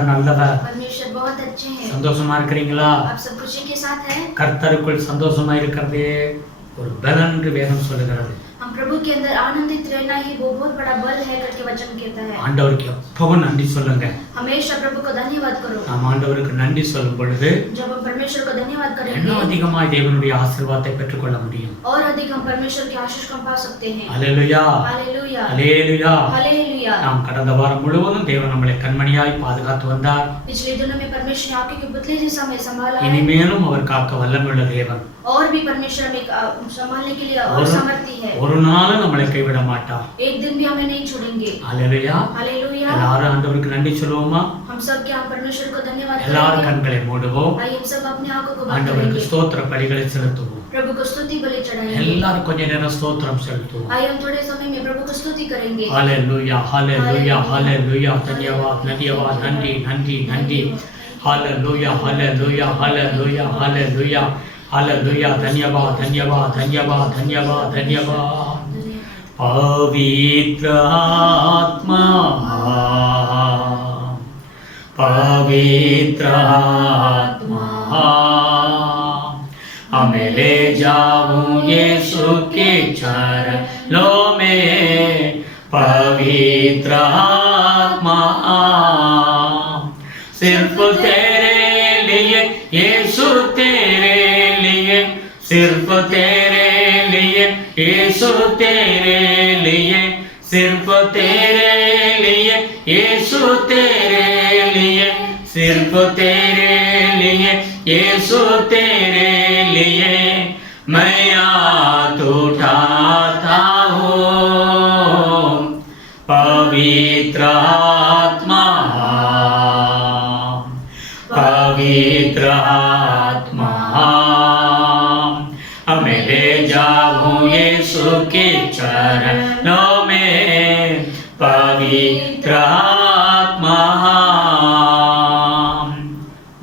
கர்த்தர் நல்லவர். परमेश्वर बहुत अच्छे हैं। சந்தோஷமா இருக்கிறீங்களா? आप सब खुशी के साथ हैं? கர்த்தருக்குள் சந்தோஷமா இருக்கிறதே ஒரு பலன் என்று வேதம் சொல்லுகிறது. हम प्रभु के अंदर आनंदित रहना ही वो बहुत बड़ा बल है करके वचन कहता है। ஆண்டவருக்கு எப்பவும் நன்றி சொல்லுங்க. हमेशा प्रभु को धन्यवाद करो। நாம் ஆண்டவருக்கு நன்றி சொல்லும் பொழுது जब हम परमेश्वर को धन्यवाद करेंगे இன்னும் அதிகமாய் தேவனுடைய ஆசீர்வாதத்தை பெற்றுக்கொள்ள முடியும். और अधिक हम परमेश्वर की आशीष को पा सकते हैं। அல்லேலூயா, हालेलुया, அல்லேலூயா. हालेलुया। நாம் கடந்த வாரம் முழுவதும் தேவன் நம்மளை கண்மணியாய் பாதுகாத்து वந்தார். पिछले दिनों में परमेश्वर ने आंखें के पुतले जैसा हमें संभाला है। இனிமேலும் அவர் காக்க வல்லமையுள்ள தேவன். और भी परमेश्वर हमें संभालने के लिए और समर्थी है। ஒரு நாளும் நம்மளை கைவிட மாட்டார். एक दिन भी हमें नहीं छोड़ेंगे। அல்லேலூயா, हालेलुया। எல்லாரும் ஆண்டவருக்கு நன்றி சொல்லுவோமா? हम सब क्या परमेश्वर को धन्यवाद எல்லாரும் करेंगे। கண்களை மூடுவோம். आइए हम सब अपने आंखों को बंद ஆண்டவருக்கு करेंगे। ஸ்தோத்திர பலிகளை செலுத்துவோம். प्रभु को स्तुति बलि चढ़ाएंगे। எல்லாரும் கொஞ்ச நேரம் ஸ்தோத்திரம் செலுத்துவோம். आइए हम थोड़े समय में प्रभु को स्तुति करेंगे। ஹalleluya, ஹalleluya, ஹalleluya. धन्यवाद, धन्यवाद, நன்றி, நன்றி, நன்றி. ஹalleluya, ஹalleluya, ஹalleluya, ஹalleluya, ஹalleluya. धन्यवाद, धन्यवाद, धन्यवाद, धन्यवाद, धन्यवाद. पवित्र आत्मा, पवित्र आत्मा, हमें ले जाऊं यीशु के चरणों में। पवित्र आत्मा, सिर्फ तेरे लिए यीशु, तेरे लिए, सिर्फ तेरे लिए यीशु, तेरे लिए, सिर्फ तेरे लिए यीशु, तेरे लिए, सिर्फ तेरे लिए यीशु, तेरे लिए मैं हाथ उठाता हूँ। पवित्र आत्मा, पवित्र आत्मा, हमें ले जाऊं यीशु के चरणों में। पवित्र आत्मा,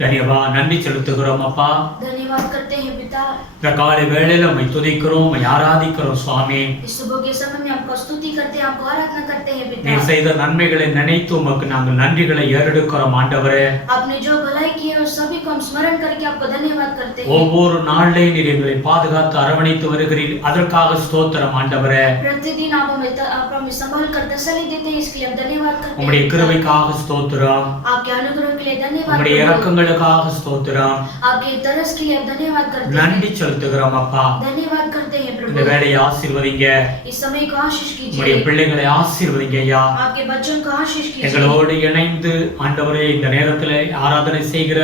धन्यवाद, நன்றி செலுத்துகிறோம் அப்பா. धन्यवाद करते हैं पिता। இந்த காலை வேளையில உம்மை துதிக்கிறோம், உம்மை ஆராதிக்கிறோம் சுவாமி. इस सुबह के समय में आपको स्तुति करते हैं, आपको आराधना करते हैं पिता। நீர் செய்த நன்மைகளை நினைத்து உமக்கு நாங்கள் நன்றிகளை ஏறெடுக்கிறோம் ஆண்டவரே. आपने जो भलाई की है उस सभी को हम स्मरण करके आपको धन्यवाद करते हैं। ஒவ்வொரு நாளிலேயும் நீர் எங்களை பாதுகாத்து அரவணைத்து வருகிறீர், அதற்காக ஸ்தோத்திரம் ஆண்டவரே. प्रतिदिन आप हमें संभाल कर तसल्ली देते हैं, इसके लिए हम धन्यवाद करते உம்முடைய हैं। கிருபைக்காக ஸ்தோத்திரம், आपके अनुग्रह के लिए धन्यवाद உம்முடைய प्रभु। இரக்கங்களுக்காக ஸ்தோத்திரம். आपके तरस के लिए हम धन्यवाद करते हैं। நன்றி செலுத்துகிறோம் அப்பா. धन्यवाद करते हैं இந்த प्रभु। வேலையை ஆசீர்வதிங்க, इस समय को आशीष உம்முடைய कीजिए, பிள்ளைகளை ஆசீர்வதிங்க ஐயா. आपके बच्चों को आशीष कीजिए। எங்களோடு இணைந்து ஆண்டவரே இந்த நேரத்தில் ஆராதனை செய்கிற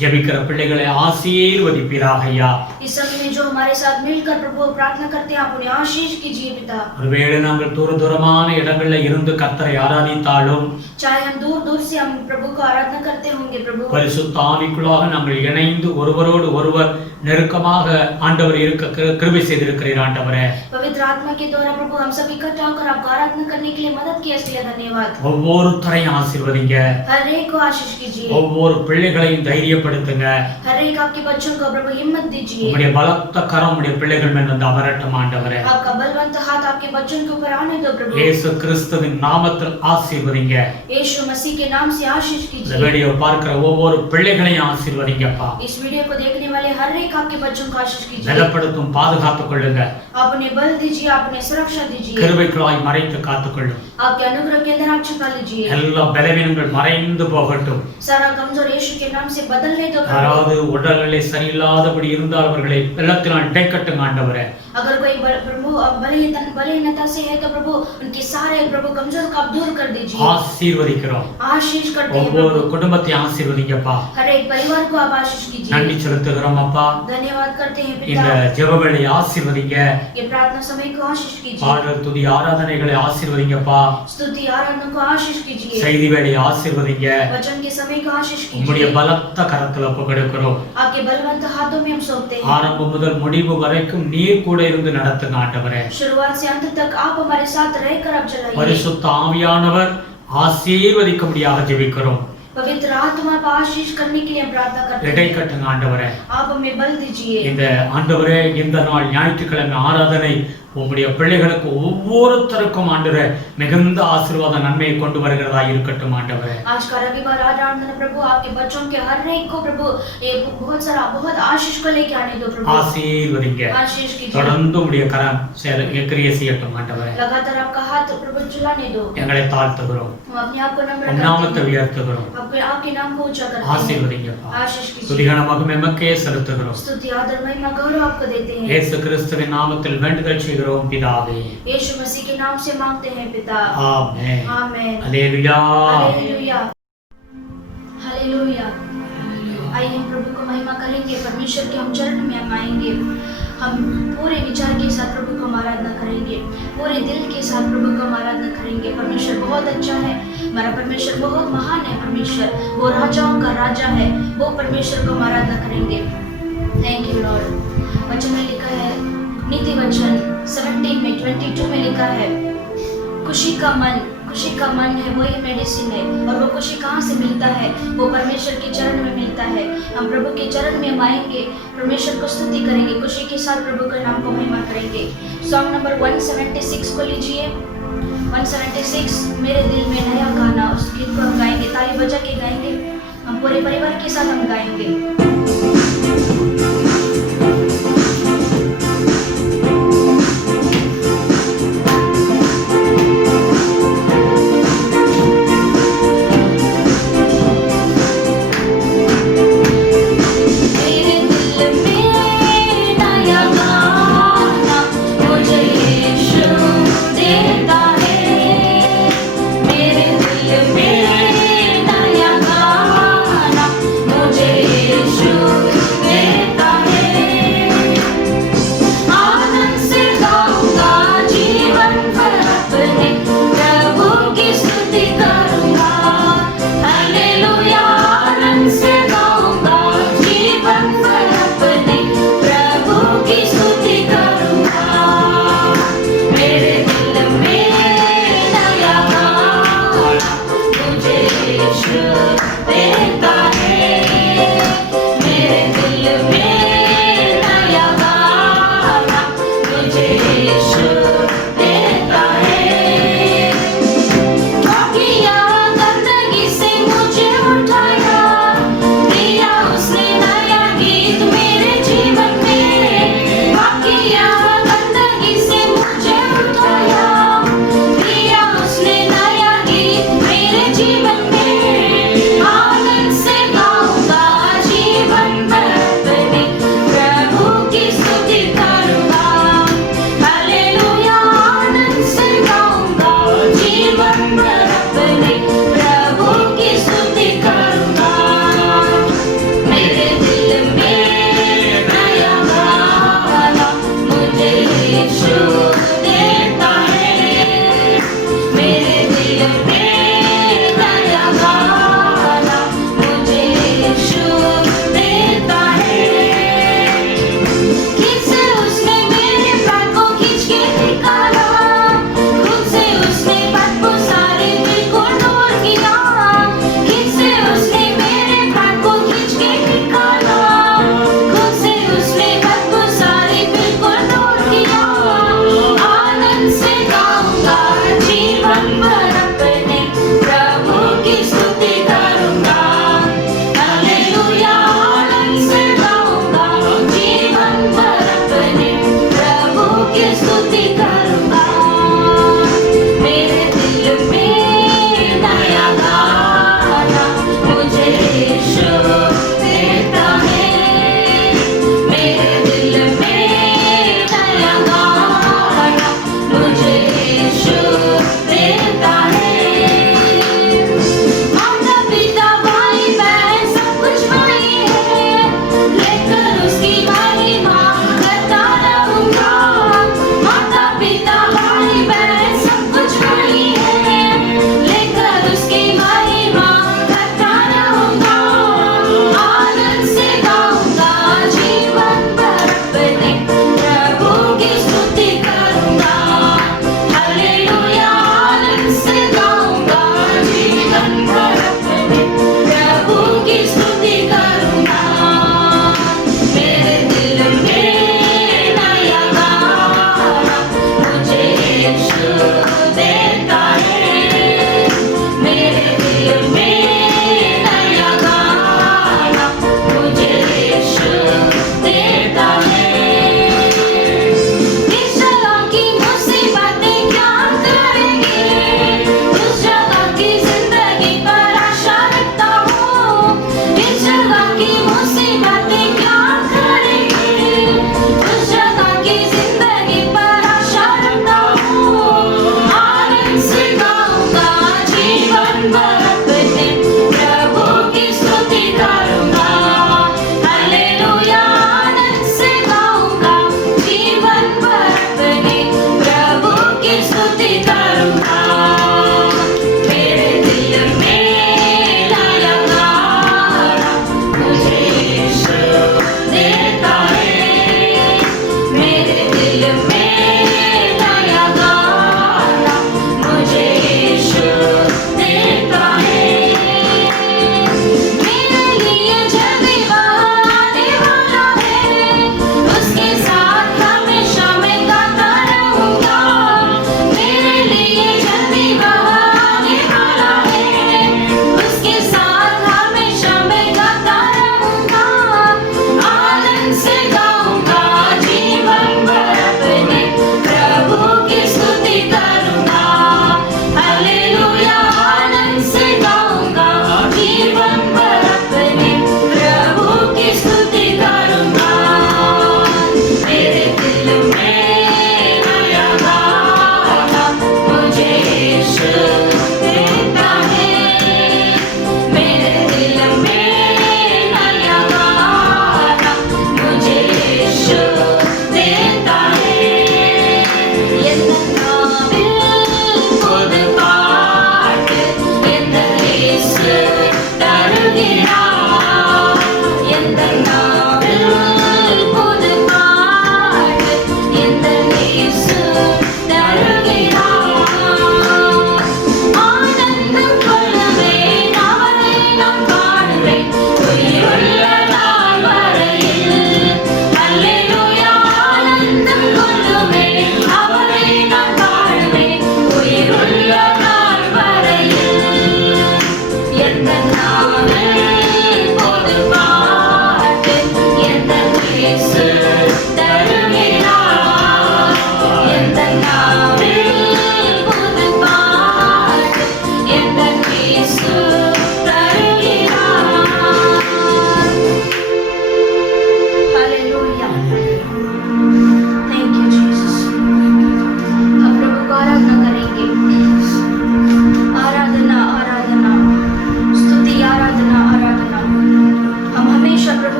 ஜெபிக்கிற பிள்ளைகளை ஆசீர்வதிப்பீராக ஐயா. इस समय में जो हमारे साथ मिलकर प्रभु प्रार्थना करते हैं, आप उन्हें आशीष कीजिए पिता। ஒருவேளை நாங்கள் தூரமான இடங்கள்ல இருந்து கர்த்தரை ஆராதித்தாலும் चाहे हम दूर दूर से हम प्रभु को आराधना करते होंगे प्रभु, பரிசுத்த ஆவிக்குள்ளாக நாங்கள் இணைந்து ஒருவரோடு ஒருவர் நெருக்கமாக ஆண்டவர் இருக்க கிருபை செய்திருக்கிறீர் ஆண்டவரே. पवित्र आत्मा के द्वारा प्रभु हम सब इकट्ठा होकर आपको आराधना करने के लिए मदद किया, इसके लिए धन्यवाद। ஒவ்வொருத்தரையும் ஆசீர்வதிங்க, हर एक को आशीष कीजिए, ஒவ்வொரு பிள்ளைகளையும் தைரியப்படுத்துங்க. हर एक आपके बच्चों को प्रभु हिम्मत दीजिए। உம்முடைய பலத்த கரம் உம்முடைய பிள்ளைகள் மேல் வந்து அமரட்டும் ஆண்டவரே. आपका बलवंत हाथ आपके बच्चों के ऊपर आने दो प्रभु। இயேசு கிறிஸ்துவின் நாமத்தில் ஆசீர்வதிங்க. यीशु मसीह के नाम से आशीष இந்த कीजिए। வீடியோ பார்க்கிற ஒவ்வொரு பிள்ளைகளையும் ஆசீர்வதிங்கப்பா. इस वीडियो को देखने वाले हर एक आपके बच्चों को आशीष कीजिए। பலப்படுத்தும், பாதுகாத்துக் கொள்ளுங்க. आप उन्हें बल दीजिए, आप उन्हें सुरक्षा दीजिए, கிருபைக்குள்ளாய் மறைத்து காத்துக்கொள்ளும். आपके अनुग्रह के अंदर आप छिपा लीजिए। எல்லா பலவீனங்கள் மறைந்து போகட்டும். सारा कमजोर यीशु के नाम से बदलने दो प्रभु। யாராவது உடல்நிலை சரியில்லாதபடி இருந்தால் அவர்களை வெள்ளத்தினால் இடைக்கட்டும் ஆண்டவரே. अगर कोई प्रभु बलहीनता से है तो प्रभु उनके सारे प्रभु कमजोर को आप दूर कर दीजिए। ஆசீர்வதிக்கிறோம். आशीष करते हैं ஒவ்வொரு प्रभु, குடும்பத்தை ஆசீர்வதிங்கப்பா. हर एक परिवार को आप आशीष நன்றி कीजिए। செலுத்துகிறோம் அப்பா. धन्यवाद करते हैं இந்த पिता। ஜெபவேளை ஆசீர்வதிங்க. ये प्रार्थना समय को आशीष कीजिए, பாடல் துதி ஆராதனைகளை ஆசீர்வதிங்கப்பா. स्तुति आराधना को आशीष कीजिए, செய்தி வேளை ஆசீர்வதிங்க. वचन के समय को आशीष உம்முடைய कीजिए। பலத்த கரத்துல ஒப்புக்கொடுக்கிறோம். आपके बलवंत हाथों में हम सौंपते हैं। ஆரம்பம் முதல் முடிவு வரைக்கும் நீர் கூட இருந்து நடத்துங்க ஆண்டவரே. शुरुआत से अंत तक आप हमारे साथ रहकर आप चलाइए। பரிசுத்த ஆவியானவர் ஆசீர்வதிக்கும்படியாக ஜெபிக்கிறோம். पवित्र आत्मा को आशीष करने के लिए हम प्रार्थना करते हैं। இடைக்கட்டுங்க ஆண்டவரே. आप हमें बल दीजिए। இந்த ஆண்டவரே இந்த நாள் ஞாயிற்றுக்கிழமை ஆராதனை உம்முடைய பிள்ளைகளுக்கு ஒவ்வொருத்தருக்கும் ஆண்டவரே மிகுந்த ஆசீர்வாத நன்மையை கொண்டு வருகிறதா இருக்கட்டும் ஆண்டவரே. आज का रविवार आराधना प्रभु आपके बच्चों के हर एक को प्रभु ये बहुत सारा बहुत आशीष को लेके आने दो प्रभु. ஆசீர்வதிங்க. आशीष कीजिए. தொடர்ந்து உம்முடைய கரம் கிரியை செய்யட்டும் ஆண்டவரே. लगातार आपका हाथ प्रभु चलाने दो. எங்களை தாழ்த்துகிறோம். हम अपने आप को नम्र உம் करते நாமத்தை हैं. உயர்த்துகிறோம். आपके नाम को ऊंचा करते हैं. ஆசீர்வதிங்கப்பா. आशीष कीजिए. துதிகன மகிமை எமக்கே செலுத்துகிறோம். स्तुति आदर महिमा गौरव आपको देते हैं. இயேசு கிறிஸ்துவின் நாமத்தில் வேண்டுதல் செய்கிறோம் பிதாவே. यीशु मसीह के नाम से मांगते हैं पिता. ஆமென். आमेन. हालेलुया. हालेलुया. हालेलुया. आइए हम प्रभु को महिमा करेंगे. परमेश्वर के हम चरण में हम आएंगे. हम पूरे विचार के साथ प्रभु को आराधना करेंगे. पूरे दिल के साथ प्रभु को आराधना करेंगे. परमेश्वर बहुत अच्छा है. हमारा परमेश्वर बहुत महान है. परमेश्वर वो राजाओं का राजा है. वो परमेश्वर को आराधना करेंगे. Thank you Lord. वचन में लिखा है, नीति वचन 17 में 22 में लिखा है, खुशी का मन है वही मेडिसिन है. और वो खुशी कहाँ से मिलता है? वो परमेश्वर के चरण में मिलता है. हम प्रभु के चरण में आएंगे, परमेश्वर को स्तुति करेंगे, खुशी के साथ प्रभु के नाम को महिमा करेंगे. सॉन्ग नंबर 176 को लीजिए. 176 मेरे दिल में नया गाना, उस गीत को हम गाएंगे, ताली बजा के गाएंगे. हम पूरे परिवार के साथ हम गाएंगे. मुझे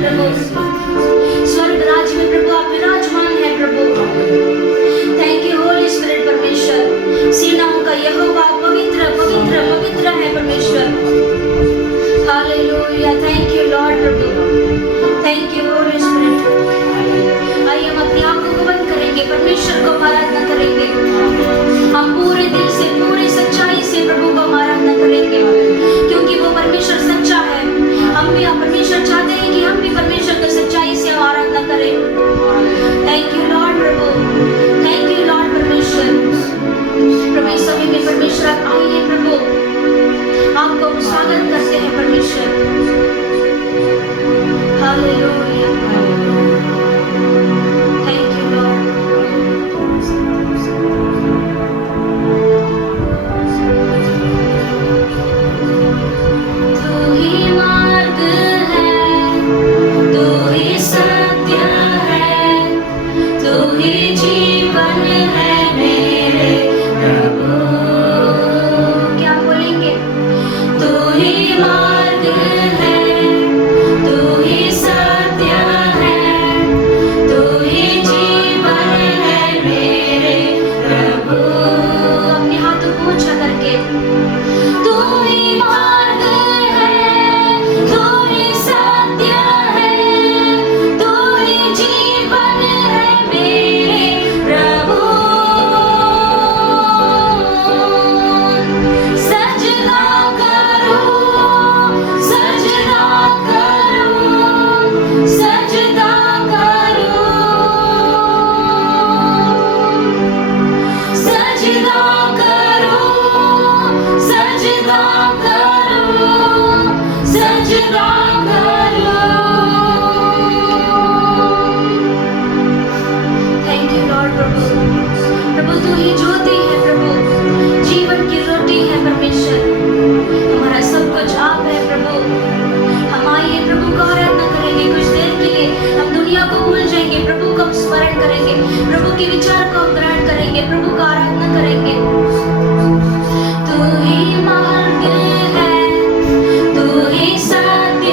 प्रभु। स्वर्ग राज्य में प्रभु आप विराजमान है प्रभु। थैंक यू होली स्पिरिट परमेश्वर। सेनाओं का यहोवा पवित्र पवित्र पवित्र है परमेश्वर। हालेलुया। थैंक यू लॉर्ड प्रभु। Thank you Holy spirit. आइए हम अपनी आंखों को बंद करेंगे, परमेश्वर को आराधना करेंगे। हम पूरे दिल से पूरे सच्चाई से प्रभु को आराधना करेंगे, क्योंकि वो परमेश्वर सच्चा है। हम भी परमेश्वर चाहते हैं कि हम भी परमेश्वर को सच्चाई से आराधना करें। थैंक यू लॉर्ड प्रभु। थैंक यू लॉर्ड परमेश्वर। प्रभु इस समय में परमेश्वर आप आइए प्रभु, आपको हम स्वागत करते हैं परमेश्वर। हालेलुया। Thank you Lord. तू ही मार्ग है, तू ही सत्य है, तू ही जीवन है मेरे प्रभु। क्या बोलेंगे? तू ही मार्ग है, तू ही सत्य है, तू ही जीवन है मेरे प्रभु। अपने हाथों को ऊंचा करके, तू ही मार्ग है, तू ही सत्य है, तू ही जीवन है मेरे प्रभु। सजदा करूं, सजदा करूं, सजदा करूं, सजदा करूं, सजदा करूं, सजदा करूं। थैंक यू लॉर्ड प्रभु। प्रभु तू ही ज्योति है प्रभु, जीवन की रोटी है परमेश्वर। हमारा सब कुछ आप है प्रभु। हम आइए प्रभु को आराधना करेंगे कुछ देर के लिए। हम दुनिया को भूल जाएंगे, प्रभु को हम स्मरण करेंगे, प्रभु के विचार को हम ग्रहण करेंगे, प्रभु का आराधना करेंगे। तू ही मार्ग है, तू ही सत्य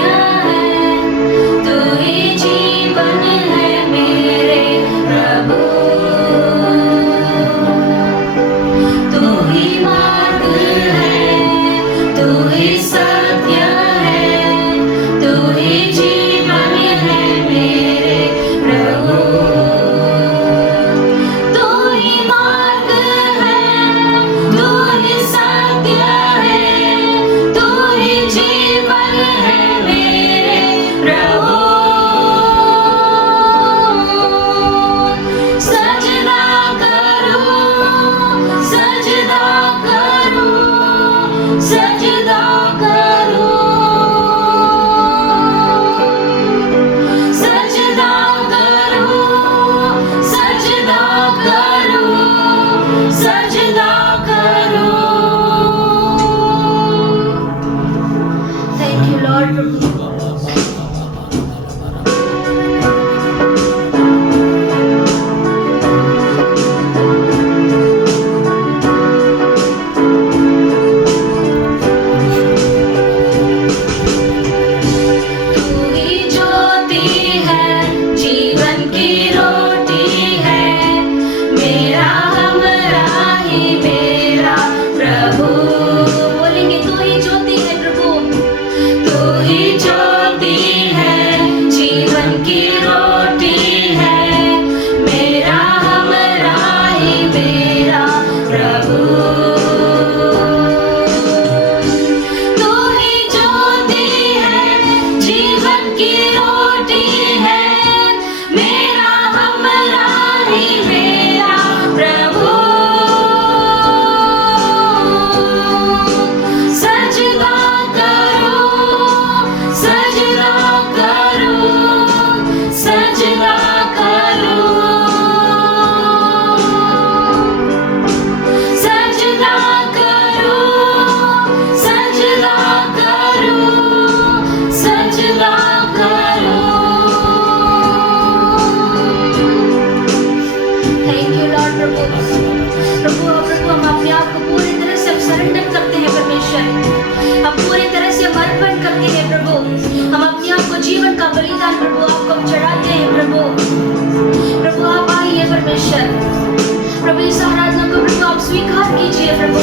हम अर्पण करते हैं प्रभु। हम अपने आप को जीवन का बलिदान प्रभु आपको हम चढ़ाते हैं प्रभु। प्रभु आप आइए परमेश्वर, प्रभु इस आराधना को प्रभु आप स्वीकार कीजिए प्रभु।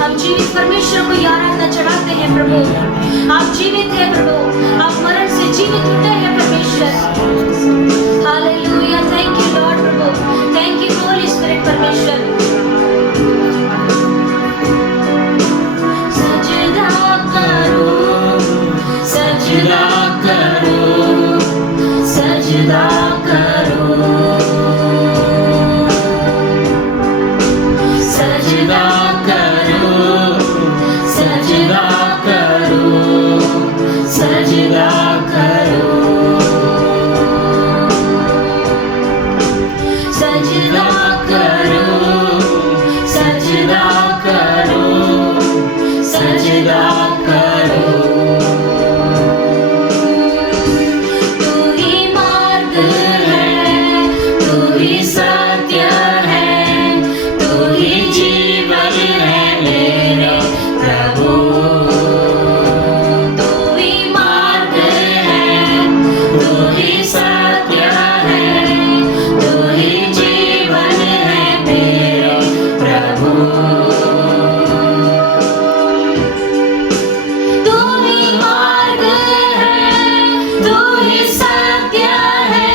हम जीवित परमेश्वर को ये आराधना चढ़ाते हैं प्रभु। आप जीवित हैं प्रभु, आप मरण से जीवित उठे हैं परमेश्वर। हालेलुया, थैंक यू लॉर्ड प्रभु, थैंक यू होली स्पिरिट परमेश्वर। सजदा करो, सजदा करो, सजदा करो, सजदा करो, सजदा करो, सजदा करो, सजदा करो, सजदा करो, सजदा करो। तू ही मार्ग है, तू ही सत्य है, तू ही जीवन है मेरे प्रभु। तू ही मार्ग है, तू ही सत्य है, तू ही जीवन है मेरे प्रभु। तू ही मार्ग है, तू ही सत्य है,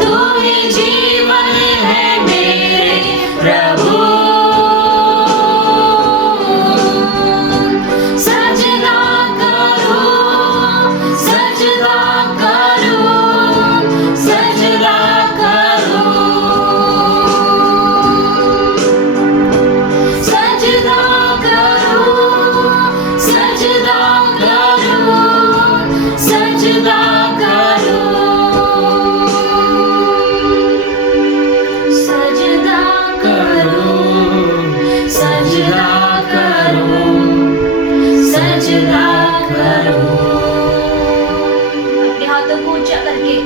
तू ही जीवन है मेरे प्रभु। सजदा करो, सजदा करो, सजदा करो, सजदा करो, सजदा करो, सजदा करो, सजदा करो, सजदा करो, सजदा करो। अपने हाथों को ऊंचा करके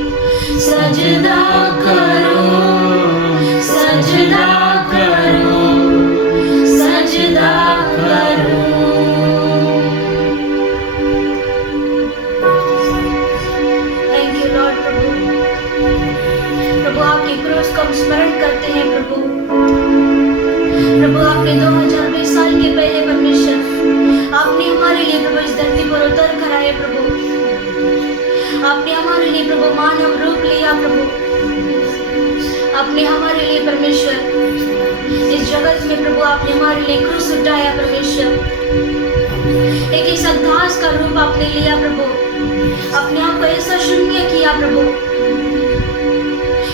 सजदा करो, सजदा करो, सजदा करो। थैंक यू लॉर्ड प्रभु। प्रभु आपके क्रूस को हम स्मरण करते हैं प्रभु। प्रभु आपने 2020 साल के पहले परमेश्वर आपने हमारे लिए प्रभु इस धरती पर उतर कर आए प्रभु। आपने हमारे लिए प्रभु मानव रूप लिया प्रभु। आपने हमारे लिए परमेश्वर इस जगत में प्रभु आपने हमारे लिए क्रूस उठाया परमेश्वर। एक ऐसा दास का रूप आपने लिया प्रभु। अपने आप को ऐसा शून्य किया प्रभु।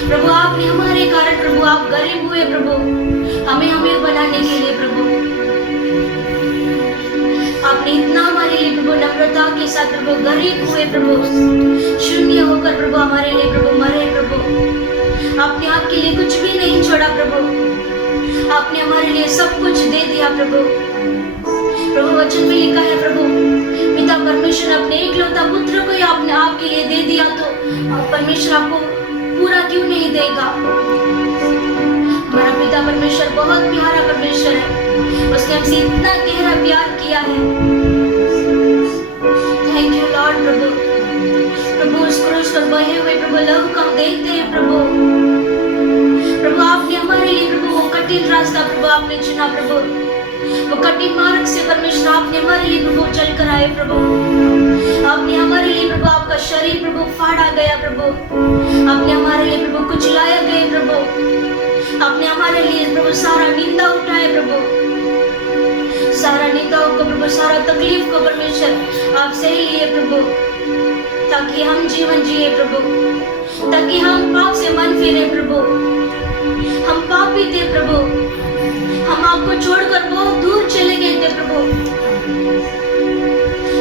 प्रभु आपने हमारे कारण प्रभु आप गरीब हुए प्रभु, हमें अमीर बनाने के लिए प्रभु। आपने इतना हमारे लिए प्रभु नम्रता के साथ प्रभु गरीब हुए प्रभु, शून्य होकर प्रभु हमारे लिए प्रभु मरे प्रभु। आपने आपके लिए कुछ भी नहीं छोड़ा प्रभु। आपने हमारे लिए सब कुछ दे दिया प्रभु। प्रभु वचन में लिखा है प्रभु, पिता परमेश्वर अपने एकलौता पुत्र को ही आपने आपके लिए दे दिया, तो परमेश्वर आपको पूरा क्यों नहीं देगा। हमारा पिता परमेश्वर बहुत प्यारा परमेश्वर है, उसने हमसे इतना गहरा प्यार किया है। थैंक यू लॉर्ड प्रभु। प्रभु उस क्रूस पर बहे हुए प्रभु लहू को हम देखते हैं प्रभु। प्रभु आपने हमारे लिए प्रभु वो कठिन रास्ता प्रभु आपने चुना प्रभु। वो कठिन मार्ग से परमेश्वर आपने हमारे लिए प्रभु चल कर आए प्रभु। आपने हमारे लिए प्रभु आपका शरीर प्रभु फाड़ा गया प्रभु। आपने हमारे लिए प्रभु कुचलाया गए प्रभु। आपने हमारे लिए प्रभु सारा निंदा उठाए प्रभु। सारा निंदाओं को प्रभु, सारा तकलीफ को परमेश्वर आप सह लिए प्रभु, ताकि हम जीवन जिए प्रभु, ताकि हम पाप से मन फिरे प्रभु। हम पापी थे प्रभु, हम आपको छोड़कर बहुत दूर चले गए थे प्रभु,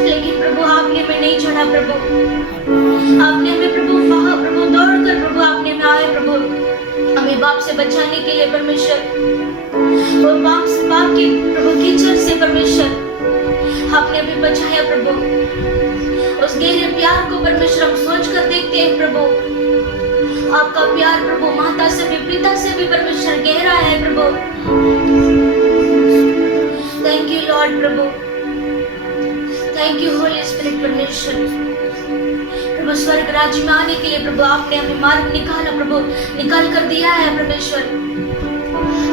लेकिन प्रभु आपने हमें नहीं छोड़ा प्रभु। आपने हमें प्रभु वहाँ प्रभु दौड़कर प्रभु आपने हमें आए प्रभु, हमें पाप से बचाने के लिए परमेश्वर। और पाप की प्रभु कीचड़ से परमेश्वर आपने हमें बचाया प्रभु। उस गहरे प्यार को परमेश्वर हम सोच कर देखते हैं प्रभु। आपका प्यार प्रभु माता से भी पिता से भी परमेश्वर गहरा है प्रभु। थैंक यू लॉर्ड प्रभु। थैंक यू होली स्पिरिट परमेश्वर। प्रभु स्वर्ग राज्य में आने के लिए प्रभु आपने हमें मार्ग निकाला, प्रभु निकाल कर दिया है परमेश्वर।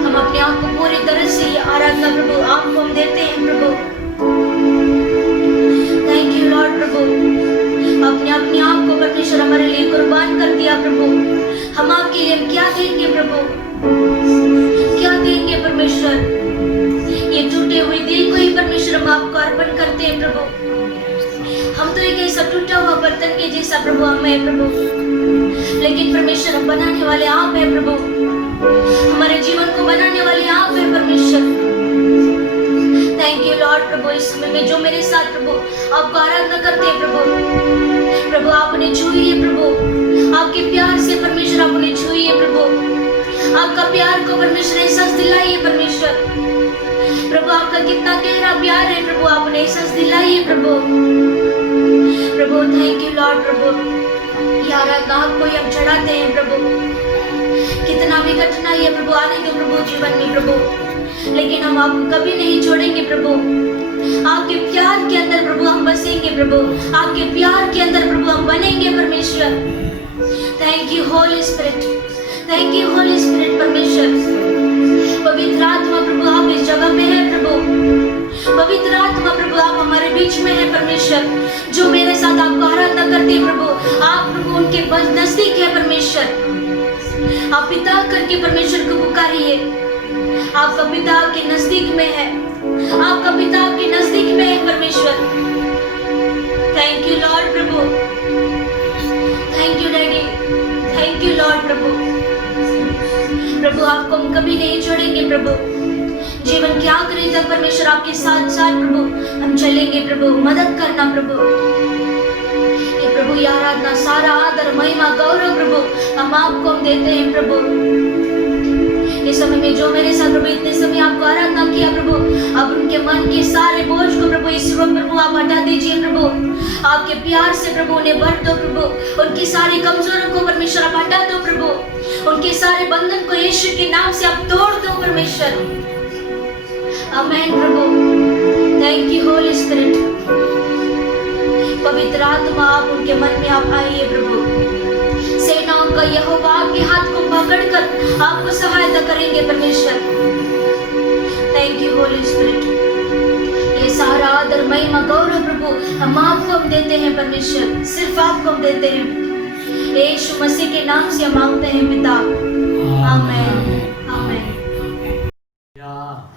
हम अपने आप को पूरी तरह से ये आराधना प्रभु आपको हम देते हैं प्रभु। थैंक यू लॉर्ड प्रभु, आपने अपने आप को परमेश्वर हमारे लिए कुर्बान कर दिया प्रभु। हम आपके लिए क्या देंगे प्रभु, क्या देंगे परमेश्वर? ये टूटे हुए दिल को ही परमेश्वर हम आपको अर्पण करते हैं प्रभु। हम तो एक ऐसा टूटा हुआ बर्तन के जैसा प्रभु हम है प्रभु, लेकिन परमेश्वर हम बनाने वाले आप है प्रभु। हमारे जीवन को बनाने वाले आप है परमेश्वर। थैंक यू लॉर्ड प्रभु। इस समय में जो मेरे साथ प्रभु आपको आराधना करते हैं प्रभु, प्रभु आप उन्हें छूइए प्रभु, आपके प्यार से परमेश्वर आप उन्हें छूइए प्रभु। आपका प्यार को परमेश्वर एहसास दिलाइए परमेश्वर। प्रभु आपका कितना गहरा प्यार है प्रभु, आप उन्हें एहसास दिलाइए प्रभु। प्रभु थैंक यू लॉर्ड प्रभु। ये आराधना आपको ही हम चढ़ाते हैं प्रभु। कितना भी कठिनाई है प्रभु आने दो प्रभु जीवन में प्रभु, लेकिन हम आपको कभी नहीं छोड़ेंगे प्रभु। आपके प्यार के अंदर प्रभु हम बसेंगे प्रभु, आपके प्यार के अंदर प्रभु हम बनेंगे परमेश्वर। Thank you Holy spirit, thank you Holy Spirit परमेश्वर। पवित्र आत्मा प्रभु आप इस जगह में है प्रभु। पवित्र आत्मा प्रभु आप हमारे बीच में है परमेश्वर। जो मेरे साथ आपको आराधना करते हैं प्रभु, आप प्रभु उनके नजदीक है परमेश्वर। आप पिता करके परमेश्वर को पुकारिए। आपका पिता आपके नजदीक में है, आपका पिता आपके नजदीक में है परमेश्वर। थैंक यू लॉर्ड प्रभु, thank you daddy, thank you Lord प्रभु। प्रभु आपको हम कभी नहीं छोड़ेंगे प्रभु। जीवन के आखिरी तक परमेश्वर आपके साथ साथ प्रभु हम चलेंगे प्रभु। मदद करना प्रभु। ये प्रभु ये आराधना सारा आदर महिमा गौरव प्रभु हम आपको हम देते हैं प्रभु। इस समय में जो मेरे साथ प्रभु इतने समय आपको आराधना किया प्रभु, अब उनके मन के सारे बोझ को प्रभु इस वक्त प्रभु आप हटा दीजिए प्रभु। आपके प्यार से प्रभु उन्हें भर दो प्रभु। उनकी सारी कमजोरियों को परमेश्वर आप हटा दो प्रभु। उनके सारे बंधन को यीशु के नाम से आप तोड़ दो परमेश्वर। आमेन प्रभु। Thank you Holy Spirit. पवित्र आत्मा आप उनके मन में आप आइए प्रभु। सेनाओं का यहोवा आपके हाथ को पकड़कर आपको सहायता करेंगे परमेश्वर। Thank you Holy spirit. ये सारा आदर महिमा गौरव प्रभु हम आपको हम देते हैं परमेश्वर। सिर्फ आपको हम देते हैं। यीशु मसीह के नाम से हम मांगते हैं पिता। आमेन आमेन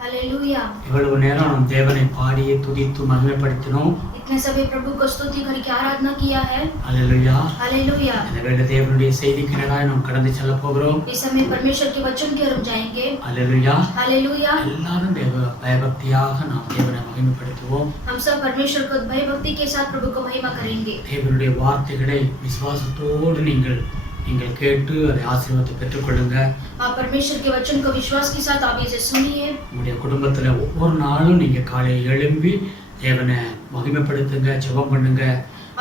हालेलुया। இவ்வளவு நேரம் நம் தேவனை பாடி துதித்து மகிமைப்படுத்தினோம்। इतने सभी प्रभु को स्तुति करके आराधना किया है। Hallelujah hallelujah. இந்த வேளை தேவனுடைய செய்திக்கு நேராக நாம் கடந்து செல்ல போகிறோம்। इस समय परमेश्वर के वचन की ओर हम जाएंगे। Hallelujah hallelujah. எல்லாரும் பயபக்தியாக நாம் தேவனை மகிமைப்படுத்துவோம்। हम सब परमेश्वर को भय भक्ति के साथ प्रभु को महिमा करेंगे। தேவனுடைய வார்த்தைகளை விசுவாசத்தோடு நீங்கள் கேட்டு அதை ஆசீர்வாதத்தை பெற்றுக்கொள்ளுங்க। आप परमेश्वर के वचन को विश्वास के साथ आप इसे सुनिए। உங்களுடைய குடும்பத்துல ஒவ்வொரு நாளும் நீங்க காலையில் எழும்பி தேவனை மகிமைப்படுத்துங்க, ஜெபம் பண்ணுங்க।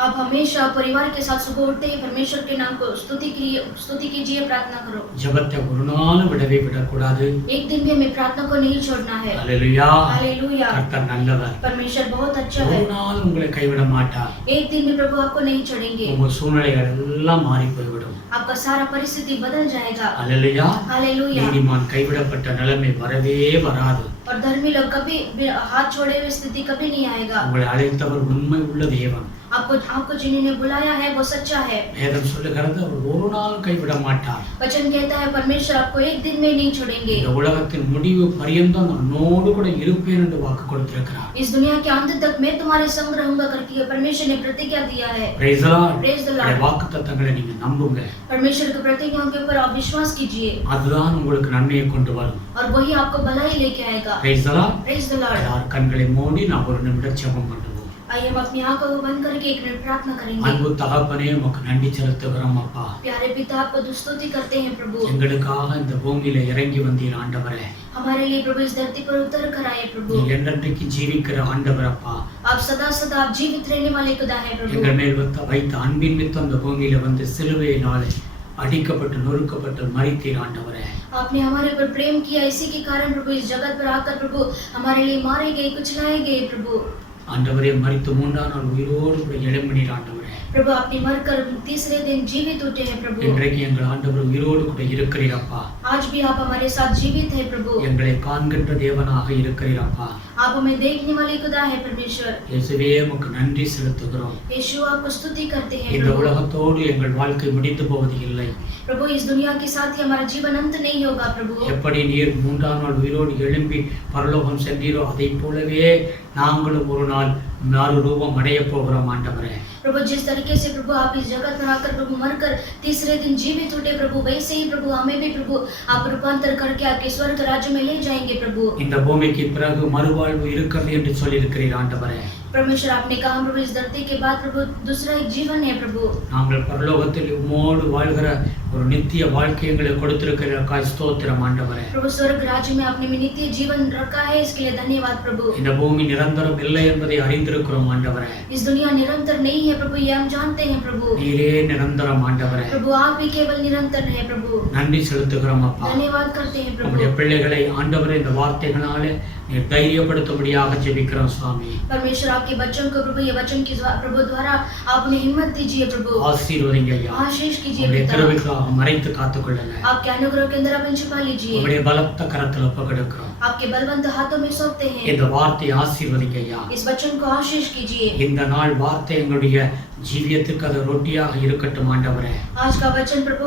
आप हमेशा परिवार के साथ सुबह उठते ही परमेश्वर के नाम को स्तुति कीजिए, प्रार्थना करो। ஜெபத்தை ஒரு நாளும் விடவே விடக்கூடாது। एक दिन भी हमें प्रार्थना को नहीं छोड़ना है। Hallelujah hallelujah. கர்த்தர் நல்லவர்। परमेश्वर बहुत अच्छा है। ஒரு நாள் உங்களை கைவிட மாட்டார்। एक दिन भी प्रभु आपको नहीं छोड़ेंगे। உங்க சூழ்நிலைகள் எல்லாம் மாறி போய்விடும்। आपका सारा परिस्थिति बदल जाएगा। हालेलुया। हालेलुया। நீதிமான் கைவிடப்பட்ட நிலைமை வரவே வராது। और धर्मी लोग कभी हाथ छोड़े हुए स्थिति कभी नहीं आएगा। உங்களை அழைத்தவர் உண்மை உள்ள தேவன்। आपको जिन्होंने बुलाया है वो सच्चा है। வேதம் சொல்லுகிறது அவர் ஒரு நாள் கைவிட மாட்டார்। वचन कहता है परमेश्वर आपको एक दिन में नहीं छोड़ेंगे। இந்த உலகத்தின் முடிவு பரியந்தம் நான் உன்னோடு கூட இருப்பேன் என்று வாக்கு கொடுத்திருக்கிறார்। इस दुनिया के अंत तक मैं तुम्हारे संग रहूंगा करके परमेश्वर ने प्रतिज्ञा दिया है। Praise the Lord. Praise the Lord. வாக்குத்தத்தங்களை நீங்க நம்புங்க। परमेश्वर की प्रतिज्ञाओं के ऊपर आप विश्वास कीजिए। அதுதான் உங்களுக்கு நன்மையை கொண்டு வரும்। और वही आपको भलाई लेके आएगा। Praise the Lord. Praise the Lord. यार கண்களை மூடி நான் ஒரு நிமிடம் ஜெபம் பண்ணுவோம்। आइए हम अपनी आंखों को बंद करके एक मिनट प्रार्थना करेंगे। அன்பு தகப்பனே உமக்கு நன்றி செலுத்துகிறோம் அப்பா। प्यारे पिता आपको स्तुति करते हैं प्रभु। எங்களுக்காக இந்த பூமியில இறங்கி வந்தீர் ஆண்டவரே। हमारे लिए प्रभु इस धरती पर उतर कर आए प्रभु। நீ என்றென்றைக்கு ஜீவிக்கிற ஆண்டவர் அப்பா। आप सदा सदा आप जीवित रहने वाले खुदा है प्रभु। எங்கள் மேல் வைத்த அன்பின் நிமித்தம் இந்த பூமியில வந்து சிலுவையினாலே அடிக்கப்பட்டு நொறுக்கப்பட்டு மரித்தீர் ஆண்டவரே। आपने हमारे ऊपर प्रेम किया, इसी के कारण प्रभु इस जगत पर आकर प्रभु हमारे लिए मारे गए, कुचलाए गए प्रभु। ஆண்டவரே மரித்து 3ஆம் நாள் உயிரோடு கூட எழும்பினீர் ஆண்டவரே. प्रभु आपने मरकर तीसरे दिन जीवित उठे हैं प्रभु। இன்றைக்கு எங்கள் ஆண்டவர் உயிரோடு கூட இருக்கிறீர் அப்பா. आज भी आप हमारे साथ जीवित है प्रभु। எங்களை காண்கின்ற தேவனாக இருக்கிறீர் அப்பா. आप हमें देखने वाले खुदा है परमेश्वर। இயேசுவே உமக்கு நன்றி செலுத்துகிறோம். यीशु आपको स्तुति करते हैं இந்த प्रभु। உலகத்தோடு எங்கள் வாழ்க்கை முடிந்து போவது இல்லை. प्रभु इस दुनिया के साथ ही हमारा जीवन अंत नहीं होगा प्रभु। எப்படி நீர் 3ஆம் நாள் உயிரோடு எழும்பி பரலோகம் சென்றீரோ அதை போலவே நாங்களும் ஒரு நாள் மறுரூபம் அடைய போகிறோம் ஆண்டவரே. प्रभु जिस तरीके से प्रभु आप इस जगत में आकर प्रभु मरकर तीसरे दिन जीवित उठे प्रभु, वैसे ही प्रभु हमें भी प्रभु आप रूपांतर करके आपके स्वर्ग राज्य में ले जाएंगे प्रभु। இந்த பூமிக்கு பிறகு மறுவாழ்வு இருக்கிறது என்று சொல்லி இருக்கிறீர் ஆண்டவரே. परमेश्वर आपने कहा प्रभु इस धरती के बाद प्रभु दूसरा एक जीवन है प्रभु। நாங்கள் பரலோகத்தில் உம்மோடு வாழ்கிற ஒரு நித்திய வாழ்க்கை எங்களுக்கு கொடுத்திருக்கிறதற்காக ஸ்தோத்திரம் ஆண்டவரே. प्रभु स्वर्ग राज्य में आपने नित्य जीवन रखा है, इसके लिए धन्यवाद प्रभु। இந்த பூமி நிரந்தரம் இல்லை என்பதை அறிந்திருக்கிறோம் ஆண்டவரே. इस दुनिया निरंतर नहीं है प्रभु, ये हम जानते हैं प्रभु। நீரே நிரந்தரம் ஆண்டவரே. प्रभु आप ही केवल निरंतर है प्रभु। நன்றி செலுத்துகிறோம் அப்பா. धन्यवाद करते हैं प्रभु। நம்முடைய பிள்ளைகளை ஆண்டவரே இந்த வார்த்தைகளாலே நீர் தைரியப்படுத்தும்படியாக ஜெபிக்கிறோம் சுவாமி. परमेश्वर आपके बच्चों को प्रभु ये वचन के प्रभु द्वारा आपने हिम्मत दीजिए प्रभु। ஆசீர்வதிங்க ஐயா. आशीष कीजिए உம்முடைய पिता। கிருபைக்காக மறைத்து காத்துக்கொள்ளுங்க. आपके अनुग्रह के अंदर अपन छिपा लीजिए। உம்முடைய பலத்த கரத்தில் ஒப்புக்கொடுக்கிறோம். आपके बलवंत हाथों में सौंपते हैं। இந்த வார்த்தையை ஆசீர்வதிங்க ஐயா. इस वचन को आशीष कीजिए। இந்த நாள் வார்த்தை எங்களுடைய ஜீவியத்துக்கு அது ரொட்டியாக இருக்கட்டும் ஆண்டவரே. आज का वचन प्रभु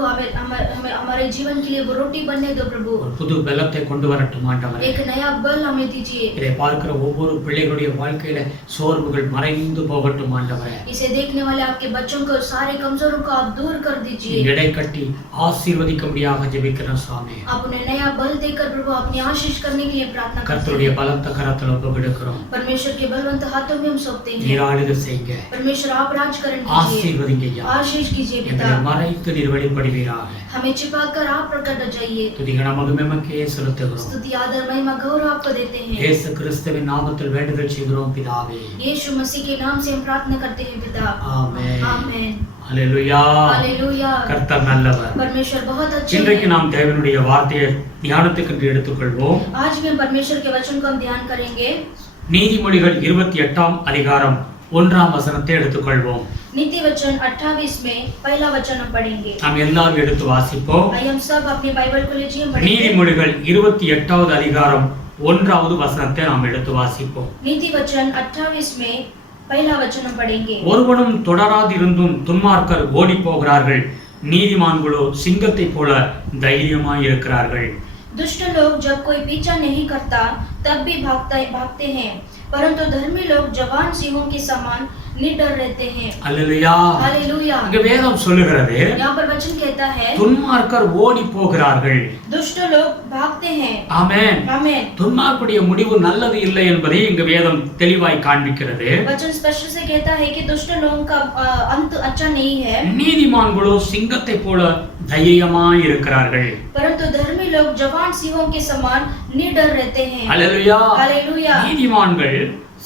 हमारे जीवन के लिए वो रोटी बनने दो प्रभु। ஒரு புது பலத்தை கொண்டு வரட்டும் ஆண்டவரே. एक नया बल हमें दीजिए। இதை பார்க்கிற ஒவ்வொரு பிள்ளைகளுடைய வாழ்க்கையில சோர்வுகள் மறைந்து போகட்டும் ஆண்டவரே. इसे देखने वाले आपके बच्चों को सारे कमजोरों को आप दूर कर दीजिए। எடை கட்டி ஆசீர்வதிக்கும்படியாக ஜெபிக்கிறோம் சுவாமி. आप उन्हें नया बल देकर प्रभु अपनी आशीष करने के लिए प्रार्थना करते கர்த்தருடைய हैं। பலத்த கரத்தில் ஒப்புக்கொடுக்கிறோம். परमेश्वर के बलवंत हाथों में हम सौंपते हैं। நீராளுகை செய்யுங்க. परमेश्वर आप राजकरण कीजिए। ஆசீர்வதிங்க ஐயா. आशीष कीजिए पिता। எங்களை மறைத்து நீர் வெளிப்படுவீராக. हमें छिपाकर आप प्रकट हो जाइए। துதிகன மகிமைக்கே செலுத்துகிறோம். स्तुति आदर महिमा गौरव आपको देते हैं। இயேசு கிறிஸ்துவின் நாமத்தில் வேண்டுதல் செய்கிறோம் பிதாவே. यीशु मसीह के नाम से हम प्रार्थना करते हैं पिता। ஆமென். आमेन। ஹalleluya. हालेलूया। கர்த்தர் நல்லவர். परमेश्वर बहुत अच्छे இன்றைக்கு हैं। நாம் தேவனுடைய வார்த்தையை தியானத்துக்கு எடுத்துக்கொள்வோம். आज भी हम परमेश्वर के वचन को हम ध्यान करेंगे। நீதிமொழிகள் 28ஆம் அதிகாரம் 1ஆம் வசனத்தை எடுத்துக்கொள்வோம். नीति वचन 28 में पहला वचन हम पढ़ेंगे। நாம் எல்லாரும் எடுத்து வாசிப்போம். आइए हम सब अपने बाइबल को लीजिए, हम पढ़ेंगे। நீதிமொழிகள் 28வது அதிகாரம் 1வது வசனத்தை நாம் எடுத்து வாசிப்போம். नीति वचन 28 में पहला वचन हम पढ़ेंगे। ஒருவனும் தொடராதிருந்தும் துன்மார்க்கர் ஓடி போகிறார்கள், நீதிமான்களோ சிங்கத்தை போல தைரியமாய் இருக்கிறார்கள். दुष्ट लोग जब कोई पीछा नहीं करता तब भी भागते हैं, परंतु धर्मी लोग जवान सिंहों के समान निडर रहते हैं। அல்லேலூயா. हालेलूया। இங்க வேதம் சொல்லுகிறது यहाँ पर वचन कहता है துன்மார்க்கர் ஓடி போகிறார்கள். दुष्ट लोग भागते हैं। ஆமென். आमेन। துன்மார்க்குடைய முடிவு நல்லது இல்லை என்பதை இங்க வேதம் தெளிவாய் காண்பிக்கிறது. वचन स्पष्ट से कहता है कि दुष्ट लोगों का अंत अच्छा नहीं है, நீதிமான்களோ சிங்கத்தை போல தைரியமாய் இருக்கிறார்கள். परंतु धर्मी लोग जवान सिंहों के समान निडर रहते हैं। அல்லேலூயா. हालेलूया। நீதிமான்கள்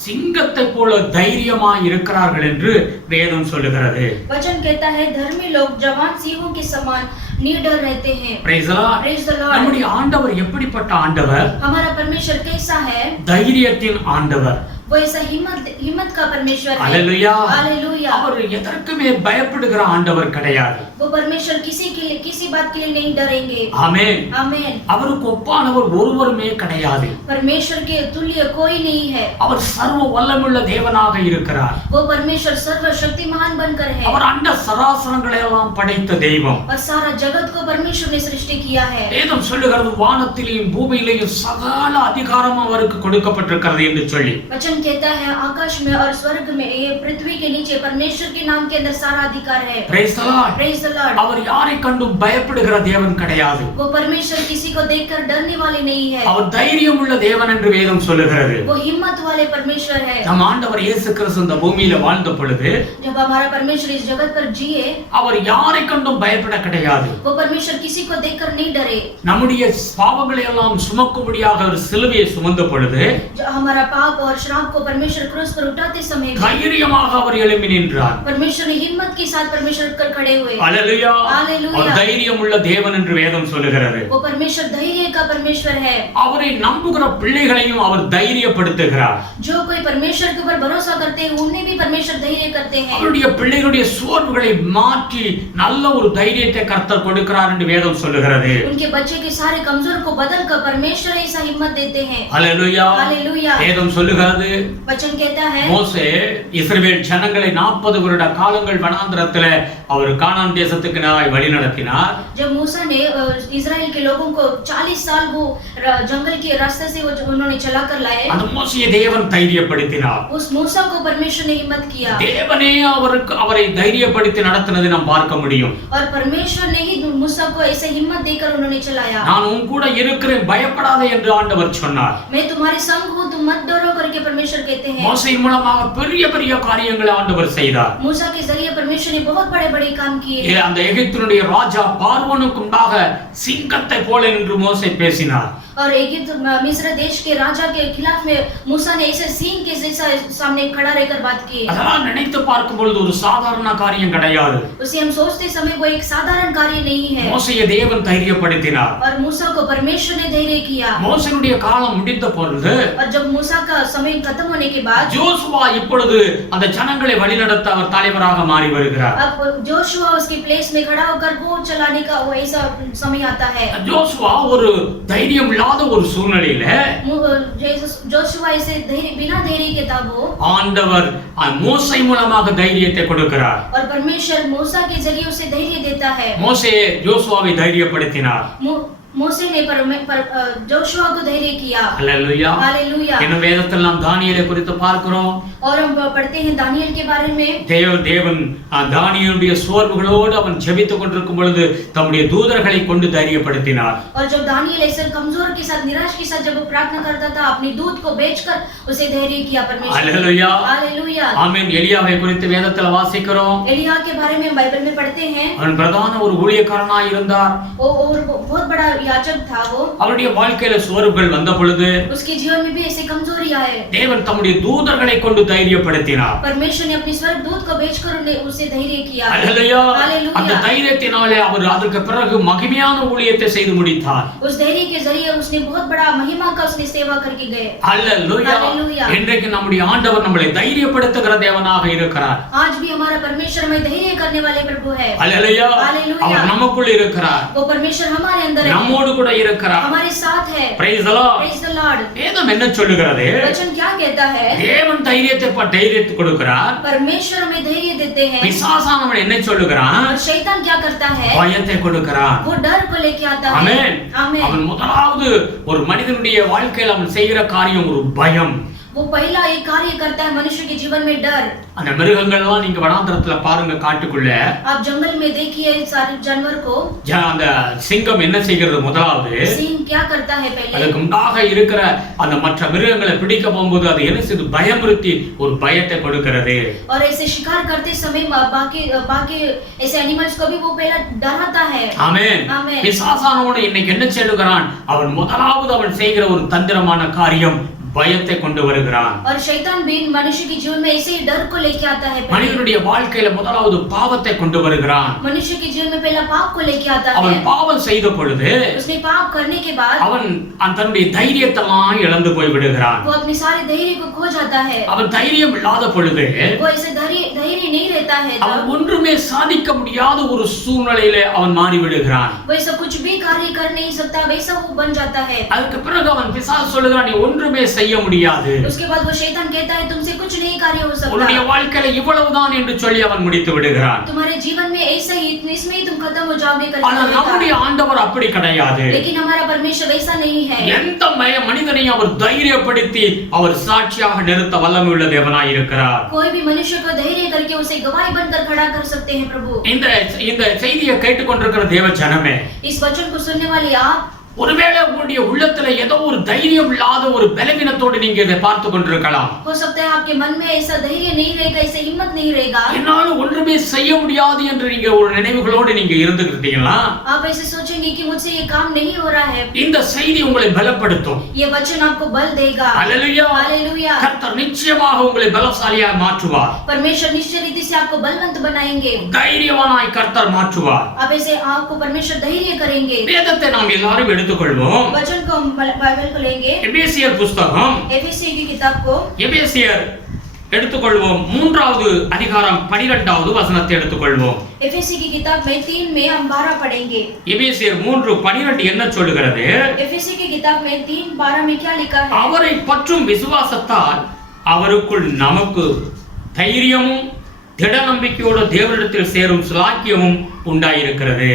சிங்கத்தை போல தைரியமாய் இருக்கிறார்கள் என்று வேதம் சொல்லுகிறது. वचन कहता है धर्मी लोग जवान सिंहों के समान निडर रहते हैं। Praise the Lord. Praise the Lord। நம்முடைய ஆண்டவர் எப்படிப்பட்ட ஆண்டவர்? हमारा परमेश्वर कैसा है? தைரியத்தின் ஆண்டவர். वो ऐसा हिम्मत का परमेश्वर है। அல்லேலூயா. हालेलूया। அவர் எதற்குமே பயப்படுகிற ஆண்டவர் கிடையாது. वो परमेश्वर किसी बात के लिए नहीं डरेंगे। ஆமென். आमेन। அவருக்கு ஒப்பானவர் ஒருவருமே கிடையாது. परमेश्वर के तुल्य कोई नहीं है। அவர் சர்வ வல்லமையுள்ள தேவனாக இருக்கிறார். वो परमेश्वर सर्वशक्तिमान बनकर है அவர் அண்ட சராசரங்களை எல்லாம் படைத்த தெய்வம். और सारा जगत को परमेश्वर ने सृष्टि किया है। வேதம் சொல்லுகிறது வானத்திலேயும் பூமியிலேயும் சகல அதிகாரம் அவருக்கு கொடுக்கப்பட்டிருக்கிறது என்று சொல்லி. वचन कहता है आकाश में और स्वर्ग में, ये पृथ्वी के नीचे परमेश्वर के नाम के अंदर सारा अधिकार है। Praise the Lord. Praise the Lord। அவர் யாரை கண்டும் பயப்படுகிற தேவன் கிடையாது. वो परमेश्वर किसी को देखकर डरने वाले नहीं है। அவர் தைரியம் உள்ள தேவன் என்று வேதம் சொல்லுகிறது. वो हिम्मत वाले परमेश्वर है। நம் ஆண்டவர் இயேசு கிறிஸ்து இந்த பூமியில வாழ்ந்த பொழுது जब हमारा परमेश्वर इस जगत पर जिए, அவர் யாரை கண்டும் பயப்பட கிடையாது. वो परमेश्वर किसी को देखकर नहीं डरे। நம்முடைய பாவங்களை எல்லாம் சுமக்கும்படியாக அவர் சிலுவையை சுமந்த பொழுது हमारा पाप और श्राप को परमेश्वर क्रूस पर उठाते समय தைரியமாக அவர் எழும்பி நின்றார். परमेश्वर ने हिम्मत के साथ परमेश्वर कर खड़े हुए। அல்லேலூயா. हालेलुया। அவர் தைரியமுள்ள தேவன் என்று வேதம் சொல்லுகிறது. वो परमेश्वर धैर्य का परमेश्वर है। அவரை நம்புகிற பிள்ளைகளையும் அவர் தைரியப்படுத்துகிறார். जो कोई परमेश्वर के ऊपर भरोसा करते हैं उन्हें भी परमेश्वर धैर्य करते हैं। அவருடைய பிள்ளைகளுடைய சோர்வுகளை மாற்றி நல்ல ஒரு தைரியத்தை கர்த்தர் கொடுக்கிறார் என்று வேதம் சொல்லுகிறது. उनके बच्चे के सारे कमजोर को बदल कर परमेश्वर ऐसा हिम्मत देते हैं। அல்லேலூயா. हालेलुया। வேதம் சொல்லுகிறது वचन कहता है மோசே இஸ்ரவேல் ஜனங்களை 40 வருட காலங்கள் வனாந்திரத்திலே அவர் கானான் தேசத்துக்கு நேராய் வழி நடத்தினார். जब मूसा ने इस्राएल के लोगों को 40 साल वो जंगल के रास्ते से वो उन्होंने चला कर लाए। அந்த மோசேயை தேவன் தைரியப்படுத்தினார். उस मूसा को परमेश्वर ने हिम्मत किया தேவனே அவரை தைரியப்படுத்தி நடத்தினதை நாம் பார்க்க முடியும். और परमेश्वर ने ही मूसा को ऐसे हिम्मत देकर उन्होंने चलाया। நான் உன் கூட இருக்கிறேன் பயப்படாதே என்று ஆண்டவர் சொன்னார். मैं तुम्हारे संग हूँ तुम मत डरो करके परमेश्वर कहते हैं। மோசே மூலமாக பெரிய பெரிய காரியங்களை ஆண்டவர் செய்தார். मूसा के जरिए परमेश्वर ने बहुत बड़े बड़े काम किए। அந்த எகிப்தினுடைய ராஜா பார்வோனுக்கு முன்பாக சிங்கத்தை போல நின்று மோசே பேசினார். और इजिप्ट मिस्र देश के राजा के खिलाफ में मूसा ने ऐसे सिंह के जैसा सामने खड़ा रहकर बात की। அதெல்லாம் நினைத்து பார்க்கும் பொழுது ஒரு சாதாரண காரியம் கிடையாது. उसे हम सोचते समय वो एक साधारण कार्य नहीं है। மோசேயை தேவன் தைரியப்படுத்தினார். और मूसा को परमेश्वर ने धैर्य किया। மோசேனுடைய காலம் முடிந்த பொழுது और जब मूसा का समय खत्म होने के बाद யோசுவா இப்பொழுது அந்த ஜனங்களை வழிநடத்த அவர் தலைவராக மாறி வருகிறார். अब जोशुआ उसके प्लेस में खड़ा होकर वो चलाने का वो ऐसा समय आता है। யோசுவா ஒரு தைரியம் இல்லாத ஒரு சூழ்நிலையில जोशुआ ऐसे बिना धैर्य के था वो ஆண்டவர் மோசே மூலமாக தைரியத்தை கொடுக்கிறார். और परमेश्वर मूसा के जरिए उसे धैर्य देता है। மோசே யோசுவாவை தைரியப்படுத்தினார். मूसा ने जोशुआ को धैर्य किया। हालेलुया। हालेलुया। இன்னும் வேதத்தில் நாம் தானியேலை குறித்து பார்க்கிறோம். और हम पढ़ते हैं दानियेल के बारे में। தேவன் தானியேலுடைய சோர்வுகளோடு அவன் ஜெபித்துக் கொண்டிருக்கும் பொழுது தம்முடைய தூதர்களை கொண்டு தைரியப்படுத்தினார். और जब दानियेल ऐसे कमजोर के साथ निराश के साथ जब वो प्रार्थना करता था अपने दूत को भेजकर उसे धैर्य किया परमेश्वर। हालेलुया। हालेलुया। आमीन। எலியாவை குறித்து வேதத்தில் வாசிக்கிறோம். एलिया के बारे में बाइबल में पढ़ते हैं। அவன் பிரதான ஒரு ஊழியக்காரனாய் இருந்தார். वो बहुत बड़ा याजक था वो। அவருடைய வாழ்க்கையில சோர்வுகள் வந்த பொழுது उसके जीवन में भी ऐसे कमजोरी आए। தேவன் தம்முடைய தூதர்களை கொண்டு தைரியப்படுத்தினார். परमेश्वर ने अपने स्वर्गदूत को भेजकर उसे धैर्य किया। हालेलुया। हालेलुया। அந்த தைரியத்தினாலே அவர் அதற்கு பிறகு மகிமையான ஊழியத்தை செய்து முடித்தார். उस धैर्य के जरिए उसने बहुत बड़ा महिमा का उसने सेवा करके गए। हालेलुया। இன்றைக்கு நம்முடைய ஆண்டவர் நம்மை தைரியப்படுத்துகிற தேவனாக இருக்கிறார். आज भी हमारा परमेश्वर हमें धैर्य करने वाले प्रभु है। हालेलुया। हालेलुया। அவர் நமக்குள்ள இருக்கிறார். वो परमेश्वर हमारे अंदर है। நம்மோடு கூட இருக்கிறார். हमारे साथ है। Praise the Lord. Praise the Lord। வேதம் என்ன சொல்லுகிறது? वचन क्या कहता है? தேவன் தைரியத்தை கொடுக்கிறார். परमेश्वर हमें धैर्य देते हैं। பிசாசானவன் என்ன சொல்லுகிறான்? और शैतान क्या करता है? பயத்தை கொடுக்கிறான். वो डर को लेके आता है। ஆமென். आमीन। அவன் முதலாவது ஒரு மனிதனுடைய வாழ்க்கையில் அவன் செய்கிற காரியம் ஒரு பயம். वो पहला एक कार्य करता है मनुष्य के जीवन में डर। அந்த மிருகங்கள்லாம் நீங்க வனாந்தரத்துல பாருங்க காட்டுக்குள்ள. आप जंगल में देखिए सारे जानवर को। அந்த சிங்கம் என்ன செய்கிறது முதலாவது? सिंह क्या करता है पहले? அதுக்கு முன்னாக இருக்கிற அந்த மற்ற மிருகங்களை பிடிக்க போகும்போது அது என்ன செய்து பயமுறுத்தி ஒரு பயத்தை கொடுக்கிறது. और ऐसे शिकार करते समय बाकी ऐसे एनिमल्स को भी वो पहला डराता है। ஆமென். आमीन। பிசாசானவன் இன்னைக்கு என்ன செய்கிறான்? அவன் முதலாவது அவன் செய்கிற ஒரு தந்திரமான காரியம் பயத்தை கொண்டு வருகிறான். और शैतान भी मनुष्य के जीवन में ऐसे ही डर को लेके आता है। மனிதனுடைய வாழ்க்கையில முதலாவது பாவத்தை கொண்டு வருகிறான். मनुष्य के जीवन में पहला पाप को लेके आता है। அவன் பாவம் செய்த பொழுது उसने पाप करने के बाद அவன் தன்னுடைய தைரியத்தெல்லாம் இழந்து போய் விடுகிறான். वो अपने सारे धैर्य को खो जाता है। அவன் தைரியம் இல்லாத பொழுது वो ऐसे धैर्य नहीं रहता है। அவன் ஒன்றுமே சாதிக்க முடியாத ஒரு சூழ்நிலையிலே அவன் மாறி விடுகிறான். वैसा कुछ भी कार्य कर नहीं सकता वैसा वो बन जाता है। அதுக்கு பிறகு அவன் பிசாசு சொல்லுகிறான் நீ ஒன்றுமே செய்ய முடியாது. उसके बाद वो शैतान कहता है तुमसे कुछ नहीं कार्य हो सकता। உன்னுடைய வாழ்க்கையில இவ்வளவுதான் என்று சொல்லி அவன் முடித்து விடுகிறான். तुम्हारे जीवन में ऐसा ही इसमें ही तुम खत्म हो जाओगे करके। ஆனால் நம்முடைய ஆண்டவர் அப்படி கிடையாது. लेकिन हमारा परमेश्वर वैसा नहीं है। எந்த மனிதனையும் அவர் தைரியப்படுத்தி அவர் சாட்சியாக நிறுத்த வல்லமை உள்ள தேவனாய் இருக்கிறார். कोई भी मनुष्य को धैर्य करके उसे गवाही बनकर खड़ा कर सकते हैं प्रभु। இந்த செய்தியை கேட்டுக்கொண்டிருக்கிற தேவ ஜனமே इस वचन को सुनने वाले आप ஒருவேளை உங்களுடைய உள்ளத்துல ஏதோ ஒரு தைரியம் இல்லாத ஒரு பலவீனத்தோடு நீங்க இதை பார்த்து கொண்டிருக்கலாம். हो सकता है आपके मन में ऐसा धैर्य नहीं रहेगा, ऐसा हिम्मत नहीं रहेगा. என்னால ஒன்றுமே செய்ய முடியாது என்று நீங்க ஒரு நினைவுகளோடு நீங்க இருந்துக்கிட்டீங்களா? आप ऐसे सोचेंगे कि मुझसे ये काम नहीं हो रहा है. இந்த செய்தி உங்களை பலப்படுத்தும். ये वचन आपको बल देगा. ஹல்லேலூயா. हालेलुया. கர்த்தர் நிச்சயமாக உங்களை பலசாலியாக மாற்றுவார். परमेश्वर निश्चय रीति से आपको बलवंत बनाएंगे. தைரியவானாய் கர்த்தர் மாற்றுவார். आप ऐसे आपको परमेश्वर धैर्य करेंगे. வேதத்தை நாம் எல்லாரும் எடுத்துக்கொள்வோம். वचन को हम बाइबल को लेंगे. எபேசியர் புத்தகம், एफएसी की किताब को எபேசியர் எடுத்துக்கொள்வோம். 3வது அதிகாரம் 12வது வசனத்தை எடுத்துக்கொள்வோம். एफएसी की किताब में 3 में हम 12 पढ़ेंगे. எபேசியர் 3:12 என்ன சொல்லுகிறது? एफएसी की किताब में 3:12 में क्या लिखा है? அவரை பற்றும் விசுவாசத்தால் அவருக்குள் நமக்கு தைரியமும் திட நம்பிக்கையோடு தேவனிடத்தில் சேரும் ஸ்லாக்கியமும் உண்டாயிருக்கிறது.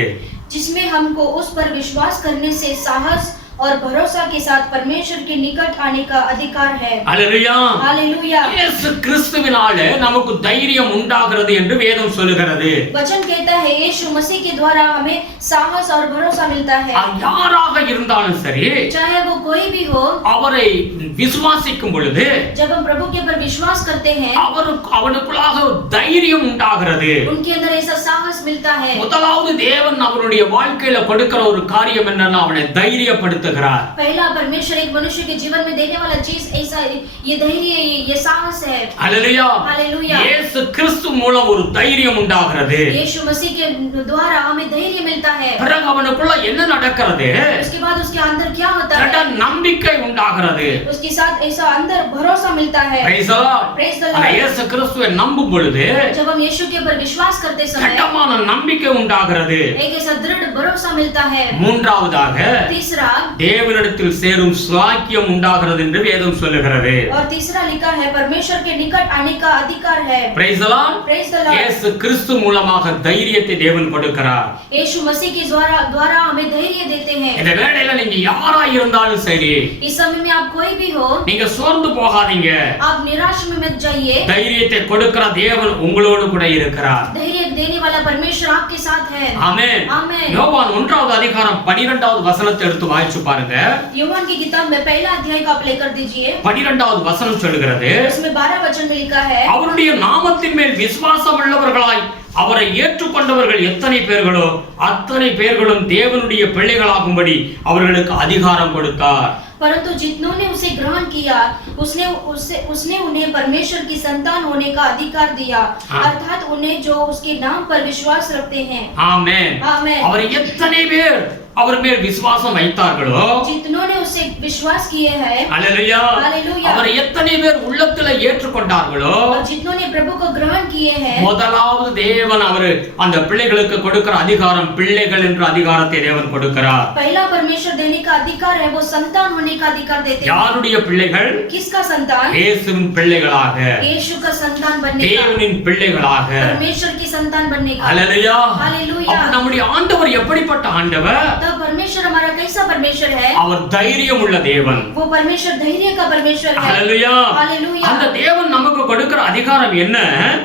जिसमें हमको उस पर विश्वास करने से साहस और भरोसा के साथ परमेश्वर के निकट आने का अधिकार है. हालेलुया. हालेलुया. இயேசு கிறிஸ்துவினாலே நமக்கு தைரியம் உண்டாகிறது என்று வேதம் சொல்லுகிறது. वचन कहता है यीशु मसीह के द्वारा हमें साहस और भरोसा मिलता है. யாராக இருந்தாலும் சரி, चाहे वो कोई भी हो, அவரை விசுவாசிக்கும் பொழுது जब हम प्रभु के ऊपर विश्वास करते हैं, அவனுக்குள்ளாக தைரியம் உண்டாகிறது. उनके अंदर ऐसा साहस मिलता है. முதலாவது தேவன் அவருடைய வாழ்க்கையில கொடுக்கிற ஒரு காரியம் என்னன்னா அவனை தைரியப்படுத்துகிறார். पहला परमेश्वर एक मनुष्य के जीवन में देने वाला चीज ऐसा ये धैर्य ये साहस है. हालेलुया. हालेलुया. இயேசு கிறிஸ்து மூலம் ஒரு தைரியம் உண்டாகிறது. यीशु मसीह के द्वारा हमें धैर्य मिलता है. பிறகு அவனுக்குள்ள என்ன நடக்கிறது? उसके बाद उसके अंदर क्या होता है? திட நம்பிக்கை உண்டாகிறது. उसके साथ ऐसा अंदर भरोसा मिलता है. Praise the Lord. Praise the Lord. இயேசு கிறிஸ்துவை நம்பும் பொழுது जब हम यीशु के ऊपर विश्वास करते समय திடமான நம்பிக்கை உண்டாகிறது. एक ऐसा दृढ़ भरोसा मिलता है. மூன்றாவதாக तीसरा தேவனிடத்தில் சேரும் ஸ்லாக்கியம் உண்டாகிறது என்று வேதம் சொல்லுகிறது. और तीसरा लिखा है परमेश्वर के निकट आने का अधिकार है. Praise the Lord. Praise the Lord. இயேசு கிறிஸ்து மூலமாக தைரியத்தை தேவன் கொடுக்கிறார். यीशु मसीह के द्वारा हमें धैर्य देते हैं. இந்த வேளையில நீங்க யாரா இருந்தாலும் சரி, इस समय में आप कोई भी हो, நீங்க சோர்ந்து போகாதீங்க. आप निराश में मत जाइए. தைரியத்தை கொடுக்கிற தேவன் உங்களோடு கூட இருக்கிறார். धैर्य देने वाला परमेश्वर आपके साथ है. ஆமென். आमेन. யோவான் 1வது அதிகாரம் 12வது வசனத்தை எடுத்து வாசிச்சு பாருங்க. யோவாन की किताब में पहला अध्याय को आप लेकर दीजिए. 12வது வசனம் சொல்லுகிறது, उसमें 12 वचन में लिखा है, அவருடைய நாமத்தின் மேல் விசுவாசம் உள்ளவர்களாய் அவரை ஏற்றுக்கொண்டவர்கள் எத்தனை பேர்களோ அத்தனை பேர்களும் தேவனுடைய பிள்ளைகளாகும்படி அவர்களுக்கு அதிகாரம் கொடுத்தார். परंतु जितनों ने उसे ग्रहण किया उसने उन्हें परमेश्वर की संतान होने का अधिकार दिया, अर्थात उन्हें जो उसके नाम पर विश्वास रखते हैं. ஆமென். आमेन. அவர் எத்தனை பேர் அவர் மேல் விசுவாசம் வைத்தார்களோ, जितनों ने उसे विश्वास किए हैं, ஹல்லேலூயா, हालेलुया, அவர் எத்தனை பேர் உள்ளத்துல ஏற்றுக்கொண்டார்களோ, और जितनों ने प्रभु को ग्रहण किए हैं, முதலாவது தேவன் அவர் அந்த பிள்ளைகளுக்கு கொடுக்கிற அதிகாரம், பிள்ளைகள் என்ற அதிகாரத்தை தேவன் கொடுக்கிறார். पहला परमेश्वर देने का अधिकार है, वो संतान होने का अधिकार देते हैं. யாருடைய பிள்ளைகள்? किसका संतान? இயேசுவின் பிள்ளைகளாக, यीशु का संतान बनने का, தேவனின் பிள்ளைகளாக. परमेश्वर की संतान बनने का. ஹல்லேலூயா. हालेलुया. அப்ப நம்முடைய ஆண்டவர் எப்படிப்பட்ட ஆண்டவர்? तो परमेश्वर हमारा कैसा परमेश्वर है? அவர் தைரியம் உள்ள தேவன். वो परमेश्वर धैर्य का परमेश्वर है. ஹல்லேலூயா. हालेलुया. அந்த தேவன் நமக்கு கொடுக்கிற அதிகாரம் என்ன?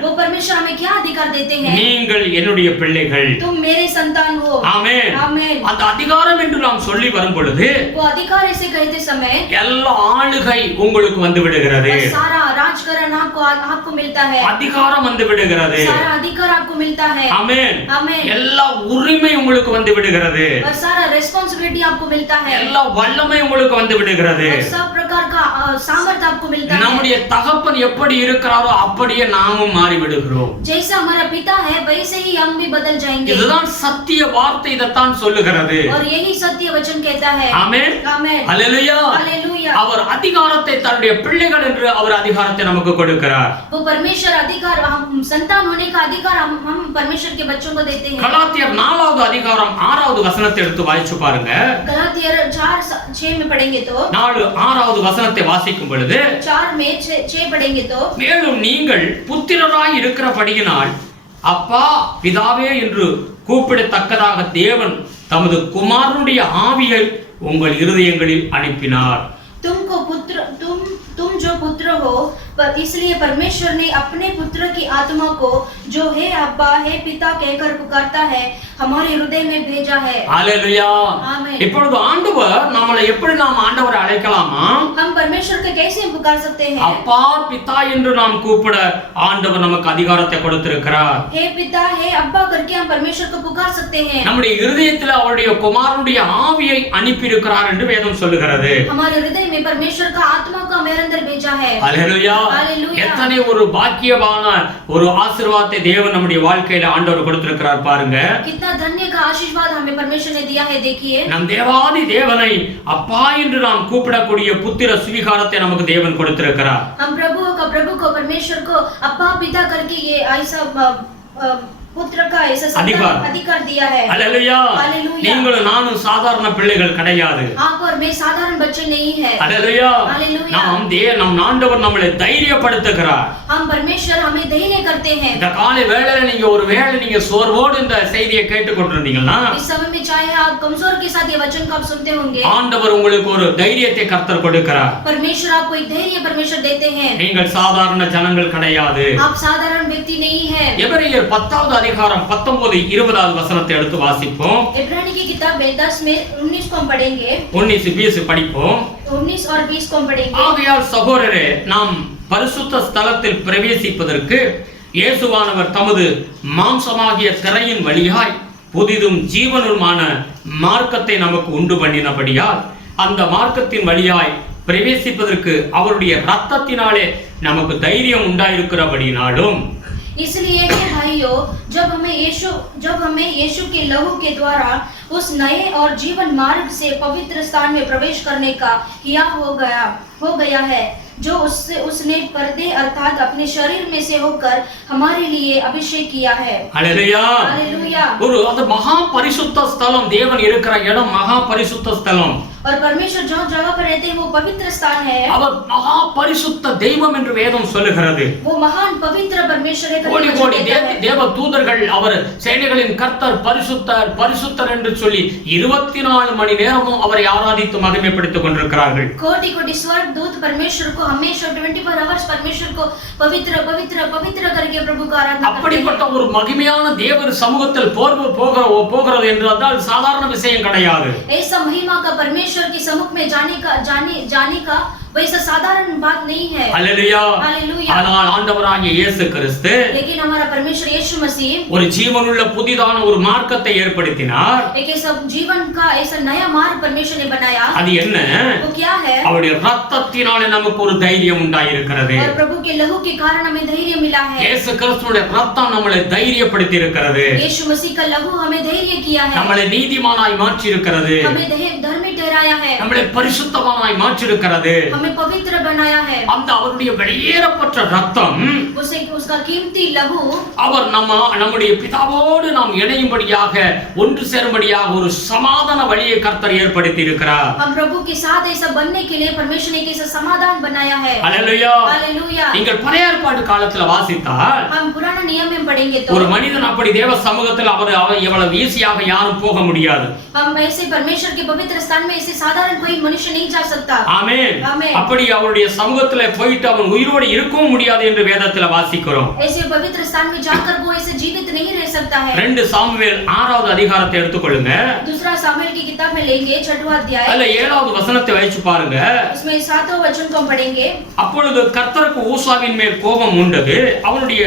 वो परमेश्वर हमें क्या अधिकार देते हैं? நீங்கள் என்னுடைய பிள்ளைகள். तुम मेरे संतान हो. ஆமென். आमेन. அந்த அதிகாரம் என்று நாம் சொல்லி வரும் பொழுது वो अधिकार ऐसे कहते समय எல்லா ஆளுகை உங்களுக்கு வந்து விடுகிறது. सारा राजकरण आपको मिलता है. அதிகாரம் வந்து விடுகிறது. सारा अधिकार आपको मिलता है. ஆமென். आमेन. எல்லா உரிமை உங்களுக்கு வந்து விடுகிறது. और सारा रिस्पांसिबिलिटी आपको मिलता है. எல்லா வல்லமை உங்களுக்கு வந்து விடுகிறது. और सब प्रकार का सामर्थ्य आपको मिलता है. நம்முடைய தகப்பன் எப்படி இருக்கிறாரோ அப்படியே நாமும் மாறி விடுகிறோம். जैसा हमारा पिता है वैसे ही हम भी बदल जाएंगे. இதுதான் சத்திய வார்த்தை, இதைத்தான் சொல்லுகிறது. और यही सत्य वचन कहता है. ஆமென். आमेन. ஹல்லேலூயா. हालेलुया. அவர் அதிகாரத்தை தன்னுடைய பிள்ளைகள் என்று அவர் அதிகாரத்தை நமக்கு கொடுக்கிறார். वो परमेश्वर अधिकार, हम संतान होने का अधिकार हम परमेश्वर के बच्चों को देते हैं. கலாத்தியர் 4வது அதிகாரம் 6வது வசனத்தை எடுத்து வாசிச்சு பாருங்க. गलातियर 4:6 में पढ़ेंगे तो 4:6வது வசனத்தை வாசிக்கும் பொழுது 4 में 6 पढ़ेंगे तो, மேலும் நீங்கள் புத்திரராய் இருக்கிறபடியினால் அப்பா பிதாவே என்று கூப்பிடத்தக்கதாக தேவன் தமது குமாரனுடைய ஆவியை உங்கள் இருதயங்களில் அனுப்பினார். तुम जो पुत्र हो इसलिए परमेश्वर ने अपने पुत्र की आत्मा को जो हे अब्बा हे पिता कहकर पुकारता है हमारे हृदय में भेजा है। ஹalleluya. ஆமென். இப்பொழுது ஆண்டவர் நம்மளை எப்படி நாம் ஆண்டவரை அழைக்கலாமா? हम परमेश्वर को कैसे पुकार सकते हैं? அப்பா பிதா என்று நாம் கூப்பிட ஆண்டவர் நமக்கு அதிகாரத்தை கொடுத்திருக்கிறார். हे पिता हे अब्बा करके हम परमेश्वर को पुकार सकते हैं। நம்முடைய இருதயத்தில் அவருடைய குமாரனுடைய ஆவியை அனுப்பி இருக்கிறார் என்று வேதம் சொல்லுகிறது. हमारे हृदय में परमेश्वर का आत्मा को मेरे अंदर भेजा है। ஹalleluya. ஹalleluya. எத்தனை ஒரு பாக்கியமான ஒரு ஆசீர்வாதத்தை தேவன் நம்முடைய வாழ்க்கையில ஆண்டவர் கொடுத்திருக்கிறார் பாருங்க. कितना धन्य का आशीर्वाद हमें परमेश्वर ने दिया है देखिए। நம் தேவாதி தேவனை அப்பா என்று நாம் கூப்பிடக்கூடிய புத்திர சுவிகாரத்தை நமக்கு தேவன் கொடுத்திருக்கிறார். हम प्रभु को परमेश्वर को अब्बा पिता करके ये ऐसा पुत्र का ऐसा अधिकार दिया है। हालेलुया. நீங்களும் நானும் சாதாரண பிள்ளைகள் கிடையாது. आप और मैं साधारण बच्चे नहीं है। हालेलुया. हालेलुया. நம் ஆண்டவர் நம்மளை தைரியப்படுத்துகிறார். हम परमेश्वर हमें धैर्य करते हैं। இந்த காலை வேளையில நீங்க ஒருவேளை நீங்க சோர்வோடு இந்த செய்தியை கேட்டுக்கொண்டிருந்தீங்கன்னா इस समय में चाहे आप कमजोर के साथ ये वचन को आप सुनते होंगे ஆண்டவர் உங்களுக்கு ஒரு தைரியத்தை கர்த்தர் கொடுக்கிறார். परमेश्वर आपको एक धैर्य परमेश्वर देते हैं। நீங்கள் சாதாரண ஜனங்கள் கிடையாது. आप साधारण व्यक्ति नहीं है। எபிரேயர் 10வது அதிகாரம் 19-20வது வசனத்தை எடுத்து வாசிப்போம். इब्रानी की किताब 10 में 19 को हम पढ़ेंगे। 19-20 படிப்போம். 19 और 20 को हम पढ़ेंगे। ஆகையால் சகோதரரே நாம் பரிசுத்த ஸ்தலத்தில் பிரவேசிப்பதற்கு இயேசுவானவர் தமது மாம்சமாகிய திரையின் வழியாய் புதிதும் ஜீவனுமான மார்க்கத்தை நமக்கு உண்டு பண்ணினபடியால் அந்த மார்க்கத்தின் வழியாய் பிரவேசிப்பதற்கு அவருடைய இரத்தத்தினாலே நமக்கு தைரியம் உண்டாயிருக்கிறபடினாலும் इसलिए हे भाइयों जब हमें यीशु के लहू के द्वारा उस नए और जीवन मार्ग से पवित्र स्थान में प्रवेश करने का किया हो गया है जो उसने पर्दे अर्थात अपने शरीर में से होकर हमारे लिए अभिषेक किया है। हालेलुया. हालेलुया. ஒரு அது மகா பரிசுத்த ஸ்தலம் தேவன் இருக்கிற இடம் மகா பரிசுத்த ஸ்தலம். और परमेश्वर जो जगह पर रहते हैं वो पवित्र स्थान है। அவர் மகா பரிசுத்த தெய்வம் என்று வேதம் சொல்லுகிறது. वो महान पवित्र परमेश्वर है। கோடி கோடி தேவ தூதர்கள் அவர் சேனைகளின் கர்த்தர் பரிசுத்தர் பரிசுத்தர் என்று சொல்லி 24 மணி நேரமும் அவரை ஆராதித்து மகிமைப்படுத்திக் கொண்டிருக்கிறார்கள். कोटि कोटि स्वर्ग दूत परमेश्वर को हमेशा 24 आवर्स परमेश्वर को पवित्र पवित्र पवित्र करके प्रभु का आराधना करते हैं। அப்படிப்பட்ட ஒரு மகிமையான தேவர் சமூகத்தில் போகிறது என்றால் அது சாதாரண விஷயம் கிடையாது. ऐसा महिमा का परमेश्वर की सम्मुख में जाने का वैसा साधारण बात नहीं है। हालेलुया. हालेलुया. ஆனால் ஆண்டவராகிய இயேசு கிறிஸ்து लेकिन हमारा परमेश्वर यीशु मसीह ஒரு ஜீவனுள்ள புதிதான ஒரு மார்க்கத்தை ஏற்படுத்தினார். एक ऐसा जीवन का ऐसा नया मार्ग परमेश्वर ने बनाया। அது என்ன? वो क्या है? அவருடைய இரத்தத்தினாலே நமக்கு ஒரு தைரியம் உண்டாயிருக்கிறது. और प्रभु के लहू के कारण हमें धैर्य मिला है। இயேசு கிறிஸ்துவின் இரத்தம் நம்மை தைரியப்படுத்தி இருக்கிறது. यीशु मसीह का लहू हमें धैर्य किया है। நம்மை நீதிமானாய் மாற்றி இருக்கிறது. हमें धर्मी ठहराया है। நம்மை பரிசுத்தமானாய் மாற்றி இருக்கிறது. हमें पवित्र बनाया है। அந்த அவருடைய வெளியேறப்பட்ட இரத்தம் उसका कीमती लहू அவர் நம்முடைய பிதாவோடு நாம் இணையும்படியாக ஒன்று சேரும்படியாக ஒரு சமாதான வழியை கர்த்தர் ஏற்படுத்தி இருக்கிறார். हम प्रभु के साथ ऐसा बनने के लिए परमेश्वर ने ऐसा समाधान बनाया है। हालेलुया. हालेलुया. நீங்கள் பழைய ஏற்பாடு காலத்துல வாசித்தால் हम पुराना नियम में पढ़ेंगे तो ஒரு மனிதன் அப்படி தேவ சமூகத்தில் அவர் எவ்வளவு ஈஸியாக யாரும் போக முடியாது. हम ऐसे परमेश्वर के पवित्र स्थान में ऐसे साधारण कोई मनुष्य नहीं जा सकता। ஆமென். ஆமென். அப்படி அவருடைய சமூகத்துல போயிட்டு அவன் உயிரோடு இருக்கவும் முடியாது என்று வேதத்துல வாசிக்கிறோம். ऐसे पवित्र स्थान में जाकर वो ऐसे जीवित नहीं रह सकता है। 2 சாமுவேல் 6வது அதிகாரத்தை எடுத்துக்கொள்ளுங்க. दूसरा सामुएल की किताब में लेंगे 6वां अध्याय அதுல 7வது வசனத்தை வாசிச்சு பாருங்க. उसमें 7वां वचन को हम पढ़ेंगे। அப்பொழுது கர்த்தருக்கு ஊசாவின் மேல் கோபம் உண்டது. அவனுடைய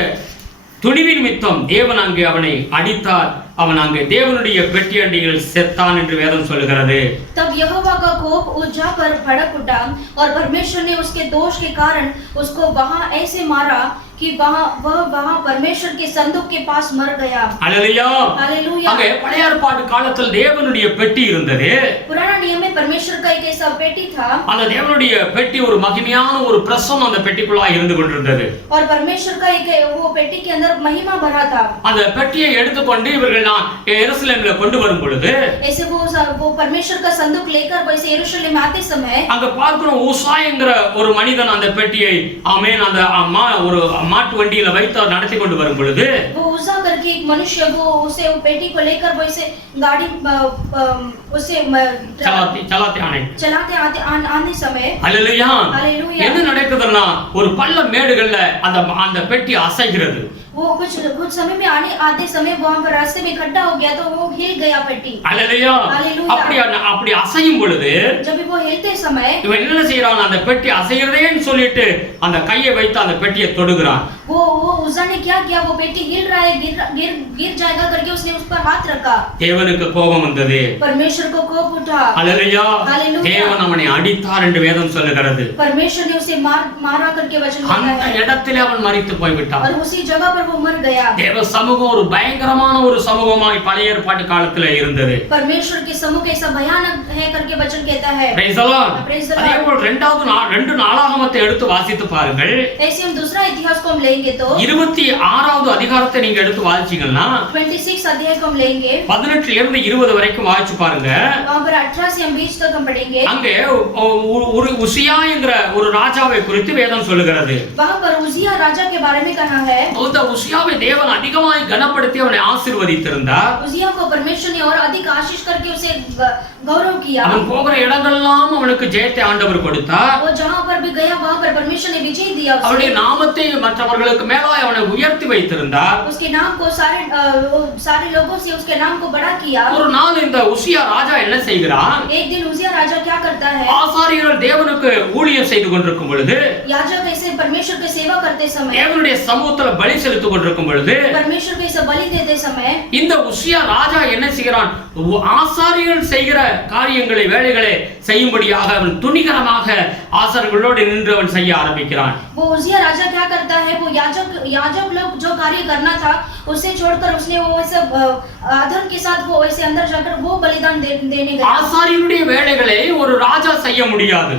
துணிவின் நிமித்தம் தேவன் அங்கே அவனை அடித்தார். அவன் அங்கே தேவனுடைய பெட்டியண்டியில் செத்தான் என்று வேதம் சொல்லுகிறது. तब यहोवा का कोप उज्जा पर भड़क उठा और परमेश्वर ने उसके दोष के कारण उसको वहां ऐसे मारा कि वहां परमेश्वर के संदूक के पास मर गया। हालेलुया. हालेलुया. அங்கே பழைய ஏற்பாடு காலத்தில் தேவனுடைய பெட்டி இருந்தது. पुराना नियम में परमेश्वर का एक ऐसा पेटी था। அந்த தேவனுடைய பெட்டி ஒரு மகிமையான ஒரு பிரசன்னம் அந்த பெட்டிக்குள்ள இருந்து கொண்டிருந்தது. और परमेश्वर का एक वो पेटी के अंदर महिमा भरा था। அந்த பெட்டியை எடுத்துக்கொண்டு இவர்கள் எருசலேம்ல கொண்டு வரும் பொழுது ऐसे वो परमेश्वर का संदूक लेकर वैसे यरूशलेम आते समय அங்க பார்க்கிறோம் ஊசாய்ங்கிற ஒரு மனிதன் அந்த பெட்டியை ஆமென் அந்த மாட்டு வண்டியில வைத்து அவர் நடத்தி கொண்டு வரும் பொழுது वो उजा करके एक मनुष्य वो उसे वो पेटी को लेकर वो इसे गाड़ी उसे चलाते आने समय அல்லேலூயா हालेलुया என்ன நடக்குதுன்னா ஒரு பள்ள மேடுகள்ல அந்த பெட்டி அசைகிறது वो कुछ समय में आधे समय वहां पर रास्ते में इकट्ठा हो गया तो वो हिल गया पेटी அல்லேலூயா அப்படி அசையும் பொழுது जब वो हिलते समय இவன் என்ன செய்றான் அந்த பெட்டி அசைகிறதேன்னு சொல்லிட்டு அந்த கையை வைத்து அந்த பெட்டியை தொடுகிறான் वो उजा ने क्या किया वो पेटी हिल रहा है गिर जाएगा करके उसने उस पर हाथ रखा தேவனுக்கு கோபம் வந்தது परमेश्वर को कोप उठा அல்லேலூயா தேவன் அவனை அடித்தார் என்று வேதம் சொல்லுகிறது परमेश्वर ने उसे मारा करके वचन कहता है அந்த இடத்திலே அவன் மரித்து போய் விட்டான் और उसी जगह पर वो मर गया தேவ சமூகம் ஒரு பயங்கரமான ஒரு சமூகமாய் பழைய ஏற்பாட்டு காலத்துல இருந்தது परमेश्वर के समूह कैसा भयानक है करके वचन कहता है Praise the Lord. அதேபோல் ரெண்டு நாளாகமத்தை எடுத்து வாசித்து பாருங்கள் ऐसे हम दूसरा इतिहास को हम लेंगे तो 26வது அதிகாரத்தை நீங்க எடுத்து வாசிச்சீங்கன்னா 26 अध्याय को हम लेंगे 18 இருந்து 20 வரைக்கும் வாசிச்சு பாருங்க वहां पर 18 से हम 20 तक हम पढ़ेंगे அங்கே ஒரு உசியா என்கிற ஒரு ராஜாவை குறித்து வேதம் சொல்லுகிறது वहां पर उजिया राजा के बारे में कहा है அந்த உசியாவை தேவன் அதிகமாய் கனப்படுத்தி அவனை ஆசீர்வதித்திருந்தார் उजिया को परमेश्वर ने और अधिक आशीष करके उसे गौरव किया அவன் போகிற இடங்களெல்லாம் அவனுக்கு ஜெயத்தை ஆண்டவர் கொடுத்தார் वो जहां पर भी गया वहां पर परमेश्वर ने विजय दिया उसे அவருடைய நாமத்தை மற்றவர்களுக்கு மேலாய் அவனை உயர்த்தி வைத்திருந்தார் उसके नाम को सारे लोगों से उसके नाम को बड़ा किया ஒரு நாள் இந்த உசியா ராஜா என்ன செய்கிறான் एक दिन उजिया राजा क्या करता है ஆசாரியர்கள் தேவனுக்கு ஊழியம் செய்து கொண்டிருக்கும் பொழுது याजक ऐसे परमेश्वर की सेवा करते समय தேவனுடைய சமூகத்துல பலி செலுத்திக் கொண்டிருக்கும் பொழுது परमेश्वर को इसे बलि देते समय இந்த உசியா ராஜா என்ன செய்கிறான் ஆசாரியர்கள் செய்கிற காரியங்களை வேலைகளை செய்யும்படியாக அவன் துணிகரமாக ஆசாரியர்களோடு நின்று அவன் செய்ய ஆரம்பிக்கிறான் वो उजिया राजा क्या करता है वो याजक लोग जो कार्य करना था उसे छोड़कर उसने वो ऐसे आधन के साथ वो ऐसे अंदर जाकर वो बलिदान देने गया ஆசாரியருடைய வேலைகளை ஒரு ராஜா செய்ய முடியாது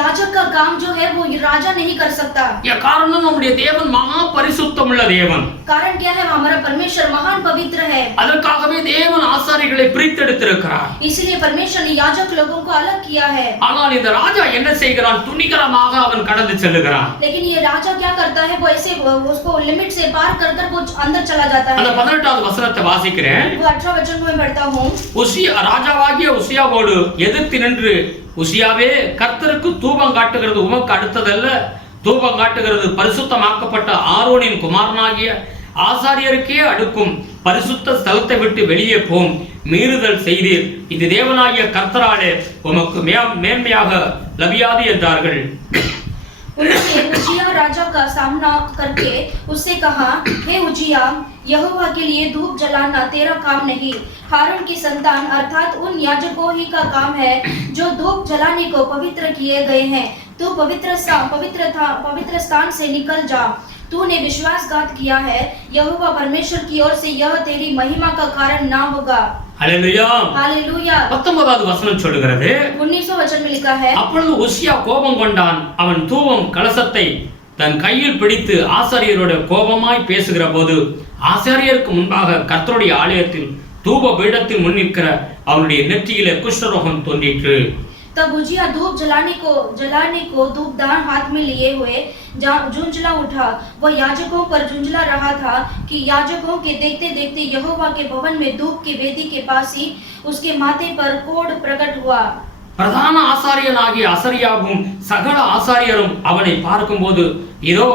याजक का काम जो है वो राजा नहीं कर सकता காரணம் நம்முடைய தேவன் மகா பரிசுத்தமுள்ள தேவன் कारण क्या है हमारा परमेश्वर महान पवित्र है அதற்காகவே தேவன் ஆசாரியர்களை பிரித்தெடுத்திருக்கிறார் इसलिए परमेश्वर ने याजक लोगों को अलग किया है ஆனால் இந்த ராஜா என்ன செய்கிறான் துணிகரமாக அவன் கடந்து செல்லுகிறான் लेकिन ये राजा क्या करता है वो ऐसे उसको लिमिट से पार कर वो अंदर चला जाता है அந்த 18வது வசனத்தை வாசிக்கிறேன் वो 18 वचन को मैं पढ़ता हूं உசியா ராஜாவாகிய உசியாவோடு எதிர்த்து நின்று உசியாவே கர்த்தருக்கு தூபம் காட்டுகிறது உமக்கு அடுத்ததல்ல தூபம் காட்டுகிறது பரிசுத்தமாக்கப்பட்ட ஆரோனின் குமாரனாகிய ஆசாரியருக்கே அடுக்கும் பரிசுத்த ஸ்தலத்தை விட்டு வெளியே போம் மீறுதல் செய்தீர் இது தேவனாகிய கர்த்தராலே உமக்கு மேன்மையாக லபியாது என்றார்கள் उन्होंने उजिया राजा का सामना करके उससे कहा हे उजिया यहोवा के लिए धूप जलाना तेरा काम नहीं हारून की संतान अर्थात उन याजकों ही का काम है जो धूप जलाने को पवित्र किए गए हैं तू पवित्र स्थान से निकल जा तूने विश्वासघात किया है यहोवा परमेश्वर की ओर से यह तेरी महिमा का कारण ना होगा ஹல்லேலூயா हालेलुया 19வது வசனம் சொல்லுகிறது 19वां वचन में लिखा है அப்பொழுது உசியா கோபம் கொண்டான் அவன் தூபம் கலசத்தை தன் கையில் பிடித்து ஆசாரியரோட கோபமாய் பேசுகிற போது ஆசாரியருக்கு முன்பாக கர்த்தருடைய ஆலயத்தில் தூப பீடத்தில் முன் நிற்கிற அவனுடைய நெற்றியிலே குஷ்டரோகம் தோன்றிற்று तब उजिया धूप जलाने को धूपदान हाथ में लिए हुए झुंझला उठा वह याजकों पर झुंझला रहा था कि याजकों के देखते देखते यहोवा के भवन में धूप की वेदी के पास ही उसके माथे पर कोढ़ प्रकट हुआ பிரதான ஆசாரியனாகிய அசரியாவும் சகல ஆசாரியரும் அவனை பார்க்கும்போது இதோ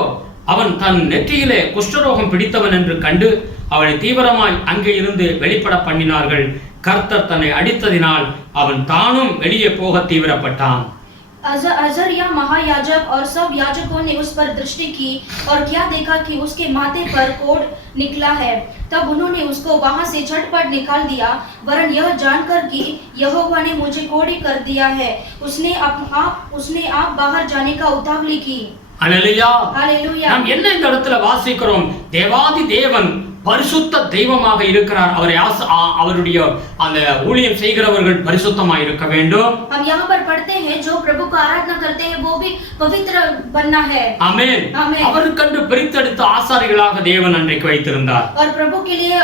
அவன் தன் நெற்றியிலே குஷ்டரோகம் பிடித்தவன் என்று கண்டு அவனை தீவிரமாய் அங்கே இருந்து வெளிப்பட பண்ணினார்கள் கர்த்தர் தன்னை அடித்ததினால் அவன் தானும் வெளியே போக தீவிரப்பட்டான் अजरिया महायाजक और सब याजकों ने उस पर दृष्टि की और क्या देखा कि उसके माथे पर कोढ़ निकला है तब उन्होंने उसको वहां से झटपट निकाल दिया वरन यह जानकर कि यहोवा ने मुझे कोढ़ी कर दिया है उसने आप बाहर जाने का उतावली की ஹல்லேலூயா हालेलुया நாம் என்ன இந்த இடத்துல வாசிக்கிறோம் தேவாதி தேவன் பரிசுத்த தெய்வமாக இருக்கிறார். அவருடைய அந்த ஊழியம் செய்கிறவர்கள் பரிசுத்தமாக இருக்க வேண்டும். हम यहाँ पर पढ़ते हैं जो प्रभु को आराधना करते हैं वो भी पवित्र बनना है. ஆமென். அவருக்கென்று பிரித்தெடுத்த ஆசாரிகளாக தேவன் அன்றைக்கு வைத்திருந்தார். और प्रभु के लिए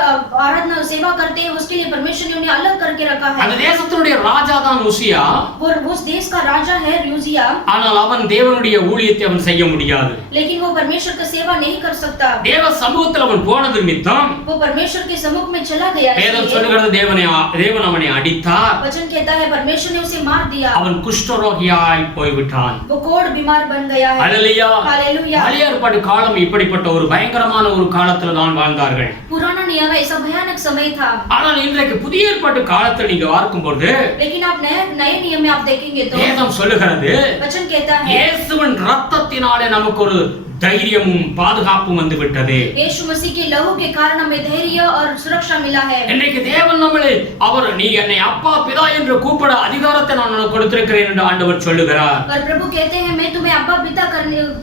आराधना सेवा करते हैं उसके लिए परमेश्वर ने उन्हें अलग करके रखा है. அந்த தேசத்தினுடைய ராஜா தான் உசியா. वो उस देश का राजा है यूजिया. ஆனால் அவன் தேவனுடைய ஊழியத்தை அவன் செய்ய முடியாது. लेकिन वो परमेश्वर का सेवा नहीं कर सकता. தேவ சமூகத்தில் அவன் போனது நிமித்தம் वो परमेश्वर के सम्मुख में चला गया. வேதம் சொல்கிறது தேவன் அவனை அடித்தார். वचन कहता है परमेश्वर ने उसे मार दिया. அவன் குஷ்டரோகியாய் போய்விட்டான். वो कोढ़ बीमार बन गया है. ஹalleluya. हालेलुया. பழைய ஏற்பாடு காலம் இப்படிப்பட்ட ஒரு பயங்கரமான ஒரு காலத்துல தான் வாழ்ந்தார்கள். पुराना नियम ऐसा भयानक समय था. ஆனால் இன்றைக்கு புதிய ஏற்பாட்டு காலத்தில் நீங்க பார்க்கும்போது लेकिन आप नए नियम में आप देखेंगे तो வேதம் சொல்லுகிறது वचन कहता है இயேசுவின் இரத்தத்தினாலே நமக்கு ஒரு தைரியமும் பாதுகாப்பும் வந்து விட்டது. यीशु मसीह के लहू के कारण हमें धैर्य और सुरक्षा मिला है. இன்னைக்கு தேவன் நம்மளை நீ என்னை அப்பா பிதா என்று கூப்பிட அதிகாரத்தை நான் உனக்கு கொடுத்திருக்கிறேன் என்று ஆண்டவர் சொல்லுகிறார். और प्रभु कहते हैं मैं तुम्हें अब्बा पिता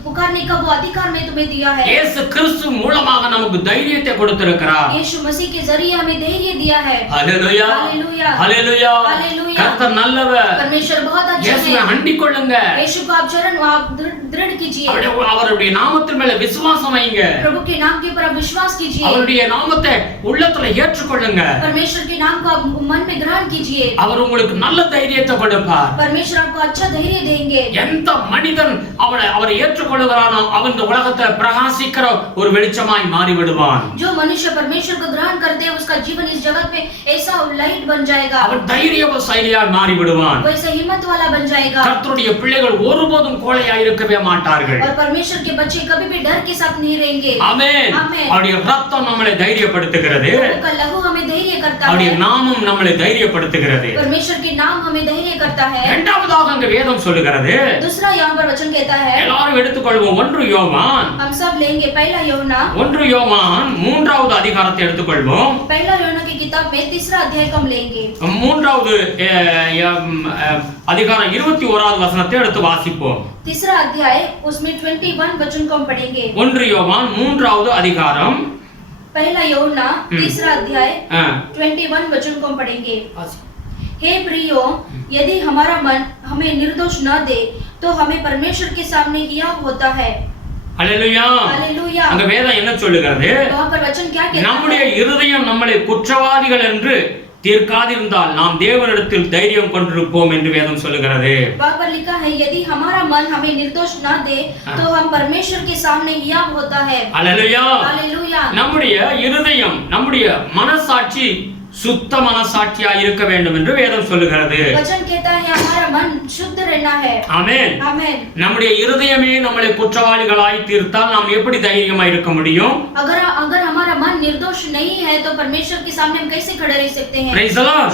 पुकारने का वो अधिकार मैं तुम्हें दिया है. இயேசு கிறிஸ்து மூலமாக நமக்கு தைரியத்தை கொடுத்திருக்கிறார். यीशु मसीह के जरिए हमें धैर्य दिया है. हालेलुया. हालेलुया. हालेलुया. हालेलुया. கர்த்தர் நல்லவர். परमेश्वर बहुत अच्छा है. இயேசுவை அண்டிக் கொள்ளுங்க. यीशु को आप चरण आप दृढ़ कीजिए. அவருடைய நாமத்தின் மேல விசுவாசம் வைங்க. प्रभु के नाम के ऊपर आप विश्वास कीजिए. அவருடைய நாமத்தை உள்ளத்துல ஏற்றுக்கொள்ளுங்க. परमेश्वर के नाम को आप मन में ग्रहण कीजिए. அவர் உங்களுக்கு நல்ல தைரியத்தை கொடுப்பார். परमेश्वर आपको अच्छा धैर्य देंगे. எந்த மனிதன் அவரை ஏற்றுக்கொள்கிறானோ அவன் இந்த உலகத்தை பிரகாசிக்கிற ஒரு வெளிச்சமாய் மாறி விடுவான். जो मनुष्य परमेश्वर को ग्रहण करते हैं उसका जीवन इस जगत में ऐसा लाइट बन जाएगा. அவன் தைரியசாலியாய் மாறி விடுவான். वैसा हिम्मत वाला बन जाएगा. கர்த்தருடைய பிள்ளைகள் ஒருபோதும் கோழையாய் இருக்கவே மாட்டார்கள். और परमेश्वर के बच्चे कभी भी डर के साथ नहीं रहेंगे. ஆமென். அவருடைய இரத்தம் நம்மை தைரியப்படுத்துகிறது. उसका लहू हमें धैर्य करता है. அவருடைய நாமம் நம்மை தைரியப்படுத்துகிறது. परमेश्वर के नाम हमें धैर्य करता है. இரண்டாவதாக அங்க வேதம் சொல்லுகிறது. दूसरा यहाँ पर वचन कहता है. எல்லாரும் எடுத்துக்கொள்வோம். 1 யோவான். हम सब लेंगे पहला यूहन्ना. 1 யோவான் 3வது அதிகாரத்தை எடுத்துக்கொள்வோம். पहला यूहन्ना की किताब में 3रा अध्याय को हम लेंगे. 3வது அதிகாரம் 21வது வசனத்தை எடுத்து வாசிப்போம். 3रा अध्याय उसमें 21 वचन को हम पढ़ेंगे. 1 யோவான் 3வது அதிகாரம் पहला यूहन्ना 3रा अध्याय 21 वचन को हम पढ़ेंगे. हे प्रियो यदि हमारा मन हमें निर्दोष न दे तो हमें परमेश्वर के सामने हियाव होता है. ஹalleluya. हालेलुया. அங்க வேதம் என்ன சொல்லுகிறது? वहां पर वचन क्या कहता है? நம்முடைய இருதயம் நம்மளை குற்றவாளிகள் என்று தீர்க்காதிருந்தால் நாம் தேவனிடத்தில் தைரியம் கொண்டிருப்போம் என்று வேதம் சொல்லுகிறது. वहां पर लिखा है यदि हमारा मन हमें निर्दोष न दे तो हम परमेश्वर के सामने हियाव होता है. ஹalleluya. हालेलुया. நம்முடைய இருதயம் நம்முடைய மனசாட்சி சுத்த மனசாட்சியா இருக்க வேண்டும் என்று வேதம் சொல்லுகிறது. वचन कहता है हमारा मन शुद्ध रहना है. ஆமென். आमेन. நம்முடைய இருதயமே நம்மளை குற்றவாளிகளாய் தீர்த்தால் நாம் எப்படி தைரியமா இருக்க முடியும்? अगर हमारा मन निर्दोष नहीं है तो परमेश्वर के सामने हम कैसे खड़े रह सकते हैं? Praise the Lord.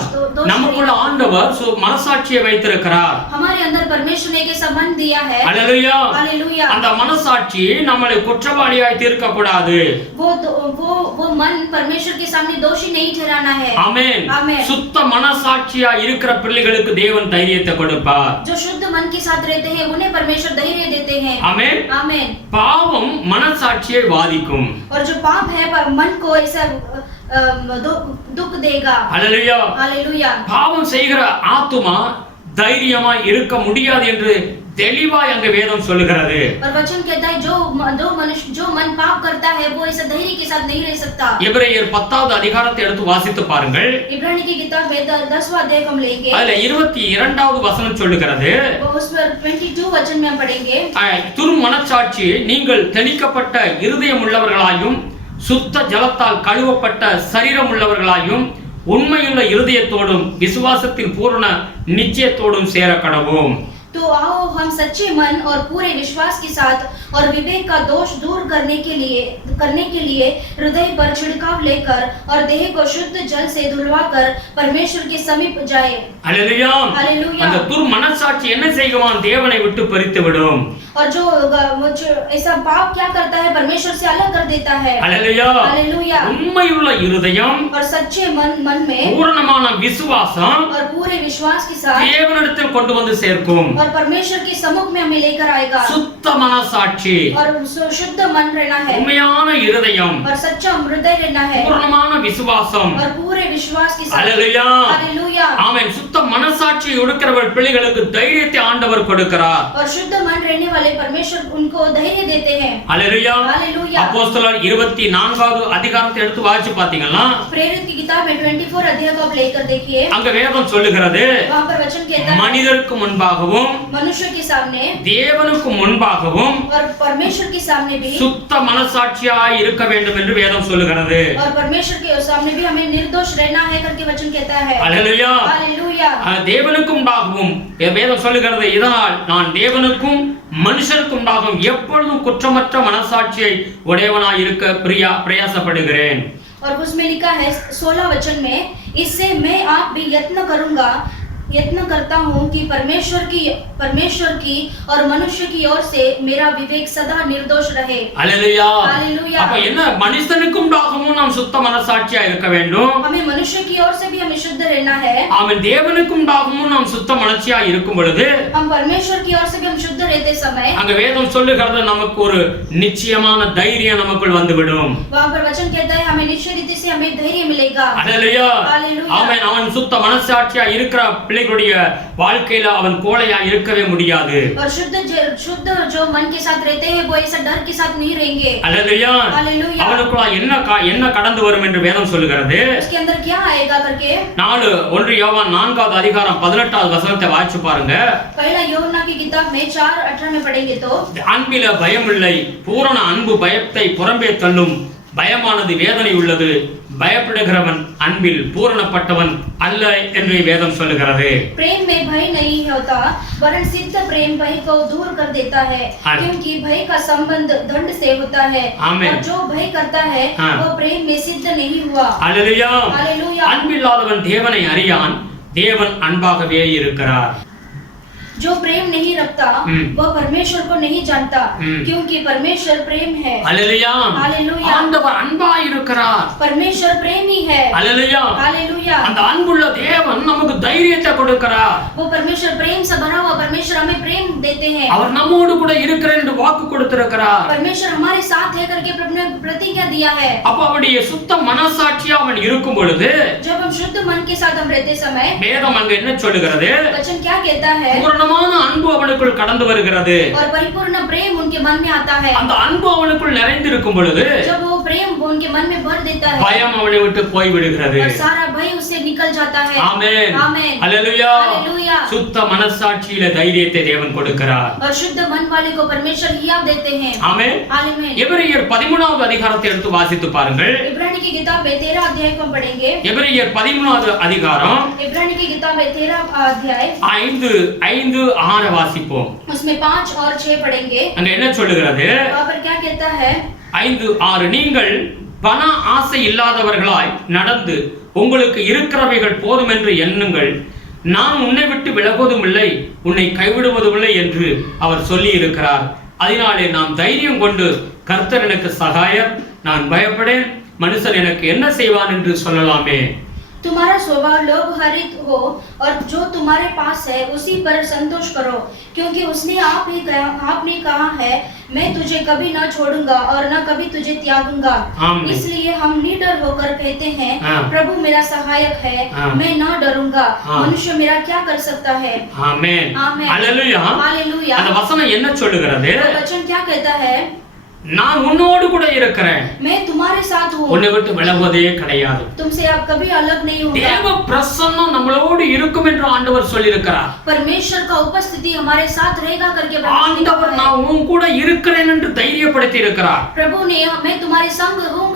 நமக்குள்ள ஆண்டவர் மனசாட்சியை வைத்திருக்கிறார். हमारे अंदर परमेश्वर ने एक ऐसा मन दिया है. ஹalleluya. हालेलुया. அந்த மனசாட்சி நம்மளை குற்றவாளியாய் தீர்க்க கூடாது. वो मन परमेश्वर के सामने दोषी नहीं ठहराना है. ஆமென். ஆமென். சுத்த மனசாட்சியா இருக்கிற பிள்ளைகளுக்கு தேவன் தைரியத்தை கொடுப்பார். जो शुद्ध मन के साथ रहते हैं उन्हें परमेश्वर धैर्य देते हैं. ஆமென். आमेन. பாவம் மனசாட்சியை வாதிக்கும். और जो पाप है मन को ऐसा दुख देगा. ஹalleluya. हालेलुया. பாவம் செய்கிற ஆத்துமா தைரியமா இருக்க முடியாது என்று தெளிவாய் அங்க வேதம் சொல்லுகிறது. और वचन कहता है जो मन पाप करता है वो ऐसा धैर्य के साथ नहीं रह सकता. எபிரேயர் 10வது அதிகாரத்தை எடுத்து வாசித்து பாருங்கள். इब्रानी की किताब में 10वां अध्याय हम लेंगे. அதுல 22வது வசனம் சொல்லுகிறது. उस पर 22 वचन में हम पढ़ेंगे. துர்மனச்சாட்சி நீங்கள் தெளிக்கப்பட்ட இருதயம் உள்ளவர்களாயும் சுத்த ஜலத்தால் கழுவப்பட்ட சரீரம் உள்ளவர்களாயும் உண்மையுள்ள இருதயத்தோடும் விசுவாசத்தின் பூரண நிச்சயத்தோடும் சேர கடவோம். तो आओ हम सच्चे मन और पूरे विश्वास के साथ और विवेक का दोष दूर करने के लिए हृदय पर छिड़काव लेकर और देह को शुद्ध जल से धुलवाकर परमेश्वर के समीप जाए. हालेलुया. हालेलुया. அந்த துர்மனச்சாட்சி என்ன செய்வான்? தேவனை விட்டு பறித்து விடும். और जो ऐसा पाप क्या करता है परमेश्वर से अलग कर देता है. हालेलुया. हालेलुया. உண்மையுள்ள இருதயம் और सच्चे मन में பூரணமான விசுவாசம் और पूरे विश्वास के साथ தேவனிடத்தில் கொண்டு வந்து சேர்க்கும். और परमेश्वर के सम्मुख में हमें लेकर आएगा. சுத்த மனசாட்சி மனசாட்சி, और शुद्ध मन रहना है உண்மையான இருதயம், और सच्चा हृदय रहना है பூரணமான விசுவாசம். और पूरे विश्वास के साथ। அல்லேலூயா. हालेलुया। ஆமென். சுத்த மனசாட்சி இருக்கிறவர் பிள்ளைகளுக்கு தைரியத்தை ஆண்டவர் கொடுக்கிறார். और शुद्ध मन रहने वाले परमेश्वर उनको धैर्य देते हैं। அல்லேலூயா. हालेलुया। அப்போஸ்தலர் 24வது அதிகாரத்தை எடுத்து வாசிச்சு பாத்தீங்கன்னா प्रेरित की किताब में 24 अध्याय को आप लेकर देखिए, அங்க வேதம் சொல்லுகிறது, वहां पर वचन कहता है மனிதருக்கு முன்பாகவும் मनुष्य के सामने தேவனுக்கு முன்பாகவும் और परमेश्वर के सामने भी, சுத்த மனசாட்சியாய் இருக்க வேண்டும் என்று வேதம் சொல்லுகிறது. और परमेश्वर के सामने भी हमें निर्दोष रहना है करके वचन कहता है। அல்லேலூயா. हालेलुया। தேவனுக்கு முன்பாகவும் வேதம் சொல்லுகிறது, இதனால் நான் தேவனுக்கும் மனுஷருக்கு முன்பாகவும் எப்பொழுதும் குற்றமற்ற மனசாட்சியை உடையவனாய் இருக்க பிரயாசப்படுகிறேன். और उसमें लिखा है 16 वचन में, इससे मैं आप भी यत्न करता हूँ कि परमेश्वर की और मनुष्य की ओर से मेरा विवेक सदा निर्दोष रहे। அல்லேலூயா. हालेलुया। அப்ப என்ன, மனுஷனுக்கு முன்பாகவும் நாம் சுத்த மனசாட்சியா இருக்க வேண்டும். हमें मनुष्य की ओर से भी हमें शुद्ध रहना है। ஆமென். தேவனுக்கு முன்பாகவும் நாம் சுத்த மனசாட்சியா இருக்கும் பொழுது, हम परमेश्वर की ओर से भी हम शुद्ध रहते समय, அங்க வேதம் சொல்லுகிறது, நமக்கு ஒரு நிச்சயமான தைரியம் நமக்குள் வந்துவிடும். वहां पर वचन कहता है हमें निश्चय रीति से हमें धैर्य मिलेगा। அல்லேலூயா. हालेलुया। ஆமென். அவன் சுத்த மனசாட்சியா இருக்கிற பிள்ளைகளுடைய வாழ்க்கையில அவன் கோழையா இருக்கவே முடியாது. और शुद्ध जो मन के साथ रहते हैं वो ऐसा डर के साथ नहीं रहेंगे। அல்லேலூயா. हालेलुया। அவனுக்குள்ள என்ன கடந்து வரும் என்று வேதம் சொல்லுகிறது. उसके अंदर क्या आएगा करके 1 யோவான் 4வது அதிகாரம் 18வது வசனத்தை வாசிச்சு பாருங்க. पहला யோவான் की किताब में 4:18 में पढ़ेंगे तो, அன்பில பயமில்லை, பூரண அன்பு பயத்தை புறம்பே தள்ளும், பயமானது வேதனை உள்ளது, பயப்படுகிறவன் அன்பில் பூரணப்பட்டவன் அல்ல என்று வேதம் சொல்லுகிறது. प्रेम में भय नहीं होता, वरन सिद्ध प्रेम भय को दूर कर देता है, क्योंकि भय का संबंध दंड से होता है, और जो भय करता है वो प्रेम में सिद्ध नहीं हुआ। அல்லேலூயா. हालेलुया। அன்பில்லாதவன் தேவனை அறியான், தேவன் அன்பாகவே இருக்கிறார். जो प्रेम नहीं रखता वह परमेश्वर को नहीं जानता, क्योंकि परमेश्वर प्रेम है। அல்லேலூயா. हालेलुया। ஆண்டவர் அன்பாய் இருக்கிறார். परमेश्वर प्रेमी है। அல்லேலூயா. हालेलुया। அந்த அன்புள்ள தேவன் நமக்கு தைரியத்தை கொடுக்கிறார். वो परमेश्वर प्रेम से भरा हुआ परमेश्वर हमें प्रेम देते हैं। அவர் நம்மோடு கூட இருக்கிறேன் என்று வாக்கு கொடுத்திருக்கிறார். परमेश्वर हमारे साथ है करके अपने प्रतिज्ञा दिया है। அப்ப அவருடைய சுத்த மனசாட்சியா அவன் இருக்கும் பொழுது, जब हम शुद्ध मन के साथ हम रहते समय, வேதம் அங்க என்ன சொல்லுகிறது? वचन क्या कहता है? பூரணமான அன்பு அவனுக்குள் கடந்து வருகிறது. और परिपूर्ण प्रेम उनके मन में आता है। அந்த அன்பு அவனுக்குள் நிறைந்திருக்கும் பொழுது, जब वो प्रेम उनके मन में भर देता है, பயம் அவனை விட்டு போய் விடுகிறது. और सारा भय उससे निकल जाता है। ஆமென். आमेन। அல்லேலூயா. हालेलुया। சுத்த மனசாட்சியில தைரியத்தை தேவன் கொடுக்கிறார். और शुद्ध मन वाले को परमेश्वर हियाव देते हैं। ஆமென். आमीन। எபிரெயர் 13வது அதிகாரத்தை எடுத்து வாசித்து பாருங்கள். इब्रानी की किताब में 13 अध्याय को हम पढ़ेंगे। எபிரெயர் 13வது அதிகாரம் इब्रानी की किताब में 13 अध्याय 5-6 வாசிப்போம். उसमें 5 और 6 पढ़ेंगे। அங்க என்ன சொல்லுகிறது? वहां पर क्या कहता है? 5-6 நீங்கள் பண ஆசை இல்லாதவர்களாய் நடந்து உங்களுக்கு இருக்கிறவைகள் போதும் என்று எண்ணுங்கள், நான் உன்னை விட்டு விலகுவதும் இல்லை, உன்னை கைவிடுவதும் இல்லை என்று அவர் சொல்லி இருக்கிறார். அதனாலே நாம் தைரியம் கொண்டு, கர்த்தர் எனக்கு சகாயர், நான் பயப்படேன், மனுஷன் எனக்கு என்ன செய்வான் என்று சொல்லலாமே. तुम्हारा स्वभाव लोभ हरित हो और जो तुम्हारे पास है उसी पर संतोष करो, क्योंकि उसने आपने कहा है, मैं तुझे कभी न छोड़ूंगा और न कभी तुझे त्यागूंगा। इसलिए हम निडर होकर कहते हैं, प्रभु मेरा सहायक है, मैं न डरूंगा। मनुष्य मेरा क्या कर सकता है? आमेन। आमेन। हालेलुया। हालेलुया। அந்த வசனம் என்ன சொல்லுகிறது? वचन क्या कहता है? நான் உன்னோடு கூட இருக்கிறேன், मैं तुम्हारे साथ हूँ, உன்னை விட்டு விலகுவதே கிடையாது. तुमसे आप कभी अलग नहीं होगा। தேவ பிரசன்னம் நம்மளோடு இருக்கும் என்று ஆண்டவர் சொல்லியிருக்கிறார். परमेश्वर का उपस्थिति हमारे साथ रहेगा करके ஆண்டவர் நான் உன் கூட இருக்கிறேன் என்று தைரியப்படுத்தி இருக்கிறார். प्रभु ने मैं तुम्हारे संग हूँ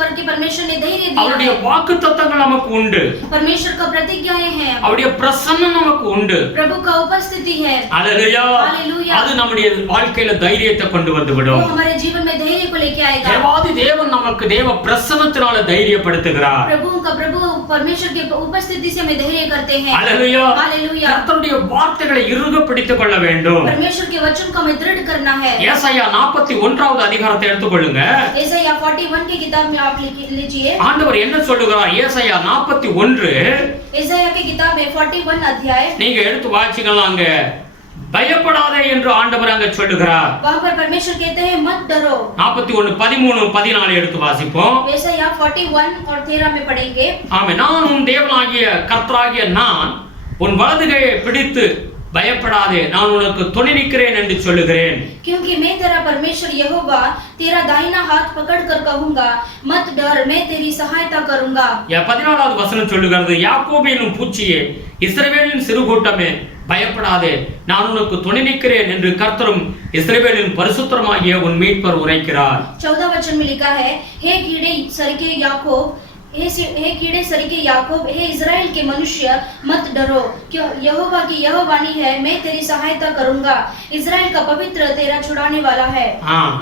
करके परमेश्वर ने धैर्य दिया। அவருடைய வாக்குத்தத்தங்கள் நமக்கு உண்டு. परमेश्वर का प्रतिज्ञाएं हैं। அவருடைய பிரசன்னம் நமக்கு உண்டு. प्रभु का उपस्थिति है। हालेलुया। हालेलुया। அது நம்முடைய வாழ்க்கையில தைரியத்தை கொண்டு வந்து விடும். हमारे जीवन में धैर्य को लेके आएगा। தேவாதி தேவன் நமக்கு தேவ பிரசன்னத்தினால தைரியப்படுத்துகிறார். प्रभु परमेश्वर के उपस्थिति से हमें धैर्य करते हैं। हालेलुया। हालेलुया। கர்த்தருடைய வார்த்தைகளை இறுக பிடித்துக் கொள்ள வேண்டும். परमेश्वर के वचन को हमें दृढ़ करना है। ஏசாயா 41வது அதிகாரத்தை எடுத்துக்கொள்ளுங்க. ஏசாயா 41 की किताब में आप लीजिए। ஆண்டவர் என்ன சொல்லுகிறார்? ஏசாயா 41 ஏசாயா की किताब में 41 अध्याय நீங்க எடுத்து வாசிக்கலாம். அங்க பயப்படாதே என்று ஆண்டவர் அங்க சொல்லுகிறார். वहाँ पर परमेश्वर कहते हैं मत डरो। 41 13 14 எடுத்து வாசிப்போம். यशायाह 41 और 13 में पढ़ेंगे। ஆமென். நான் உன் தேவனாகிய கர்த்தராகிய நான் உன் வலது கையை பிடித்து பயப்படாதே நான் உனக்கு துணை நிற்கிறேன் என்று சொல்லுகிறேன். क्योंकि मैं तेरा परमेश्वर यहोवा तेरा दाहिना हाथ पकड़कर कहूंगा मत डर मैं तेरी सहायता करूंगा। 14வது வசனம் சொல்லுகிறது, யாக்கோபின் பூச்சியே இஸ்ரவேலின் சிறு கூட்டமே பயப்படாதே நான் உனக்கு துணை நிற்கிறேன் என்று கர்த்தரும் இஸ்ரவேலின் பரிசுத்தருமாகிய உன் மீட்பர் உரைக்கிறார். 14 वचन में लिखा है, हे कीड़े सरके याकूब हे कीड़े सरीके याकूब हे इज़राइल के मनुष्य मत डरो क्यों यहोवा की यह वाणी है मैं तेरी सहायता करूंगा इज़राइल का पवित्र तेरा छुड़ाने वाला है।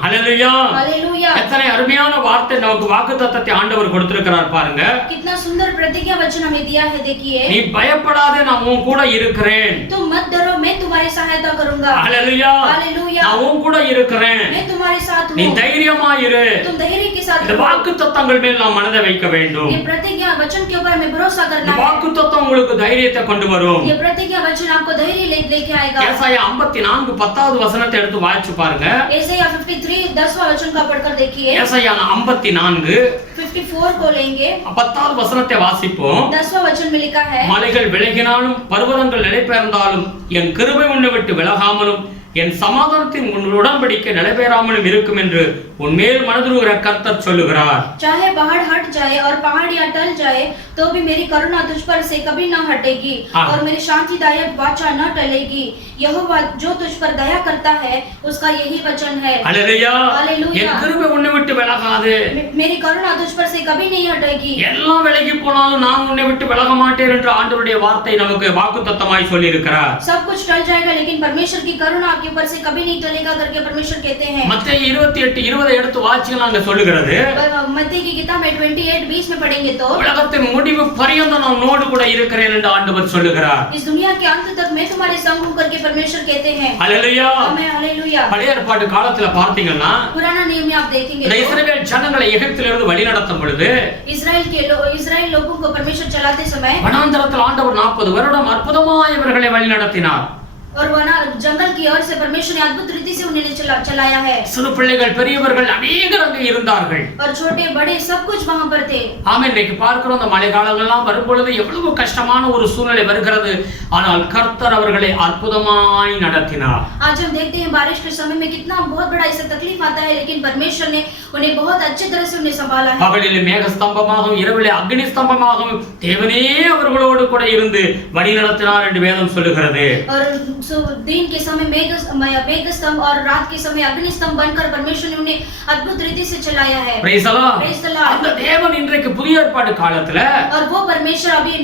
Hallelujah hallelujah. எத்தனை அருமையான வார்த்தை நமக்கு வாக்குத்தத்தத்தை ஆண்டவர் கொடுத்திருக்கிறார் பாருங்க. कितना सुंदर प्रतिज्ञा वचन हमें दिया है देखिए। நீ பயப்படாதே நான் உன் கூட இருக்கிறேன்। तुम मत डरो मैं तुम्हारी सहायता करूंगा। हालेलुया। हालेलुया। நான் உன் கூட இருக்கிறேன்। मैं तुम्हारे साथ हूं। நீ தைரியமா இரு। तुम धैर्य के साथ இந்த வாக்குத்தத்தங்கள் மேல் நாம் மனதை வைக்க வேண்டும்। ये प्रतिज्ञा वचन के ऊपर हमें भरोसा करना है। வாக்குத்தத்தம் உங்களுக்கு தைரியத்தை கொண்டு வரும்। ये प्रतिज्ञा वचन आपको धैर्य लेके आएगा। ஏசாயா 54 10வது வசனத்தை எடுத்து வாசிச்சு பாருங்க। ஏசாயா 53 10वां वचन का पढ़कर देखिए। ஏசாயா 54 54 को लेंगे। 10வது வசனத்தை வாசிப்போம்। 10वां वचन में लिखा है, மலைகள் விலகினாலும் பர்வதங்கள் நிலைபெயர்ந்தாலும் என் கிருபை உன்னை விட்டு விலகாமலும் என் சமாதானத்தின் உடன்படிக்கை நிலைபெறாமலும் இருக்கும் என்று உன்மேல் மனதுருகிற கர்த்தர் சொல்லுகிறார்। चाहे पहाड़ हट जाए और पहाड़ियां टल जाए तो भी मेरी करुणा तुझ पर से कभी न हटेगी और मेरी शांतिदायक वाचा न टलेगी। यहोवा जो तुझ पर दया करता है उसका यही वचन है। हालेलुया। हालेलुया। என் கிருபை உன்னை விட்டு விலகாது। मेरी करुणा तुझ पर से कभी नहीं हटेगी। எல்லாம் விலகி போனாலும் நான் உன்னை விட்டு விலக மாட்டேன் என்று ஆண்டவருடைய வார்த்தை நமக்கு வாக்குத்தத்தமாய் சொல்லி இருக்கிறார்। सब कुछ टल जाएगा लेकिन परमेश्वर की करुणा आपके ऊपर से कभी नहीं टलेगा करके परमेश्वर कहते हैं। மத்தேயு 28:20 எடுத்து வாசிக்கலாம் அங்க சொல்லுகிறது। मत्ती की किताब में 28:20 में पढ़ेंगे तो உலகத்தின் முடிவு பரியந்தம் நான் உன்னோடு கூட இருக்கிறேன் என்று ஆண்டவர் சொல்லுகிறார்। इस दुनिया के अंत तक मैं तुम्हारे संग हूं करके परमेश्वर कहते हैं। हालेलुया। आमेन। हालेलुया। பழைய ஏற்பாட்டு காலத்துல பார்த்தீங்கன்னா पुराना नियम में आप देखेंगे இந்த இஸ்ரவேல் ஜனங்களை எகிப்திலிருந்து வழிநடத்தும் பொழுது इस्राएल लोगों को परमेश्वर चलाते समय வனாந்தரத்தில் ஆண்டவர் 40 வருடம் அற்புதமாய் இவர்களை வழிநடத்தினார்। और वना जंगल की ओर से परमेश्वर ने अद्भुत रीति से उन्हें चलाया है। சிறு பிள்ளைகள் பெரியவர்கள் अनेகர் அங்கே இருந்தார்கள்। और छोटे बड़े सब कुछ वहां पर थे। ஆமென்। இன்னைக்கு பார்க்கிறோம் அந்த மழை காலங்கள்லாம் வரும் பொழுது எவ்வளவு கஷ்டமான ஒரு சூழ்நிலை வருகிறது, ஆனால் கர்த்தர் அவர்களை அற்புதமாய் நடத்தினார்। आज हम देखते हैं बारिश के समय में कितना बहुत बड़ा इससे तकलीफ आता है लेकिन परमेश्वर ने उन्हें बहुत अच्छे तरह से उन्हें संभाला है। பகலிலே மேக ஸ்தம்பமாகவும் இரவிலே அக்னி ஸ்தம்பமாகவும் தேவனே அவர்களோடு கூட இருந்து வழி நடத்தினார் என்று வேதம் சொல்லுகிறது। और दिन के समय मेघ स्तंभ और रात के समय अग्नि स्तंभ बनकर परमेश्वर ने उन्हें अद्भुत रीति से चलाया है। Praise the Lord। Praise the Lord। அந்த தேவன் இன்றைக்கு புதிய ஏற்பாடு காலத்துல और वो परमेश्वर अभी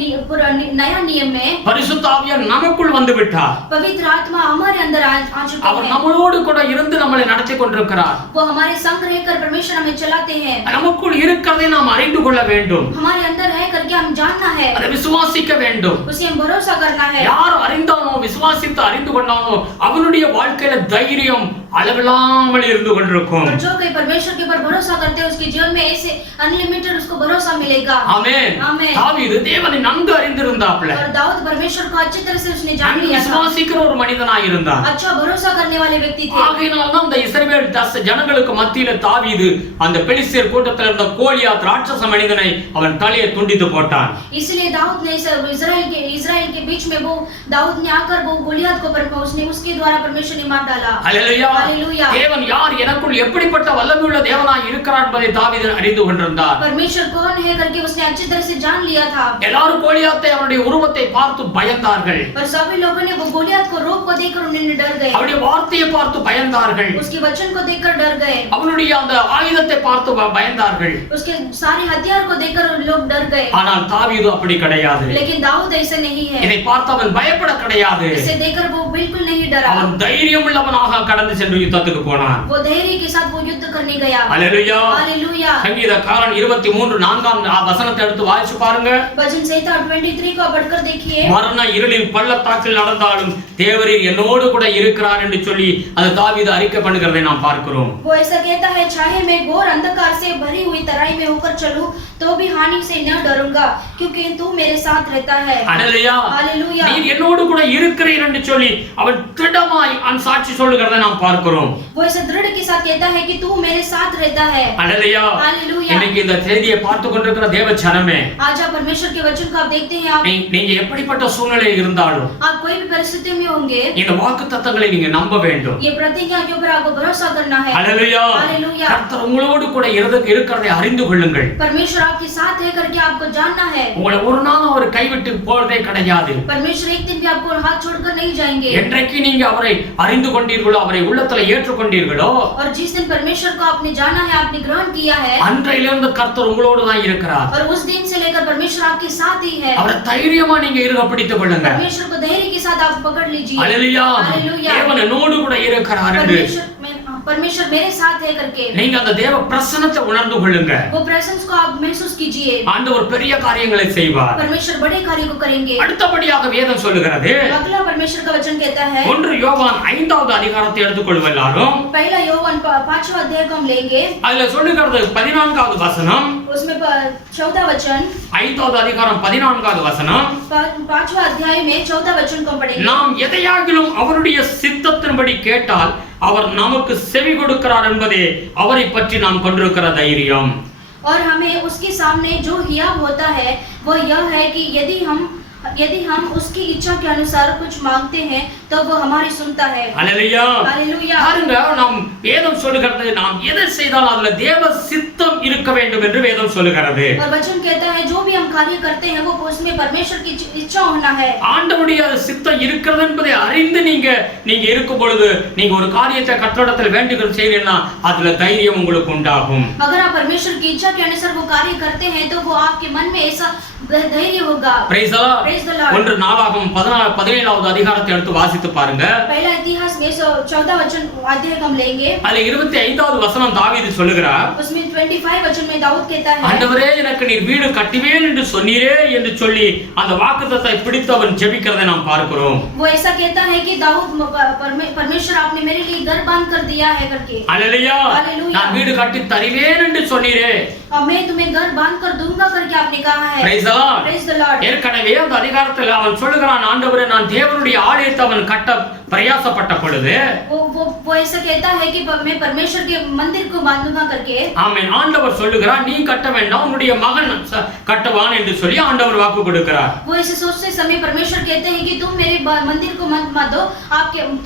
नया नियम में பரிசுத்த ஆவியார் நமக்குள் வந்து விட்டார்। पवित्र आत्मा हमारे अंदर आ चुका அவர் है। நம்மளோடு கூட இருந்து நம்மளை நடத்தி கொண்டிருக்கிறார்। वो हमारे संग रहकर परमेश्वर हमें चलाते हैं। நமக்குள் இருக்கிறதை நாம் அறிந்து கொள்ள வேண்டும்। हमारे अंदर है करके हम जानना है। அதை விசுவாசிக்க வேண்டும்। उसे हम भरोसा करना है। யார் அறிந்தானோ விசுவாசித்து அறிந்து கொண்டானோ அவனுடைய வாழ்க்கையில தைரியம் அளவில்லாமல் இருந்து கொண்டிருக்கும்। और जो कोई परमेश्वर के ऊपर भरोसा करते हैं उसके जीवन में ऐसे अनलिमिटेड उसको भरोसा मिलेगा। ஆமென்। आमेन। தாவீது தேவனை நன்கு அறிந்திருந்தாப்ல। और दाऊद परमेश्वर को अच्छी तरह से उसने जान लिया था। விசுவாசிக்கிற ஒரு மனிதனாய் இருந்தார்। अच्छा भरोसा करने वाले व्यक्ति थे। ஆகையினால தான் அந்த இஸ்ரவேல் ஜனங்களுக்கு மத்தியில தாவீது அந்த பெலிஸ்தியர் கூட்டத்தில் இருந்த கோலியாத் ராட்சச மனிதனை அவன் தலையை துண்டித்து போட்டான்। इसलिए दाऊद ने इस्राएल के बीच में वो दाऊद ने आकर वो गोलियत को उसके द्वारा परमेश्वर ने मार डाला। हालेलुया। हालेलुया। தேவன் யார் எனக்குள் எப்படிப்பட்ட வல்லமையுள்ள தேவனாய் இருக்கிறார் என்பதை தாவீது அறிந்து கொண்டிருந்தார்। परमेश्वर कौन है करके उसने अच्छी तरह से जान लिया था। எல்லாரும் கோலியாத்தை அவனுடைய உருவத்தை பார்த்து பயந்தார்கள்। और सभी लोगों ने वो गोलियत को रूप को देखकर उन्हें डर गए। அவனுடைய வார்த்தையை பார்த்து பயந்தார்கள்। उसके वचन को देखकर डर गए। அவனுடைய அந்த ஆயுதத்தை பார்த்து பயந்தார்கள்। उसके सारे हथियार को देखकर लोग डर गए। ஆனால் தாவீது அப்படி கிடையாது। लेकिन दाऊद ऐसे नहीं है। இதை பார்த்து அவன் பயப்பட கிடையாது। इसे देखकर वो बिल्कुल नहीं डरा। அவன் தைரியம் உள்ளவனாக கடந்து சென்று யுத்தத்துக்கு போனான். वो धैर्य के साथ वो युद्ध करने गया. அல்லேலூயா. हालेलुया. சங்கீதக்காரன் 23 வசனத்தை எடுத்து வாசிச்சு பாருங்க. भजन संहिता 23 को पढ़कर देखिए. மரண இருளின் பள்ளத்தாக்கில் நடந்தாலும் தேவரீர் என்னோடு கூட இருக்கிறார் என்று சொல்லி அது தாவீது அறிக்கை பண்ணுகிறதை நாம் பார்க்கிறோம். वो ऐसा कहता है, चाहे मैं घोर अंधकार से भरी हुई तराई में होकर चलूं तो भी हानि से न डरूंगा क्योंकि तू मेरे साथ रहता है. அல்லேலூயா. हालेलुया. நீர் என்னோடு கூட இருக்கிறீர் என்று சொல்லி அவன் திடமாய் சாட்சி சொல்லுகிறதை நாம் பார்க்கிறோம். वो ऐसे दृढ़ के साथ कहता है कि तू मेरे साथ रहता है. அல்லேலூயா. हालेलुया. இன்னைக்கு இந்த செய்தியை பார்த்து கொண்டிருக்கிற தேவ ஜனமே, आज आप परमेश्वर के वचन को आप देखते हैं, आप நீங்க எப்படிப்பட்ட சூழ்நிலையில் இருந்தாலும் आप कोई भी परिस्थिति में होंगे, இந்த வாக்குத்தத்தங்களை நீங்க நம்ப வேண்டும். ये प्रतिज्ञा के ऊपर आपको भरोसा करना है. அல்லேலூயா. हालेलुया. கர்த்தர் உங்களோடு கூட இருக்கிறதை அறிந்து கொள்ளுங்கள். परमेश्वर आपके साथ है करके आपको जानना है. உங்களை ஒரு நாள் அவர் கைவிட்டு போறதே கிடையாது. परमेश्वर एक दिन भी आपको हाथ छोड़कर नहीं जाएंगे. என்றைக்கு நீங்க அவரை அறிந்து கொண்டீர்களோ, அவரை உள்ளத்துல ஏற்றுக்கொண்டீர்களோ, और जिस दिन परमेश्वर को आपने जाना है, आपने ग्रहण किया है, அன்றையிலிருந்து கர்த்தர் உங்களோடு தான் இருக்கிறார். और उस दिन से लेकर परमेश्वर आपके साथ ही है. அவரை தைரியமா நீங்க இருக பிடித்துக் கொள்ளுங்க. परमेश्वर को धैर्य के साथ आप पकड़ लीजिए. அல்லேலூயா. हालेलुया. தேவன் என்னோடு கூட இருக்கிறார் என்று परमेश्वर मेरे साथ है करके நீங்க அந்த தேவ பிரசன்னத்தை உணர்ந்து கொள்ளுங்க. वो प्रेजेंस को आप महसूस कीजिए. ஆண்டவர் பெரிய காரியங்களை செய்வார். परमेश्वर बड़े कार्य को करेंगे. அடுத்தபடியாக வேதம் சொல்லுகிறது, अगला परमेश्वर का वचन कहता है, 1 யோவான் 5வது அதிகாரத்தை எடுத்துக்கொள்வோம் எல்லாரும். पहला योवान 5वां अध्याय को हम लेंगे. அதுல சொல்லுகிறது 14வது வசனம், उसमें 14वां वचन, 5வது அதிகாரம் 14வது வசனம், 5वां अध्याय में 14वां वचन को पढ़ेंगे. நாம் எதையாகிலும் அவருடைய சித்தத்தின்படி கேட்டால் அவர் நமக்கு செவி கொடுக்கிறார் என்பதே அவரை பற்றி நாம் கொண்டிருக்கிற தைரியம். और हमें उसके सामने जो हियाव होता है वो यह है कि यदि हम उसकी इच्छा के अनुसार कुछ मांगते हैं तो वो हमारी सुनता है. அல்லேலூயா. हालेलुया. பாருங்க, நாம் வேதம் சொல்லுகிறது நாம் எதை செய்தாலும் அதுல தேவ சித்தம் இருக்க வேண்டும் என்று வேதம் சொல்லுகிறது. और वचन कहता है जो भी हम कार्य करते हैं वो उसमें परमेश्वर की इच्छा होना है. ஆண்டவருடைய சித்தம் இருக்கிறது என்பதை அறிந்து நீங்க இருக்கும் பொழுது நீங்க ஒரு காரியத்தை கர்த்தரிடத்தில் வேண்டுதல் செய்றீங்கன்னா அதுல தைரியம் உங்களுக்கு உண்டாகும். अगर आप परमेश्वर की इच्छा के अनुसार वो कार्य करते हैं तो वो आपके मन में ऐसा धैर्य होगा. Praise the Lord. 1 நாளாகமம் 17வது அதிகாரத்தை எடுத்து வாசித்து பாருங்க. पहला इतिहास में 14 वचन अध्याय हम लेंगे. அதுல 25வது வசனம் தாவீது சொல்லுகிறார், उसमें 25 वचन में दाऊद कहता है, ஆண்டவரே எனக்கு நீர் வீடு கட்டுவேன் என்று சொன்னீரே என்று சொல்லி அந்த வாக்குத்தத்தத்தை பிடித்து அவன் ஜெபிக்கிறதை நாம் பார்க்கிறோம். वो ऐसा कहता है कि दाऊद परमेश्वर आपने मेरे लिए घर बांध कर दिया है करके. அல்லேலூயா. हालेलुया. நான் வீடு கட்டி தருவேன் என்று சொன்னீரே, मैं तुम्हें घर बांध कर दूंगा करके आपने कहा है. Praise the Lord. Praise the Lord. ஏற்கனவே அந்த அதிகாரத்தில் அவன் சொல்லுகிறான், ஆண்டவரே நான் தேவனுடைய ஆலயத்தை அவன் கட்ட பிரயாசப்பட்ட பொழுது वो ऐसा कहता है कि मैं परमेश्वर के मंदिर को बांधूंगा करके. ஆமென். ஆண்டவர் சொல்லுகிறார், நீ கட்ட வேண்டாம், உன்னுடைய மகன் கட்டுவான் என்று சொல்லி ஆண்டவர் வாக்கு கொடுக்கிறார். वो ऐसे सोचते समय परमेश्वर कहते हैं कि तुम मेरे मंदिर को मत दो,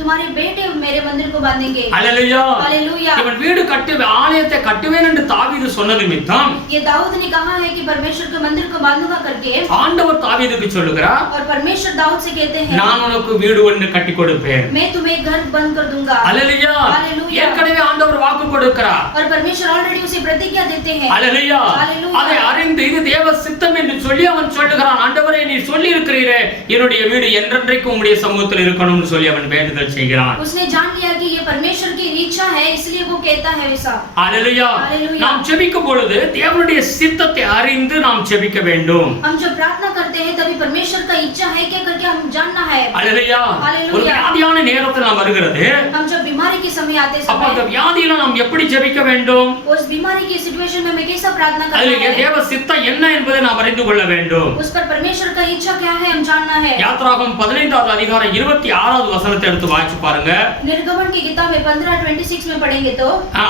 तुम्हारे बेटे मेरे मंदिर को बांधेंगे. அல்லேலூயா. हालेलुया. இவன் வீடு கட்டு ஆலயத்தை கட்டுவேன் என்று தாவீது சொன்ன நிமித்தம் ये दाऊद ने कहा है कि परमेश्वर के मंदिर को बांधूंगा करके. ஆண்டவர் தாவீதுக்கு சொல்லுகிறார், और परमेश्वर दाऊद से कहते हैं, நான் உனக்கு வீடு ஒன்று கட்டி கொடுப்பேன். मैं तुम्हें घर बंद कर दूंगा. அல்லேலூயா. हालेलुया. ஏற்கனவே ஆண்டவர் வாக்கு கொடுக்கிறார். और परमेश्वर ऑलरेडी उसे प्रतिज्ञा देते हैं. அல்லேலூயா. हालेलुया. அதை அறிந்து இது தேவ சித்தம் என்று சொல்லி அவன் சொல்லுகிறான், ஆண்டவரே நீர் சொல்லி இருக்கிறீரே என்னுடைய வீடு என்றென்றைக்கும் உம்முடைய சமூகத்தில் இருக்கணும்னு சொல்லி அவன் வேண்டுதல் செய்கிறான். उसने जान लिया कि ये परमेश्वर की इच्छा है, इसलिए वो कहता है वैसा. அல்லேலூயா. हालेलुया. நாம் ஜெபிக்கும் பொழுது தேவனுடைய சித்தத்தை அறிந்து நாம் ஜெபிக்க வேண்டும். हम जब प्रार्थना करते हैं तभी परमेश्वर का इच्छा है क्या करके हम जानना है. அல்லேலூயா. हालेलुया. ஒரு வியாதியான நேரத்தில் நாம் வருகிறது, हम जब बीमारी के समय आते அப்ப அந்த समय வியாதியில நாம் எப்படி ஜெபிக்க வேண்டும்? उस बीमारी की सिचुएशन में हमें कैसा प्रार्थना அதுல करना है, தேவ சித்தம் என்ன என்பதை நாம் அறிந்து கொள்ள வேண்டும். उस पर परमेश्वर का इच्छा क्या है हम जानना है. யாத்ராகமம் 15வது அதிகாரம் 26வது வசனத்தை எடுத்து வாசிச்சு பாருங்க. निर्गमन की किताब में 15:26 में पढ़ेंगे तो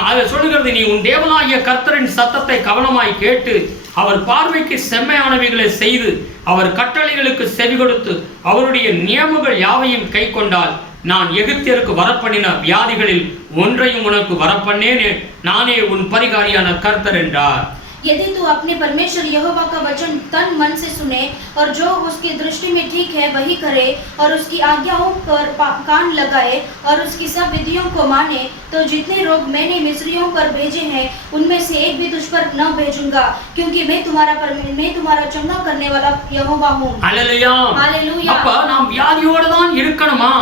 அது சொல்லுகிறது, நீ உன் தேவனாகிய கர்த்தரின் சத்தத்தை கவனமாய் கேட்டு அவர் பார்வைக்கு செம்மையானவைகளை செய்து அவர் கட்டளைகளுக்கு செவி கொடுத்து அவருடைய நியமங்கள் யாவையும் கை கொண்டால் நான் எகிப்தியருக்கு வரப்பண்ணின வியாதிகளில் ஒன்றையும் உனக்கு வரப்பண்ணேன், நானே உன் பரிகாரியான கர்த்தர் என்றார். यदि तू अपने परमेश्वर यहोवा का वचन तन मन से सुने और जो उसकी दृष्टि में ठीक है वही करे और उसकी आज्ञाओं पर कान लगाए और उसकी सब विधियों को माने, तो जितने रोग मैंने मिस्रियों पर भेजे हैं उनमें से एक भी तुझ पर न भेजूंगा, क्योंकि मैं तुम्हारा चंगा करने वाला यहोवा हूँ. அல்லேலூயா. हालेलुया. அப்ப நாம் வியாதியோட தான் இருக்கணுமா?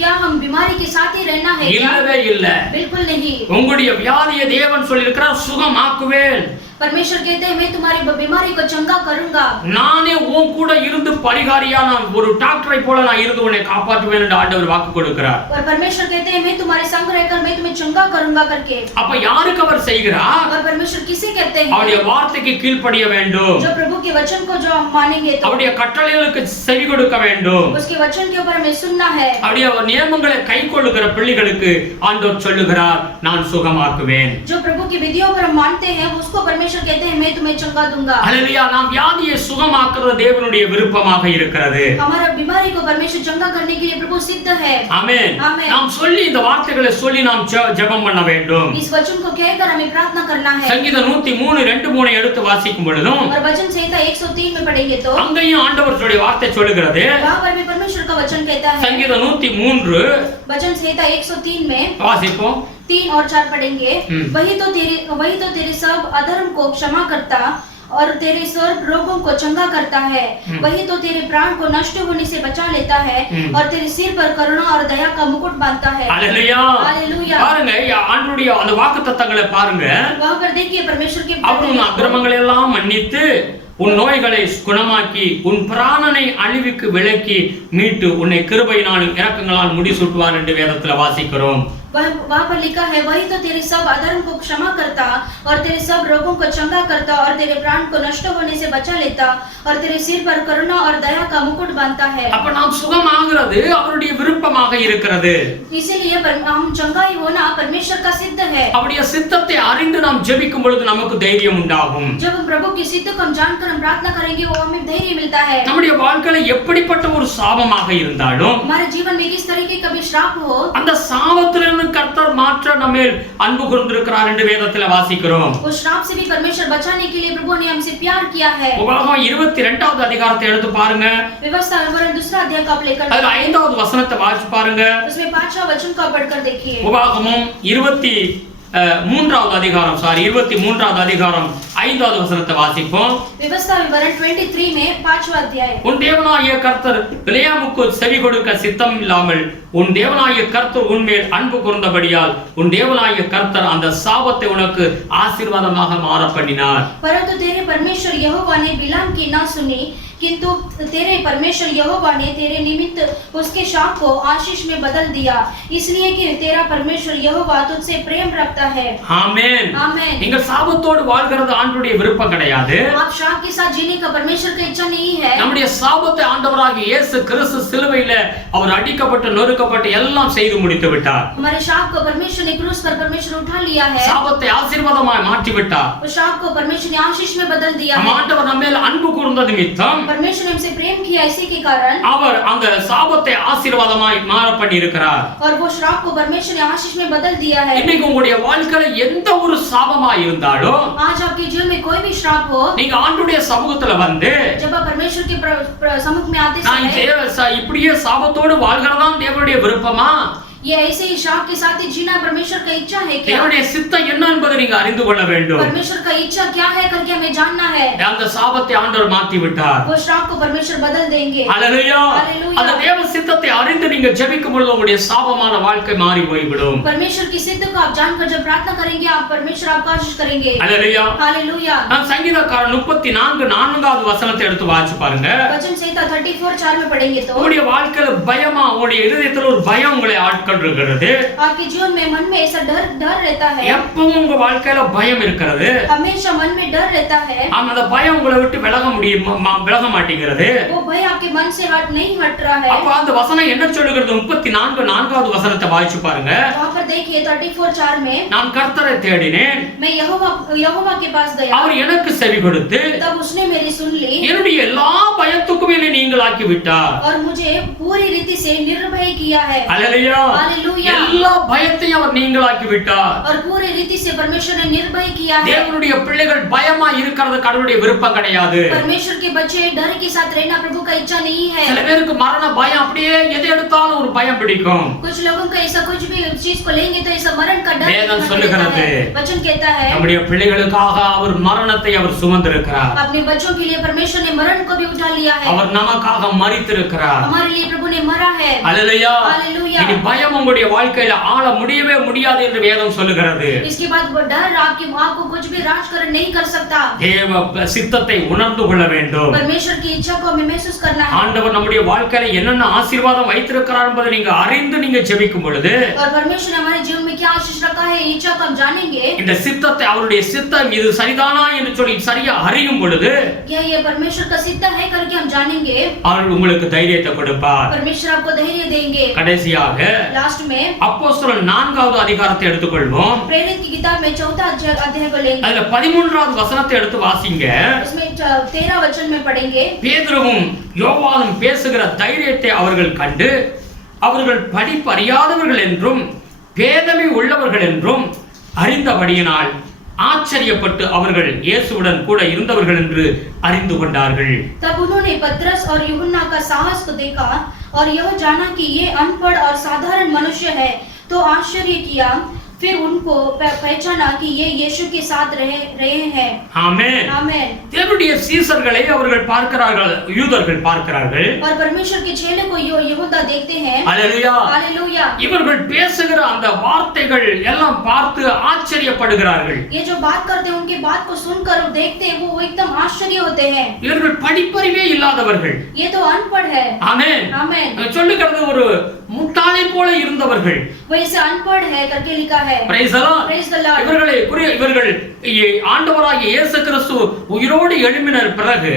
क्या हम बीमारी के साथ ही रहना है क्या? இல்லவே இல்ல. बिल्कुल नहीं। உங்களுடைய வியாதியை தேவன் சொல்லியிருக்கிறார், சுகமாக்குவேன். परमेश्वर कहते हैं मैं तुम्हारी बीमारी को चंगा करूंगा। நானே உன் கூட இருந்து பரிகாரியா நான் ஒரு டாக்டரை போல நான் இருந்து உன்னை காப்பாற்றுவேன் என்று ஆண்டவர் வாக்கு கொடுக்கிறார். और परमेश्वर कहते हैं मैं तुम्हारे संग रहकर मैं तुम्हें चंगा करूंगा करके। அப்ப யாருக்கு அவர் செய்கிறார்? और परमेश्वर किसे कहते हैं? அவருடைய வார்த்தைக்கு கீழ்ப்படிய வேண்டும். जो प्रभु के वचन को जो हम मानेंगे तो அவருடைய கட்டளைகளுக்கு செவி கொடுக்க வேண்டும். उसके वचन के ऊपर हमें सुनना है। அவருடைய நியமங்களை கைக்கொள்ளுகிற பிள்ளைகளுக்கு ஆண்டவர் சொல்லுகிறார், நான் சுகமாக்குவேன். जो प्रभु की विधियों पर हम मानते हैं उसको परमेश्वर कहते हैं मैं तुम्हें चंगा दूंगा। ஹல்லேலூயா. நாம் வியாதியை சுகமாக்குறது தேவனுடைய விருப்பமாக இருக்கிறது. हमारा बीमारी को परमेश्वर चंगा करने के लिए प्रभु सिद्ध है। ஆமென். ஆமென். நாம் சொல்லி இந்த வார்த்தைகளை சொல்லி நாம் ஜெபம் பண்ண வேண்டும். इस वचन को कहकर हमें प्रार्थना करना है। சங்கீதம் 103:2-3 எடுத்து வாசிக்கும் பொழுதும் और वचन संहिता 103 में पढ़ेंगे तो அங்கேயும் ஆண்டவருடைய வார்த்தை சொல்லுகிறது. वहां पर भी परमेश्वर का वचन कहता है। சங்கீதம் 103 वचन संहिता 103 में வாசிப்போம். 3 और 4 पढ़ेंगे। वही तो तेरे सब अधर्म को क्षमा करता और तेरे सर्व रोगों को चंगा करता है। वही तो तेरे प्राण को नष्ट होने से बचा लेता है और तेरे सिर पर करुणा और दया का मुकुट बांधता है। ஹல்லேலூயா. हालेलुया। பாருங்க ஆண்டவருடைய அந்த வாக்குத்தத்தங்களை பாருங்க. वहां पर देखिए परमेश्वर के அவர் உன் அக்கிரமங்களை எல்லாம் மன்னித்து உன் நோய்களை குணமாக்கி உன் பிராணனை அழிவுக்கு விலக்கி மீட்டு உன்னை கிருபையினாலும் இரக்கங்களால் முடிசூட்டுவார் என்று வேதத்துல வாசிக்கிறோம். वहां पर लिखा है वही तो तेरे सब अधर्म को क्षमा करता और तेरे सब रोगों को चंगा करता और तेरे प्राण को नष्ट होने से बचा लेता और तेरे सिर पर करुणा और दया का मुकुट बांधता है। அப்ப நாம் சுகமாகிறது அவருடைய விருப்பமாக இருக்கிறது. इसीलिए हम चंगाई होना परमेश्वर का सिद्ध है। அவருடைய சித்தத்தை அறிந்து நாம் ஜெபிக்கும் பொழுது நமக்கு தைரியம் உண்டாகும். जब हम प्रभु की सिद्ध को हम जानकर हम प्रार्थना करेंगे वो हमें धैर्य मिलता है। நம்முடைய வாழ்க்கையில எப்படிப்பட்ட ஒரு சாபமாக இருந்தாலும் हमारे जीवन में किस तरीके का भी श्राप हो அந்த சாபத்திலிருந்து கர்த்தர் மாற்ற நம்மேல் அன்பு கூர்ந்திருக்கிறார் என்று வேதத்துல வாசிக்கிறோம். उस श्राप से भी परमेश्वर बचाने के लिए प्रभु ने हमसे प्यार किया है। உபாகமம் 22வது அதிகாரத்தை எடுத்து பாருங்க. व्यवस्था विवरण दूसरा अध्याय का आप लेकर அதுல 5வது வசனத்தை வாசி பாருங்க. उसमें 5वां वचन को पढ़कर देखिए। உபாகமம் 23வது அதிகாரம் 23வது அதிகாரம் 5வது வசனத்தை வாசிப்போம். व्यवस्था विवरण 23 में 5वां अध्याय। உன் தேவனாகிய கர்த்தர் பிலேயாமுக்கு செவி கொடுக்க சித்தம் இல்லாமல் உன் தேவனாகிய கர்த்தர் உன்மேல் அன்பு கூர்ந்தபடியால் உன் தேவனாகிய கர்த்தர் அந்த சாபத்தை உனக்கு ஆசீர்வாதமாக மாற பண்ணினார். परंतु तेरे परमेश्वर यहोवा ने बिलाम की ना सुनी किंतु तेरे परमेश्वर यहोवा ने तेरे निमित्त उसके शाप को आशीष में बदल दिया इसलिए कि तेरा परमेश्वर यहोवा तुझसे प्रेम रखता है। ஆமென். आमेन। நீங்கள் சாபத்தோடு வாழ்கிறது ஆண்டவருடைய விருப்பம் கிடையாது. आप शाप के साथ जीने का परमेश्वर की इच्छा नहीं है। நம்முடைய சாபத்தை ஆண்டவராகிய இயேசு கிறிஸ்து சிலுவையில அவர் அடிக்கப்பட்டு நொறுக்கப்பட்டு எல்லாம் செய்து முடித்து விட்டார். हमारे शाप को परमेश्वर ने क्रूस पर परमेश्वर उठा लिया है। சாபத்தை ஆசீர்வாதமாய் மாற்றி விட்டார். उस शाप को परमेश्वर ने आशीष में बदल दिया நம் है। ஆண்டவர் நம்மேல் அன்பு கூர்ந்தது நிமித்தம் परमेश्वर ने हमसे प्रेम किया इसी के कारण அவர் அந்த சாபத்தை ஆசீர்வாதமாய் மாற பண்ணி இருக்கிறார். और वो श्राप को परमेश्वर ने आशीष में बदल दिया है। இன்னைக்கு உங்களுடைய வாழ்க்கையில எந்த ஒரு சாபமாய் இருந்தாலும் आज आपके जीवन में कोई भी श्राप हो நீங்க ஆண்டவருடைய சமூகத்துல வந்து जब आप परमेश्वर के सम्मुख में आते நான் समय இப்படியே சாபத்தோடு வாழ்கிறதா தேவனுடைய விருப்பமா ये ऐसे ही शाप के साथ ही जीना परमेश्वर का इच्छा है क्या? தேவனுடைய சித்தம் என்ன என்பதை நீங்க அறிந்து கொள்ள வேண்டும். परमेश्वर का इच्छा क्या है करके हमें जानना है। அந்த சாபத்தை ஆண்டவர் மாற்றி விட்டார். वो श्राप को परमेश्वर बदल देंगे। ஹல்லேலூயா. हालेलुया। அந்த தேவ சித்தத்தை அறிந்து நீங்க ஜெபிக்கும் பொழுது உங்களுடைய சாபமான வாழ்க்கை மாறி போய்விடும். परमेश्वर की सिद्ध को आप जानकर जब प्रार्थना करेंगे आप परमेश्वर आपका आशीष करेंगे। ஹல்லேலூயா. हालेलुया। நாம் சங்கீதக்காரன் 34:4வது வசனத்தை எடுத்து வாசி பாருங்க. वचन संहिता 34:4 में पढ़ेंगे तो உங்களுடைய வாழ்க்கையில பயமா உங்களுடைய இதயத்துல ஒரு பயம் உங்களை ஆட்கொண்டிருக்கிறது. आपके जीवन में मन में ऐसा डर रहता है। எப்பவும் உங்க வாழ்க்கையில பயம் இருக்கிறது. हमेशा मन में डर रहता है। அந்த பயம் உங்களை விட்டு விலக மாட்டேங்கிறது. वो भय आपके मन से नहीं हट रहा है। அப்ப அந்த வசனம் என்ன சொல்லுகிறது? 34:4வது வசனத்தை வாசி பாருங்க. वहां पर देखिए 34:4 में நான் கர்த்தரை தேடினேன், मैं यहोवा के पास गया, அவர் எனக்கு செவி கொடுத்து तब उसने मेरी सुन ली என்னுடைய எல்லா பயத்துக்கும் என்னை நீங்களாக்கி விட்டார். और मुझे पूरी रीति से निर्भय किया है। ஹல்லேலூயா. हालेलुया। எல்லா பயத்தையும் அவர் நீங்களாக்கி விட்டார். और पूरी रीति से परमेश्वर ने निर्भय किया है। தேவனுடைய பிள்ளைகள் பயமா இருக்கிறது கடவுளுடைய விருப்பம் கிடையாது. परमेश्वर के बच्चे डर के साथ रहना प्रभु का इच्छा नहीं है। சில பேருக்கு மரண பயம் அப்படியே எதை எடுத்தாலும் ஒரு பயம் பிடிக்கும். कुछ लोगों को ऐसा कुछ भी चीज को लेंगे तो ऐसा मरण का डर வேதம் சொல்லுகிறது. वचन कहता है நம்முடைய பிள்ளைகளுக்காக அவர் மரணத்தை அவர் சுமந்திருக்கிறார். अपने बच्चों के लिए परमेश्वर ने मरण को भी उठा लिया है। அவர் நமக்காக நமக்காக மரித்திருக்கிறார். हमारे लिए प्रभु ने मरा है. அல்லேலூயா. हालेलूया. இனி பயம் உங்களுடைய வாழ்க்கையில ஆள முடியவே முடியாது என்று வேதம் சொல்லுகிறது. इसके बाद वो डर आपको कुछ भी राजकरण नहीं कर सकता. தேவ சித்தத்தை உணர்ந்து கொள்ள வேண்டும். परमेश्वर की इच्छा को हमें महसूस करना है. ஆண்டவர் நம்முடைய வாழ்க்கையில என்னென்ன ஆசீர்வாதம் வைத்திருக்கிறார் என்பதை நீங்க அறிந்து நீங்க ஜெபிக்கும் பொழுது और परमेश्वर ने हमारे जीवन में क्या आशीष रखा है इच्छा को हम जानेंगे. இந்த சித்தத்தை அவருடைய சித்தம் இது சரிதானா என்று சொல்லி சரியா அறியும் பொழுது क्या ये परमेश्वर का सिद्ध है करके हम जानेंगे. அவர் உங்களுக்கு தைரியத்தை கொடுப்பார். परमेश्वर आपको धैर्य देंगे. கடைசியாக लास्ट में அப்போஸ்தலர் 4வது அதிகாரத்தை எடுத்துக்கொள்வோம். प्रेरित की किताब में 4था अध्याय को लेंगे. அதுல 13வது வசனத்தை எடுத்து வாசிங்க. इसमें 13 वचन में पढ़ेंगे. பேதுருவும் யோவானும் பேசுகிற தைரியத்தை அவர்கள் கண்டு அவர்கள் படிப்பறியாதவர்கள் என்றும் பேதமை உள்ளவர்கள் என்றும் அறிந்தபடியினால் ஆச்சரியப்பட்டு அவர்கள் இயேசுவுடன் கூட இருந்தவர்கள் என்று அறிந்து கொண்டார்கள். तब उन्होंने पतरस और यूहन्ना का साहस को देखा और यह जाना कि ये अनपढ़ और साधारण मनुष्य है तो आश्चर्य किया. फिर उनको पहचाना कि ये यीशु के साथ रहे हैं. ஆமென். आमेन. தேவனுடைய சீசர்களை அவர்கள் பார்க்கிறார்கள், யூதர்கள் பார்க்கிறார்கள். और परमेश्वर के चेले को यहूदा देखते हैं. அல்லேலூயா. हालेलूया. இவர்கள் பேசுகிற அந்த வார்த்தைகள் எல்லாம் பார்த்து ஆச்சரியப்படுகிறார்கள். ये जो बात करते हैं उनके बात को सुनकर देखते हैं वो एकदम आश्चर्य होते हैं. இவர்கள் படிப்பறிவே இல்லாதவர்கள். ये तो अनपढ़ है. ஆமென். आमेन. சொல்லுகிறது ஒரு முட்டாளை போல இருந்தவர்கள். वो इसे अनपढ़ है करके लिखा है. Praise the Lord. Praise the Lord. இவர்கள் ஆண்டவராகிய இயேசு கிறிஸ்து உயிரோடு எழும்பின பிறகு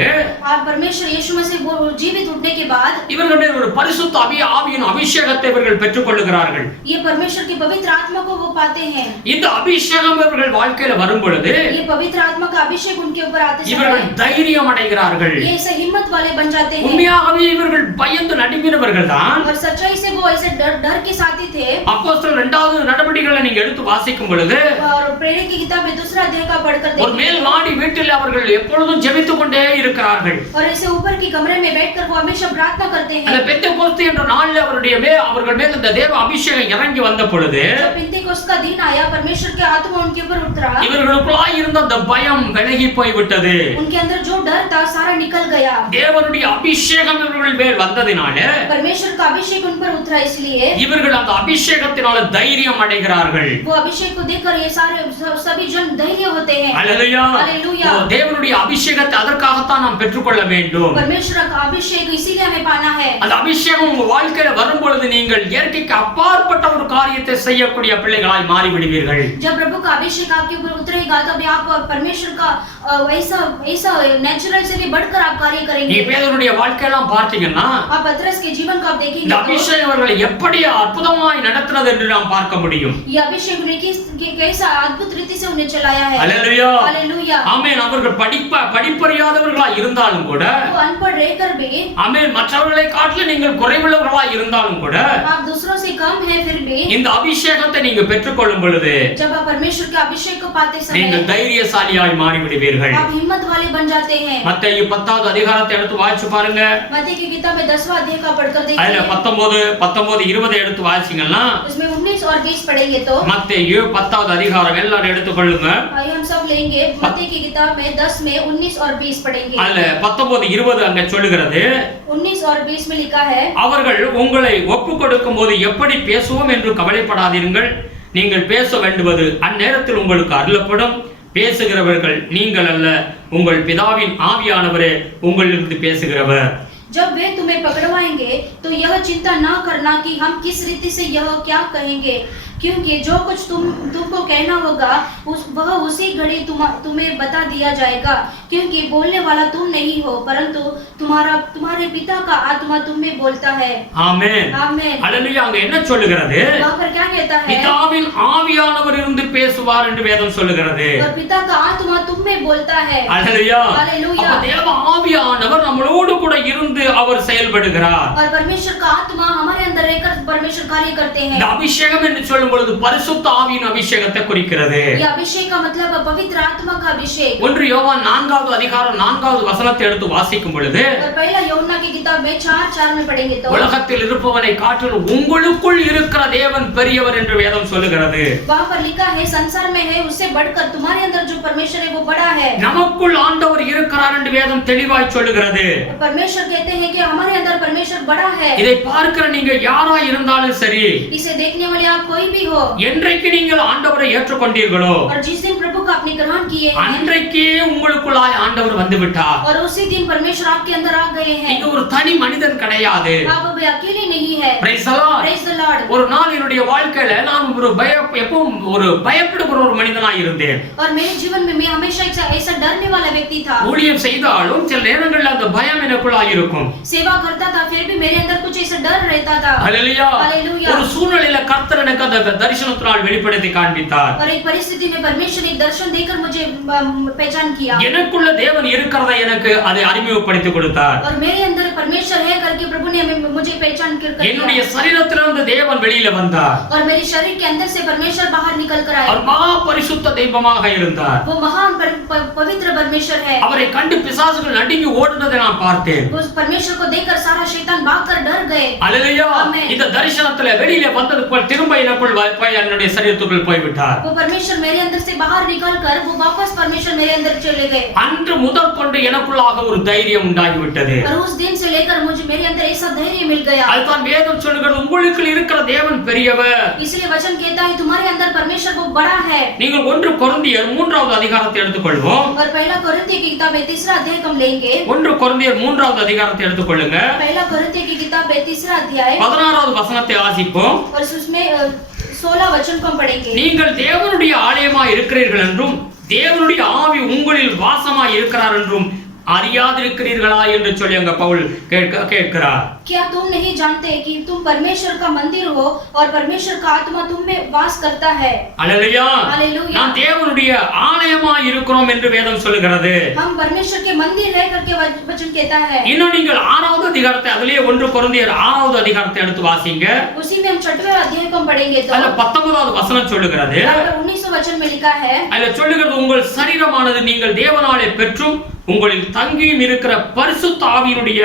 परमेश्वर यीशु मसीह वो जीवित उठने के बाद இவர்கள் மேல் ஒரு பரிசுத்த ஆவியின் அபிஷேகத்தை இவர்கள் பெற்றுக்கொள்கிறார்கள். ये परमेश्वर की पवित्र आत्मा को वो पाते हैं. இந்த அபிஷேகம் இவர்கள் வாழ்க்கையில வரும் பொழுது ये पवित्र आत्मा का अभिषेक उनके ऊपर आते இவர்கள் தைரியம் அடைகிறார்கள். ये ऐसे हिम्मत वाले बन जाते हैं. உண்மையாகவே இவர்கள் பயந்து நடுங்கினவர்கள் தான். और सच्चाई से वो ऐसे डर के साथ ही थे. அப்போஸ்தலர் 2வது நடபடிகளை நீங்க எடுத்து வாசிக்கும் பொழுது और प्रेरित की किताब में दूसरा अध्याय का पढ़कर ஒரு மேல் மாடி வீட்டில் அவர்கள் எப்பொழுதும் ஜெபித்துக் கொண்டே இருக்கிறார்கள். और ऐसे ऊपर की कमरे में बैठकर वो हमेशा प्रार्थना करते हैं. அந்த பெந்தெகோஸ்து என்ற நாளில் அவர்கள் மேல் இந்த தேவ அபிஷேகம் இறங்கி வந்த பொழுது जब पेंतिकोस्त का दिन आया परमेश्वर की आत्मा उनके ऊपर उतरा. இவர்களுக்குள்ளாய் இருந்த அந்த பயம் விலகி போய்விட்டது. उनके अंदर जो डर था सारा निकल गया. தேவனுடைய அபிஷேகம் இவர்கள் மேல் வந்ததினால परमेश्वर का अभिषेक उन पर उतरा इसलिए இவர்கள் அந்த அபிஷேகத்தினால தைரியம் அடைகிறார்கள். वो अभिषेक को देखकर ये सारे सभी जन धैर्य होते हैं. அல்லேலூயா. हालेलूया. தேவனுடைய அபிஷேகத்தை அதற்காகத்தான் நாம் பெற்றுக்கொள்ள வேண்டும். परमेश्वर का अभिषेक इसीलिए हमें पाना है. அந்த அபிஷேகம் உங்க வாழ்க்கையில வரும் பொழுது நீங்கள் இயற்கைக்கு அப்பாற்பட்ட ஒரு காரியத்தை செய்யக்கூடிய பிள்ளைகளாய் மாறி விடுவீர்கள். जब प्रभु का अभिषेक आपके ऊपर उतरेगा तब आप परमेश्वर का ऐसा नेचुरल से भी बढ़कर आप कार्य நீ करेंगे. பேதுருடைய வாழ்க்கையெல்லாம் பார்த்தீங்கன்னா आप पतरस के जीवन को आप இந்த देखेंगे तो அபிஷேகம் அவர்களை எப்படி அற்புதமாய் நடத்துறது என்று நாம் பார்க்க முடியும். ये अभिषेक ने कैसा अद्भुत रीति से उन्हें चलाया है. அல்லேலூயா. हालेलूया. ஆமென். அவர்கள் படிப்பறியாதவர்களாய் இருந்தாலும் கூட वो अनपढ़ रहकर भी ஆமென் மற்றவர்களை காட்டிலும் நீங்கள் குறைவுள்ளவர்களாய் இருந்தாலும் கூட आप दूसरों से कम है फिर भी இந்த அபிஷேகத்தை நீங்க பெற்றுக்கொள்ளும் பொழுது जब आप परमेश्वर के अभिषेक को पाते நீங்கள் समय தைரியசாலியாய் மாறி விடுவீர்கள். आप हिम्मत वाले बन जाते हैं. மத்தேயு 10வது அதிகாரத்தை எடுத்து வாசிச்சு பாருங்க. मत्ती की किताब में 10वां अध्याय का पढ़कर அதுல देखिए. 19 20 எடுத்து வாசிங்கன்னா उसमें 19 और 20 पढ़ेंगे तो மத்தேயு 10வது அதிகாரம் எல்லாரும் எடுத்துக்கொள்ளுங்க. आइए हम सब लेंगे. मत्ती की किताब में 10 में 19 और 20 पढ़ेंगे. அதுல 19 20 அங்க சொல்லுகிறது 19 और 20 में लिखा है அவர்கள் உங்களை ஒப்புக் கொடுக்கும் போது எப்படி பேசுவோம் என்று கவலைப்படாதீர்கள். நீங்கள் பேச வேண்டுவது அந்நேரத்தில் உங்களுக்கு அருளப்படும். பேசுகிறவர்கள் நீங்கள் அல்ல, உங்கள் பிதாவின் ஆவியானவரே உங்களிலிருந்து பேசுகிறவர். जब वे तुम्हें पकड़वाएंगे तो यह चिंता न करना कि हम किस रीति से यह क्या कहेंगे, क्योंकि जो कुछ तुमको कहना होगा वह उसी घड़ी तुम्हें बता दिया जाएगा, क्योंकि बोलने वाला तुम नहीं हो परंतु तुम्हारे पिता का आत्मा तुम में बोलता है. ஆமென். आमेन. அல்லேலூயா. அங்க என்ன சொல்லுகிறது? वहाँ पर क्या कहता है? பிதாவின் ஆவியானவர் இருந்து பேசுவார் என்று வேதம் சொல்லுகிறது. और पिता का आत्मा तुम में बोलता है. அல்லேலூயா. हालेलूया. அப்ப தேவ ஆவியானவர் நம்மளோடு கூட இருந்து அவர் செயல்படுகிறார். और परमेश्वर का आत्मा हमारे अंदर रहकर परमेश्वर कार्य करते हैं. இந்த அபிஷேகம் என்று சொல்லும் பொழுது பரிசுத்த ஆவியின் அபிஷேகத்தை குறிக்கிறது. ये अभिषेक का मतलब पवित्र आत्मा का अभिषेक. 1 யோவான் 4வது அதிகாரம் 4வது வசனத்தை எடுத்து வாசிக்கும் பொழுது और पहला यूहन्ना की किताब में 4:4 में पढ़ेंगे तो உலகத்தில் இருப்பவனை காட்டிலும் உங்களுக்குள் இருக்கிற தேவன் பெரியவர் என்று வேதம் சொல்லுகிறது. वहां पर लिखा है संसार में है उससे बढ़कर तुम्हारे अंदर जो परमेश्वर है वो बड़ा है. நமக்குள் ஆண்டவர் இருக்கிறார் என்று வேதம் தெளிவாய் சொல்லுகிறது. परमेश्वर कहते हैं कि हमारे अंदर परमेश्वर बड़ा है. இதை பார்க்கிற நீங்க யாரா இருந்தாலும் சரி, इसे देखने वाले आप कोई भी हो, என்றைக்கு நீங்கள் ஆண்டவரை ஏற்றுக்கொண்டீர்களோ और जिस दिन प्रभु को आपने ग्रहण किए हैं, அன்றைக்கே உங்களுக்குள்ளாய் ஆண்டவர் வந்து விட்டார். और उसी दिन परमेश्वर आपके अंदर आ गए हैं. நீங்க ஒரு தனி மனிதன் கிடையாது. आप अब अकेले नहीं है. Praise the Lord. Praise the Lord. ஒரு நாள் என்னுடைய வாழ்க்கையில நான் எப்பவும் ஒரு பயப்படுகிற ஒரு மனிதனாய் இருந்தேன். और मेरे जीवन में मैं हमेशा ऐसा डरने वाला व्यक्ति था. ஊழியம் செய்தாலும் சில நேரங்களில் அந்த பயம் எனக்குள்ளாய் இருக்கும். सेवा करता था फिर भी मेरे अंदर कुछ ऐसा डर रहता था. ஹல்லேலூயா. हालेलुया. ஒரு சூழ்நிலையில கர்த்தர் எனக்கு அந்த தரிசனத்தினால் வெளிப்படுத்தி காண்பித்தார். और एक परिस्थिति में परमेश्वर एक दर्शन देकर मुझे पहचान किया. எனக்குள்ள தேவன் இருக்கிறதை எனக்கு அதை அறிமுகப்படுத்தி கொடுத்தார். और मेरे अंदर परमेश्वर है करके प्रभु ने मुझे पहचान कर என்னுடைய சரீரத்திலிருந்து தேவன் வெளியில வந்தார். और मेरे शरीर के अंदर से परमेश्वर बाहर निकल कर आए. அவர் மகா பரிசுத்த தெய்வமாக இருந்தார். वो महान पवित्र परमेश्वर है. அவரை கண்டு பிசாசுகள் நடுங்கி ஓடுனதை நான் பார்த்தேன். उस परमेश्वर को देखकर सारा शैतान भागकर डर गए. ஹல்லேலூயா. आमेन. இந்த தரிசனத்துல வெளியில வந்தது போல் திரும்ப எனக்குள் போய் என்னுடைய சரீரத்துக்குள் போய் விட்டார். वो परमेश्वर मेरे अंदर से बाहर निकलकर वो वापस परमेश्वर मेरे अंदर चले गए. அன்று முதல் கொண்டு எனக்குள்ளாக ஒரு தைரியம் உண்டாகிவிட்டது. और उस दिन से लेकर मुझे मेरे अंदर ऐसा धैर्य मिल गया. அதுதான் வேதம் சொல்லுகிறது, உங்களுக்குள் இருக்கிற தேவன் பெரியவர். इसलिए वचन कहता है तुम्हारे अंदर परमेश्वर वो बड़ा है. நீங்கள் 1 கொரிந்தியர் 3வது அதிகாரத்தை எடுத்துக்கொள்வோம். और पहला कोरिन्थियों की किताब 3रा अध्याय हम लेंगे. 1 கொரிந்தியர் 3வது அதிகாரத்தை எடுத்துக்கொள்ளுங்க. पहला कोरिन्थियों की किताब 3रा अध्याय 16வது வசனத்தை வாசிப்போம். और उसमें 16 वचन को हम पढ़ेंगे. நீங்கள் தேவனுடைய ஆலயமாய் இருக்கிறீர்கள் என்றும் தேவனுடைய ஆவி உங்களில் வாசமாய் இருக்கிறார் என்றும் அறியாதிருக்கிறீர்களா என்று சொல்லி அங்க பவுல் கேட்கிறார். क्या तुम नहीं जानते कि तुम परमेश्वर का मंदिर हो और परमेश्वर का आत्मा तुम में वास करता है. அல்லேலூயா. हालेलुया. நாம் தேவனுடைய ஆலயமாய் இருக்கிறோம் என்று வேதம் சொல்லுகிறது. हम परमेश्वर के मंदिर है करके वचन कहता है. இன்னும் நீங்கள் 6வது அதிகாரத்தை அதிலே 1 கொரிந்தியர் 6வது அதிகாரத்தை எடுத்து வாசிங்க. उसी में हम 6वें अध्याय को हम पढ़ेंगे तो அதுல 19வது வசனம் சொல்லுகிறது. 19 वचन में लिखा है. அதுல சொல்லுகிறது, உங்கள் சரீரமானது நீங்கள் தேவனாலே பெற்றும் உங்களில் தங்கியும் இருக்கிற பரிசுத்த ஆவியினுடைய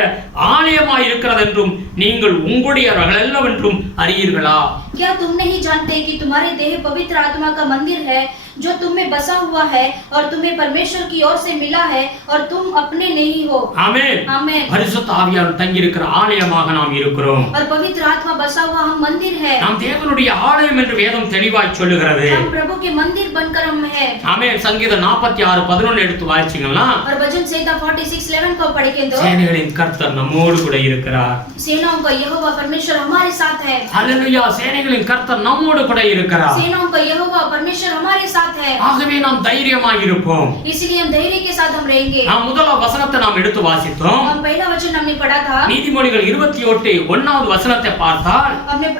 ஆலயமாய் இருக்கிறது என்றும் நீங்கள் உங்களுடையவர்கள் அல்லவென்றும் அறியீர்களா? क्या तुम नहीं जानते कि तुम्हारे देह पवित्र आत्मा का मंदिर है जो तुम में बसा हुआ है और तुम्हें परमेश्वर की ओर से मिला है और तुम अपने नहीं हो. ஆமென். आमेन. பரிசுத்த ஆவியார் தங்கி இருக்கிற ஆலயமாக நாம் இருக்கிறோம். और पवित्र आत्मा बसा हुआ हम मंदिर है. நாம் தேவனுடைய ஆலயம் என்று வேதம் தெளிவாய் சொல்லுகிறது. हम प्रभु के मंदिर बनकर हम है. ஆமென். சங்கீதம் 46:11 எடுத்து வாசிச்சீங்கன்னா और भजन संहिता 46:11 को पढ़ेंगे तो சேனைகளின் கர்த்தர் நம்மோடு கூட இருக்கிறார். सेनाओं का यहोवा परमेश्वर हमारे साथ है. ஹல்லேலூயா. சேனைகளின் கர்த்தர் நம்மோடு கூட இருக்கிறார். सेनाओं का यहोवा परमेश्वर हमारे साथ है. ஆகவே நாம் தைரியமாய் இருப்போம். इसलिए हम धैर्य के साथ हम रहेंगे. நாம் முதல் வசனத்தை நாம் எடுத்து வாசித்தோம். हम पहला वचन हमने पढ़ा था. நீதிமொழிகள் 28:1வது வசனத்தை பார்த்தால்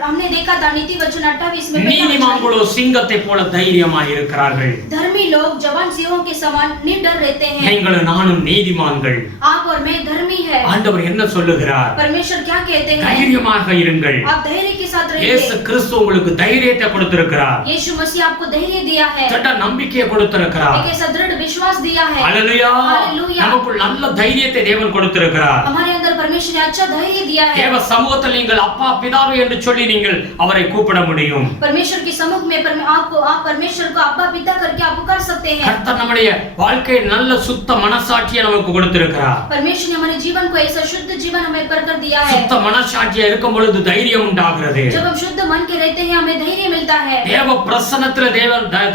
हमने देखा था नीति वचन 28 में நீதிமான்களோ சிங்கத்தை போல தைரியமாய் இருக்கிறார்கள். धर्मी लोग जवान सिंहों के समान निडर रहते हैं. நீங்களும் நானும் நீதிமான்கள். आप और मैं धर्मी है. ஆண்டவர் என்ன சொல்லுகிறார்? परमेश्वर क्या कहते हैं? தைரியமாக இருங்கள். आप धैर्य के साथ இயேசு रहिए. கிறிஸ்து உங்களுக்கு தைரியத்தை கொடுத்திருக்கிறார். यीशु मसीह आपको धैर्य दिया है. திட நம்பிக்கையை கொடுத்திருக்கிறார். एक ऐसा दृढ़ विश्वास दिया है. ஹல்லேலூயா. हालेलुया. நமக்குள் நல்ல தைரியத்தை தேவன் கொடுத்திருக்கிறார். हमारे अंदर परमेश्वर ने अच्छा धैर्य दिया है. தேவ சமூகத்தில் நீங்கள் அப்பா பிதாவே என்று சொல்லி நீங்கள் அவரை கூப்பிட முடியும். परमेश्वर के सम्मुख में आप परमेश्वर को अब्बा पिता करके आप पुकार सकते हैं. கர்த்தர் நம்முடைய வாழ்க்கையில் நல்ல சுத்த மனசாட்சியை நமக்கு கொடுத்திருக்கிறார். परमेश्वर ने हमारे जीवन को ऐसा शुद्ध जीवन हमें प्रकर दिया है. சுத்த மனசாட்சியா இருக்கும் பொழுது தைரியம் உண்டாகிறது. जब हम शुद्ध मन के रहते हैं हमें धैर्य मिलता है. தேவ பிரசன்னத்தில்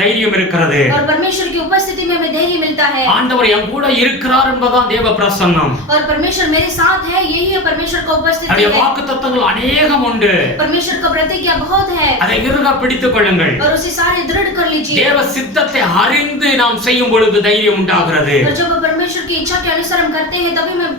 தைரியம் இருக்கிறது. और परमेश्वर की उपस्थिति में हमें धैर्य मिलता है. ஆண்டவர் என் கூட இருக்கிறார் என்பதுதான் தேவ பிரசன்னம். और परमेश्वर मेरे साथ है, यही है परमेश्वर का उपस्थिति அவருடைய है. வாக்குத்தத்தங்கள் अनेகம் உண்டு. परमेश्वर का प्रतिज्ञा बहुत है. அதை இறுக பிடித்துக் கொள்ளுங்கள். और उसे सारे दृढ़ कर लीजिए. தேவ சித்தத்தை அறிந்து நாம் செய்யும் பொழுது தைரியம் உண்டாகிறது. और जब परमेश्वर की इच्छा के अनुसार हम करते हैं तभी में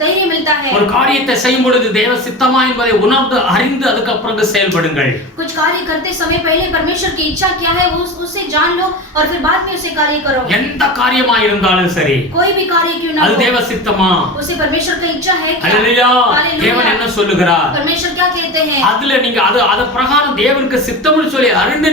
धैर्य मिलता है। ஒரு காரியத்தை செய்யும் பொழுது தேவ சித்தமா என்பதை உணர்ந்து அறிந்து அதுக்கு அப்புறம் செயல்படுங்கள். कुछ कार्य करते समय पहले परमेश्वर की इच्छा क्या है उससे जान लो और फिर बाद में उसे कार्य करो। எந்த காரியமா இருந்தாலும் சரி, कोई भी कार्य क्यों ना அது हो, தேவ சித்தமா? उसे परमेश्वर की इच्छा है क्या? அல்லேலூயா. हालेलुया। தேவன் என்ன சொல்லுகிறார்? परमेश्वर क्या कहते हैं? அதுல நீங்க அது பிரகாரம் தேவனுக்கு சித்தம்னு சொல்லி அறிந்து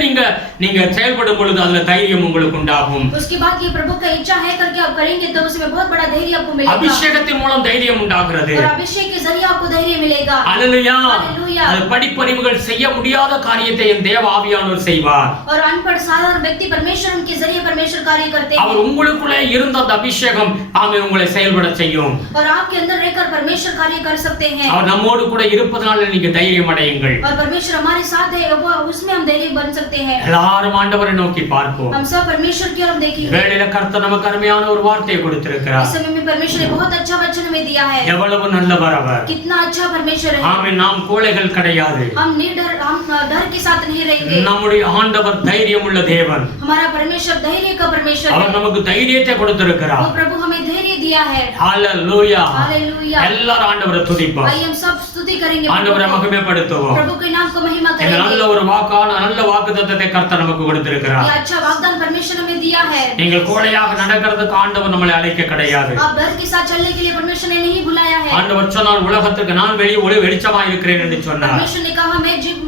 நீங்க செயல்படும் பொழுது அதுல தைரியம் உங்களுக்கு உண்டாகும். उसके बाद ये प्रभु का इच्छा है करके आप करेंगे तो उसमें बहुत बड़ा धैर्य आपको मिलेगा। அபிஷேகத்தின் மூலம் தைரியம் உண்டாகிறது. और अभिषेक के जरिए आपको धैर्य मिलेगा। அல்லேலூயா. हालेलुया। அது படிப்பறிவுகள் செய்ய முடியாத காரியத்தை என் தேவ ஆவியானவர் செய்வார். और अनपढ़ साधारण व्यक्ति परमेश्वर उनके जरिए परमेश्वर कार्य करते हैं। அவர் உங்களுக்குள்ளே இருந்த அந்த அபிஷேகம் ஆமென் உங்களை செயல்பட செய்யும். और आपके अंदर रहकर परमेश्वर कार्य कर सकते हैं। அவர் நம்மோடு கூட இருப்பதனால நீங்க தைரியம் அடையுங்கள். और परमेश्वर हमारे साथ है वो उसमें हम धैर्य बन सकते हैं। எல்லாரும் ஆண்டவரை நோக்கி பார்ப்போம். हम सब परमेश्वर की ओर देखेंगे। வேளையில கர்த்தர் நமக்கு அருமையான ஒரு வார்த்தையை கொடுத்திருக்கிறார். इस समय में परमेश्वर ने बहुत अच्छा वचन हमें दिया है। எவ்வளவு நல்லவர் அவர். कितना अच्छा परमेश्वर है। ஆமென். நாம் கோழைகள் கிடையாது. हम निडर हम डर के साथ नहीं रहेंगे। நம்முடைய ஆண்டவர் தைரியம் உள்ள தேவன். हमारा परमेश्वर धैर्य का परमेश्वर அவர் है। நமக்கு தைரியத்தை கொடுத்திருக்கிறார். वो प्रभु हमें धैर्य दिया है। ஹalleluya. हालेलुया। எல்லாரும் ஆண்டவரை துதிப்போம். आइए हम सब स्तुति करेंगे। ஆண்டவரை மகிமைப்படுத்துவோம். प्रभु के नाम को महिमा இந்த करेंगे। நல்ல ஒரு நல்ல வாக்குத்தத்தத்தை கர்த்தர் நமக்கு கொடுத்திருக்கிறார். ये अच्छा वाग्दान परमेश्वर हमें दिया है। நீங்கள் கோழையாக நடக்கிறதுக்கு ஆண்டவர் நம்மளை அழைக்க கிடையாது. आप डर के साथ चलने के लिए परमेश्वर ने नहीं बुलाया है। ஆண்டவர் சொன்னார் உலகத்துக்கு நான் வெளிச்சமாய் இருக்கிறேன் என்று சொன்னார். परमेश्वर ने कहा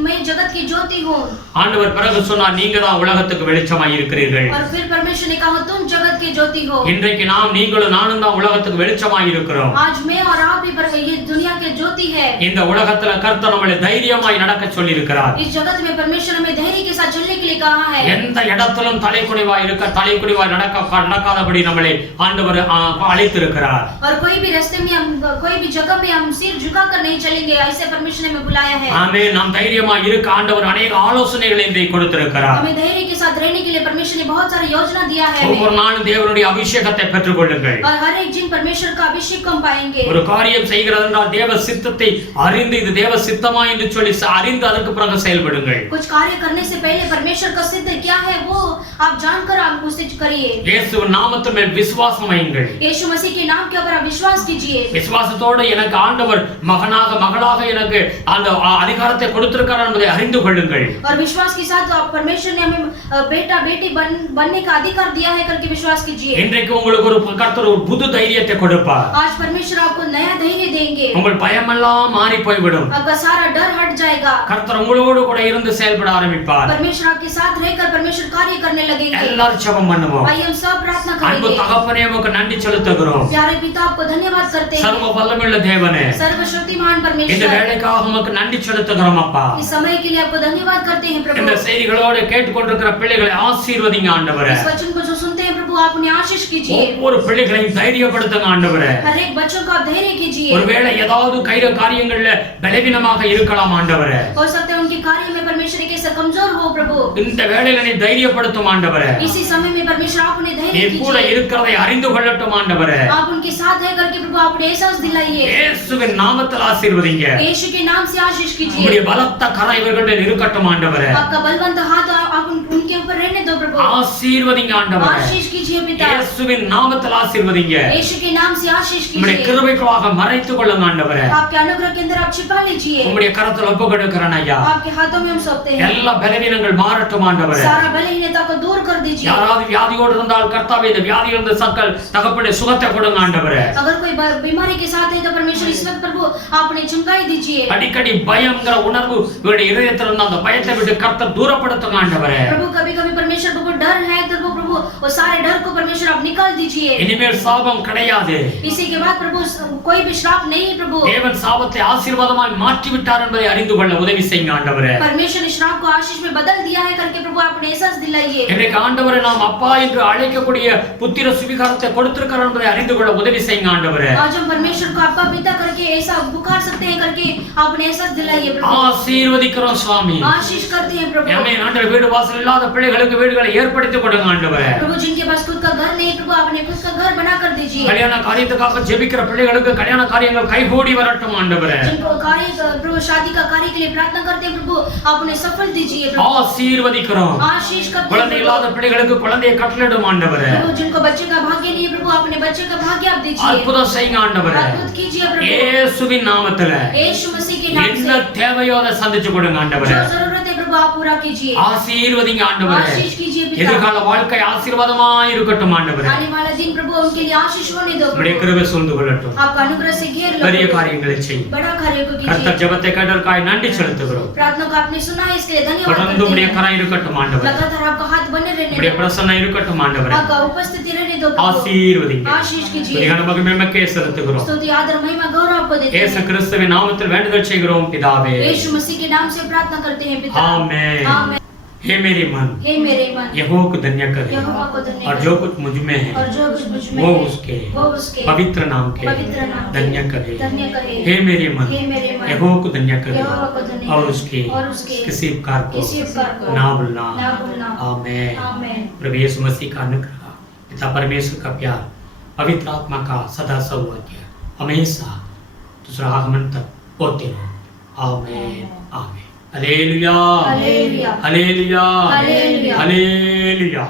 मैं जगत की ज्योति हूँ। ஆண்டவர் பிறகு சொன்னார் நீங்க தான் உலகத்துக்கு வெளிச்சமாய் இருக்கிறீர்கள். और फिर परमेश्वर ने कहा तुम जगत की ज्योति हो। இன்றைக்கு நீங்களும் நானும் தான் உலகத்துக்கு வெளிச்சமாய் இருக்கிறோம். आज मैं और आप भी ये दुनिया के ज्योति है। இந்த உலகத்துல கர்த்தர் நம்மளை தைரியமாய் நடக்க சொல்லி இருக்கிறார். इस जगत में परमेश्वर हमें धैर्य के साथ चलने के लिए कहा है। எந்த இடத்திலும் தலைக்குனிவாய் நடக்காதபடி நம்மளை ஆண்டவர் அழைத்திருக்கிறார். और कोई भी रास्ते में हम कोई भी जगह पे हम सिर झुकाकर नहीं चलेंगे ऐसे परमेश्वर ने हमें बुलाया है। ஆமென். நாம் தைரியமாய் இருக்க ஆண்டவர் अनेक ஆலோசனைகளை இன்றைக்கு கொடுத்திருக்கிறார். हमें धैर्य के साथ रहने के लिए परमेश्वर ने बहुत सारी योजना दिया है। ஒவ்வொரு நாளும் தேவனுடைய அபிஷேகத்தை பெற்றுக்கொள்ளுங்கள். और हर एक दिन परमेश्वर का अभिषेक हम पाएंगे। ஒரு காரியம் செய்கிறது என்றால் தேவ சித்தத்தை அறிந்து இது தேவ சித்தமா என்று சொல்லி அறிந்து அதற்கு பிறகு செயல்படுங்கள். कुछ कार्य करने से पहले परमेश्वर का सिद्ध क्या है वो आप जानकर आप उसे करिए। இயேசுவின் நாமத்தின் மேல் விசுவாசம் வையுங்கள். यीशु मसीह के नाम के ऊपर आप विश्वास कीजिए। விசுவாசத்தோடு எனக்கு ஆண்டவர் மகனாக எனக்கு அந்த அதிகாரத்தை கொடுத்திருக்கிறார் என்பதை அறிந்து கொள்ளுங்கள். और विश्वास के साथ आप परमेश्वर ने हमें बेटा बेटी बनने का अधिकार दिया है करके विश्वास कीजिए। இன்றைக்கு உங்களுக்கு ஒரு கர்த்தர் ஒரு புது தைரியத்தை கொடுப்பார். आज परमेश्वर आपको नया धैर्य देंगे। உங்கள் பயமெல்லாம் மாறி போய்விடும். आपका सारा डर हट जाएगा। கர்த்தர் உங்களோடு கூட இருந்து செயல்பட ஆரம்பிப்பார். परमेश्वर आपके साथ रहकर परमेश्वर कार्य करने लगेंगे। எல்லாரும் ஜெபம் பண்ணுவோம். आइए हम सब प्रार्थना அன்பு करेंगे। தகப்பனே உமக்கு நன்றி செலுத்துகிறோம். प्यारे पिता आपको धन्यवाद करते हैं। சர்வ வல்லமையுள்ள தேவனே सर्वशक्तिमान இந்த परमेश्वर வேளைக்காக உமக்கு நன்றி செலுத்துகிறோம் அப்பா. इस समय के लिए आपको धन्यवाद करते हैं प्रभु। இந்த செய்திகளோடு கேட்டுக்கொண்டிருக்கிற பிள்ளைகளை ஆசீர்வதிங்க ஆண்டவரே. इस वचन को जो सुनते हैं प्रभु आप उन्हें आशीष कीजिए। ஒவ்வொரு பிள்ளைகளையும் தைரியப்படுத்துங்க ஆண்டவரே. हर एक बच्चों को आप धैर्य कीजिए। ஒருவேளை ஏதாவது காரியங்கள்ல பலவீனமாக இருக்கலாம் ஆண்டவரே. हो सकता है उनके कार्य में परमेश्वर कैसे कमजोर हो प्रभु। இந்த வேளையில நீ தைரியப்படுத்தும் ஆண்டவரே. इसी समय में परमेश्वर आप उन्हें நீ धैर्य கூட कीजिए। இருக்கிறதை அறிந்து கொள்ளட்டும் ஆண்டவரே. आप उनके साथ है करके प्रभु आप उन्हें एहसास दिलाइए। இயேசுவின் நாமத்தில் ஆசீர்வதிங்க. यीशु के नाम से आशीष कीजिए। உம்முடைய பலத்த கரம் இவர்கள் மேல் இருக்கட்டும் ஆண்டவரே. आपका बलवंत हाथ आप उनके ऊपर रहने दो प्रभु। ஆசீர்வதிங்க ஆண்டவரே. आशीष कीजिए पिता। இயேசுவின் நாமத்தில் ஆசீர்வதிங்க. यीशु के नाम से आशीष உம்முடைய कीजिए। கிருபைக்குள்ளாக மறைத்துக் கொள்ளுங்க ஆண்டவரே. आपके अनुग्रह के अंदर आप छिपा लीजिए। உம்முடைய கரத்தில் ஒப்புக்கொடுக்கிறேன் ஐயா. आपके हाथों में हम सौंपते हैं। எல்லா பலவீனங்கள் மாறட்டும் ஆண்டவரே. सारा बलहीनता को दूर कर दीजिए। யாராவது வியாதியோடு இருந்தால் கர்த்தாவே இந்த வியாதியிலிருந்து சக்கல் தகப்பனே சுகத்தை கொடுங்க ஆண்டவரே. अगर कोई बीमारी के साथ है तो परमेश्वर इस वक्त प्रभु आप उन्हें चंगाई दीजिए। அடிக்கடி பயம்ங்கற உணர்வு இவருடைய இதயத்தில் இருந்த அந்த பயத்தை விட்டு கர்த்தர் தூரப்படுத்துங்க ஆண்டவரே. प्रभु कभी-कभी परमेश्वर को डर है तो प्रभु वो सारे डर को परमेश्वर आप निकाल दीजिए। இனிமேல் சாபம் கிடையாது. इसी के बाद प्रभु कोई भी श्राप नहीं प्रभु। தேவன் சாபத்தை ஆசீர்வாதமாய் மாற்றி விட்டார் என்பதை அறிந்து கொள்ள உதவி செய்யுங்க ஆண்டவரே. परमेश्वर ने श्राप को आशीष में बदल दिया है करके प्रभु आप उन्हें एहसास दिलाइए। இன்றைக்கு ஆண்டவரே நாம் அப்பா என்று அழைக்கக்கூடிய புத்திர சுவிகாரத்தை கொடுத்திருக்கிறார் என்பதை அறிந்து கொள்ள உதவி செய்யுங்க ஆண்டவரே. आज हम परमेश्वर को आपका पिता करके ऐसा पुकार सकते हैं करके आप उन्हें एहसास दिलाइए प्रभु। ஆசீர்வதிக்கிறோம் சுவாமி. आशीष करते हैं प्रभु। ஆமென். ஆண்டவரே வீடு வாசல் இல்லாத பிள்ளைகளுக்கு வீடுகளை ஏற்படுத்தி கொடுங்க ஆண்டவரே. प्रभु जिनके पास खुद का घर नहीं प्रभु आपने खुद का घर बना कर दीजिए கல்யாண காரியத்துக்காக ஜெபிக்கிற பிள்ளைகளுக்கு கல்யாண காரியங்கள் கைகூடி வரட்டும் ஆண்டவரே जिनको कार्य प्रभु शादी का कार्य के लिए प्रार्थना करते हैं प्रभु आप उन्हें सफल दीजिए प्रभु ஆசீர்வதிக்கிறோம் आशीष करते குழந்தை हैं இல்லாத பிள்ளைகளுக்கு குழந்தையை கட்டளையிடும் ஆண்டவரே प्रभु जिनको बच्चे का भाग्य नहीं है प्रभु अपने बच्चे का भाग्य आप दीजिए அற்புதம் செய்யுங்க ஆண்டவரே अद्भुत कीजिए प्रभु இயேசுவின் நாமத்தில यीशु मसीह के नाम என்ன से தேவையோ அதை சந்திச்சு கொடுங்க ஆண்டவரே जो जरूरत है प्रभु आप पूरा कीजिए ஆசீர்வதிங்க ஆண்டவரே आशीष कीजिए पिता எதிர்கால வாழ்க்கை ஆசீர்வாதமாய் இருக்கட்டும் ஆண்டவரே आने वाला दिन प्रभु उनके लिए आशीष होने दो உம்முடைய प्रभु கிருபை சூழ்ந்து கொள்ளட்டும் आपका अनुग्रह से घेर लो பெரிய प्रभु। காரியங்களை செய்யும் बड़ा कार्य को कीजिए கர்த்தர் ஜெபத்தை கேட்டதற்காய் நன்றி செலுத்துகிறோம் प्रार्थना को आपने सुना है इसके लिए धन्यवाद தொடர்ந்து करते உம்முடைய हैं கரம் இருக்கட்டும் ஆண்டவரே लगातार आपका हाथ बने रहने உம்முடைய दो பிரசன்னம் இருக்கட்டும் ஆண்டவரே आपका उपस्थिति रहने दो प्रभु ஆசீர்வதிங்க आशीष कीजिए துதிகன மகிமைக்கே செலுத்துகிறோம் स्तुति आदर महिमा गौरव आपको देते இயேசு हैं கிறிஸ்துவின் நாமத்தில் வேண்டுதல் செய்கிறோம் பிதாவே यीशु मसीह के नाम से प्रार्थना करते हैं पिता आमेन आमीन हे मेरे मन हे मेरे मन यहोवा को धन्य करे यहोवा को धन्य और करे जो कुछ मुझ में है और जो कुछ मुझ में वो है, उसके वो उसके पवित्र नाम के पवित्र नाम के धन्य करे धन्य करे हे मेरे मन हे मेरे मन यहोवा को धन्य करे यहोवा को धन्य और करे उसके और उसके किसी उपकार को किसी उपकार को ना भूलना ना भूलना आमेन आमीन प्रभु यीशु मसीह का अनुग्रह पिता परमेश्वर का प्यार पवित्र आत्मा का सदा सौभाग्य हमेशा दूसरा आगमन तक होते रहो amen amen hallelujah hallelujah hallelujah hallelujah hallelujah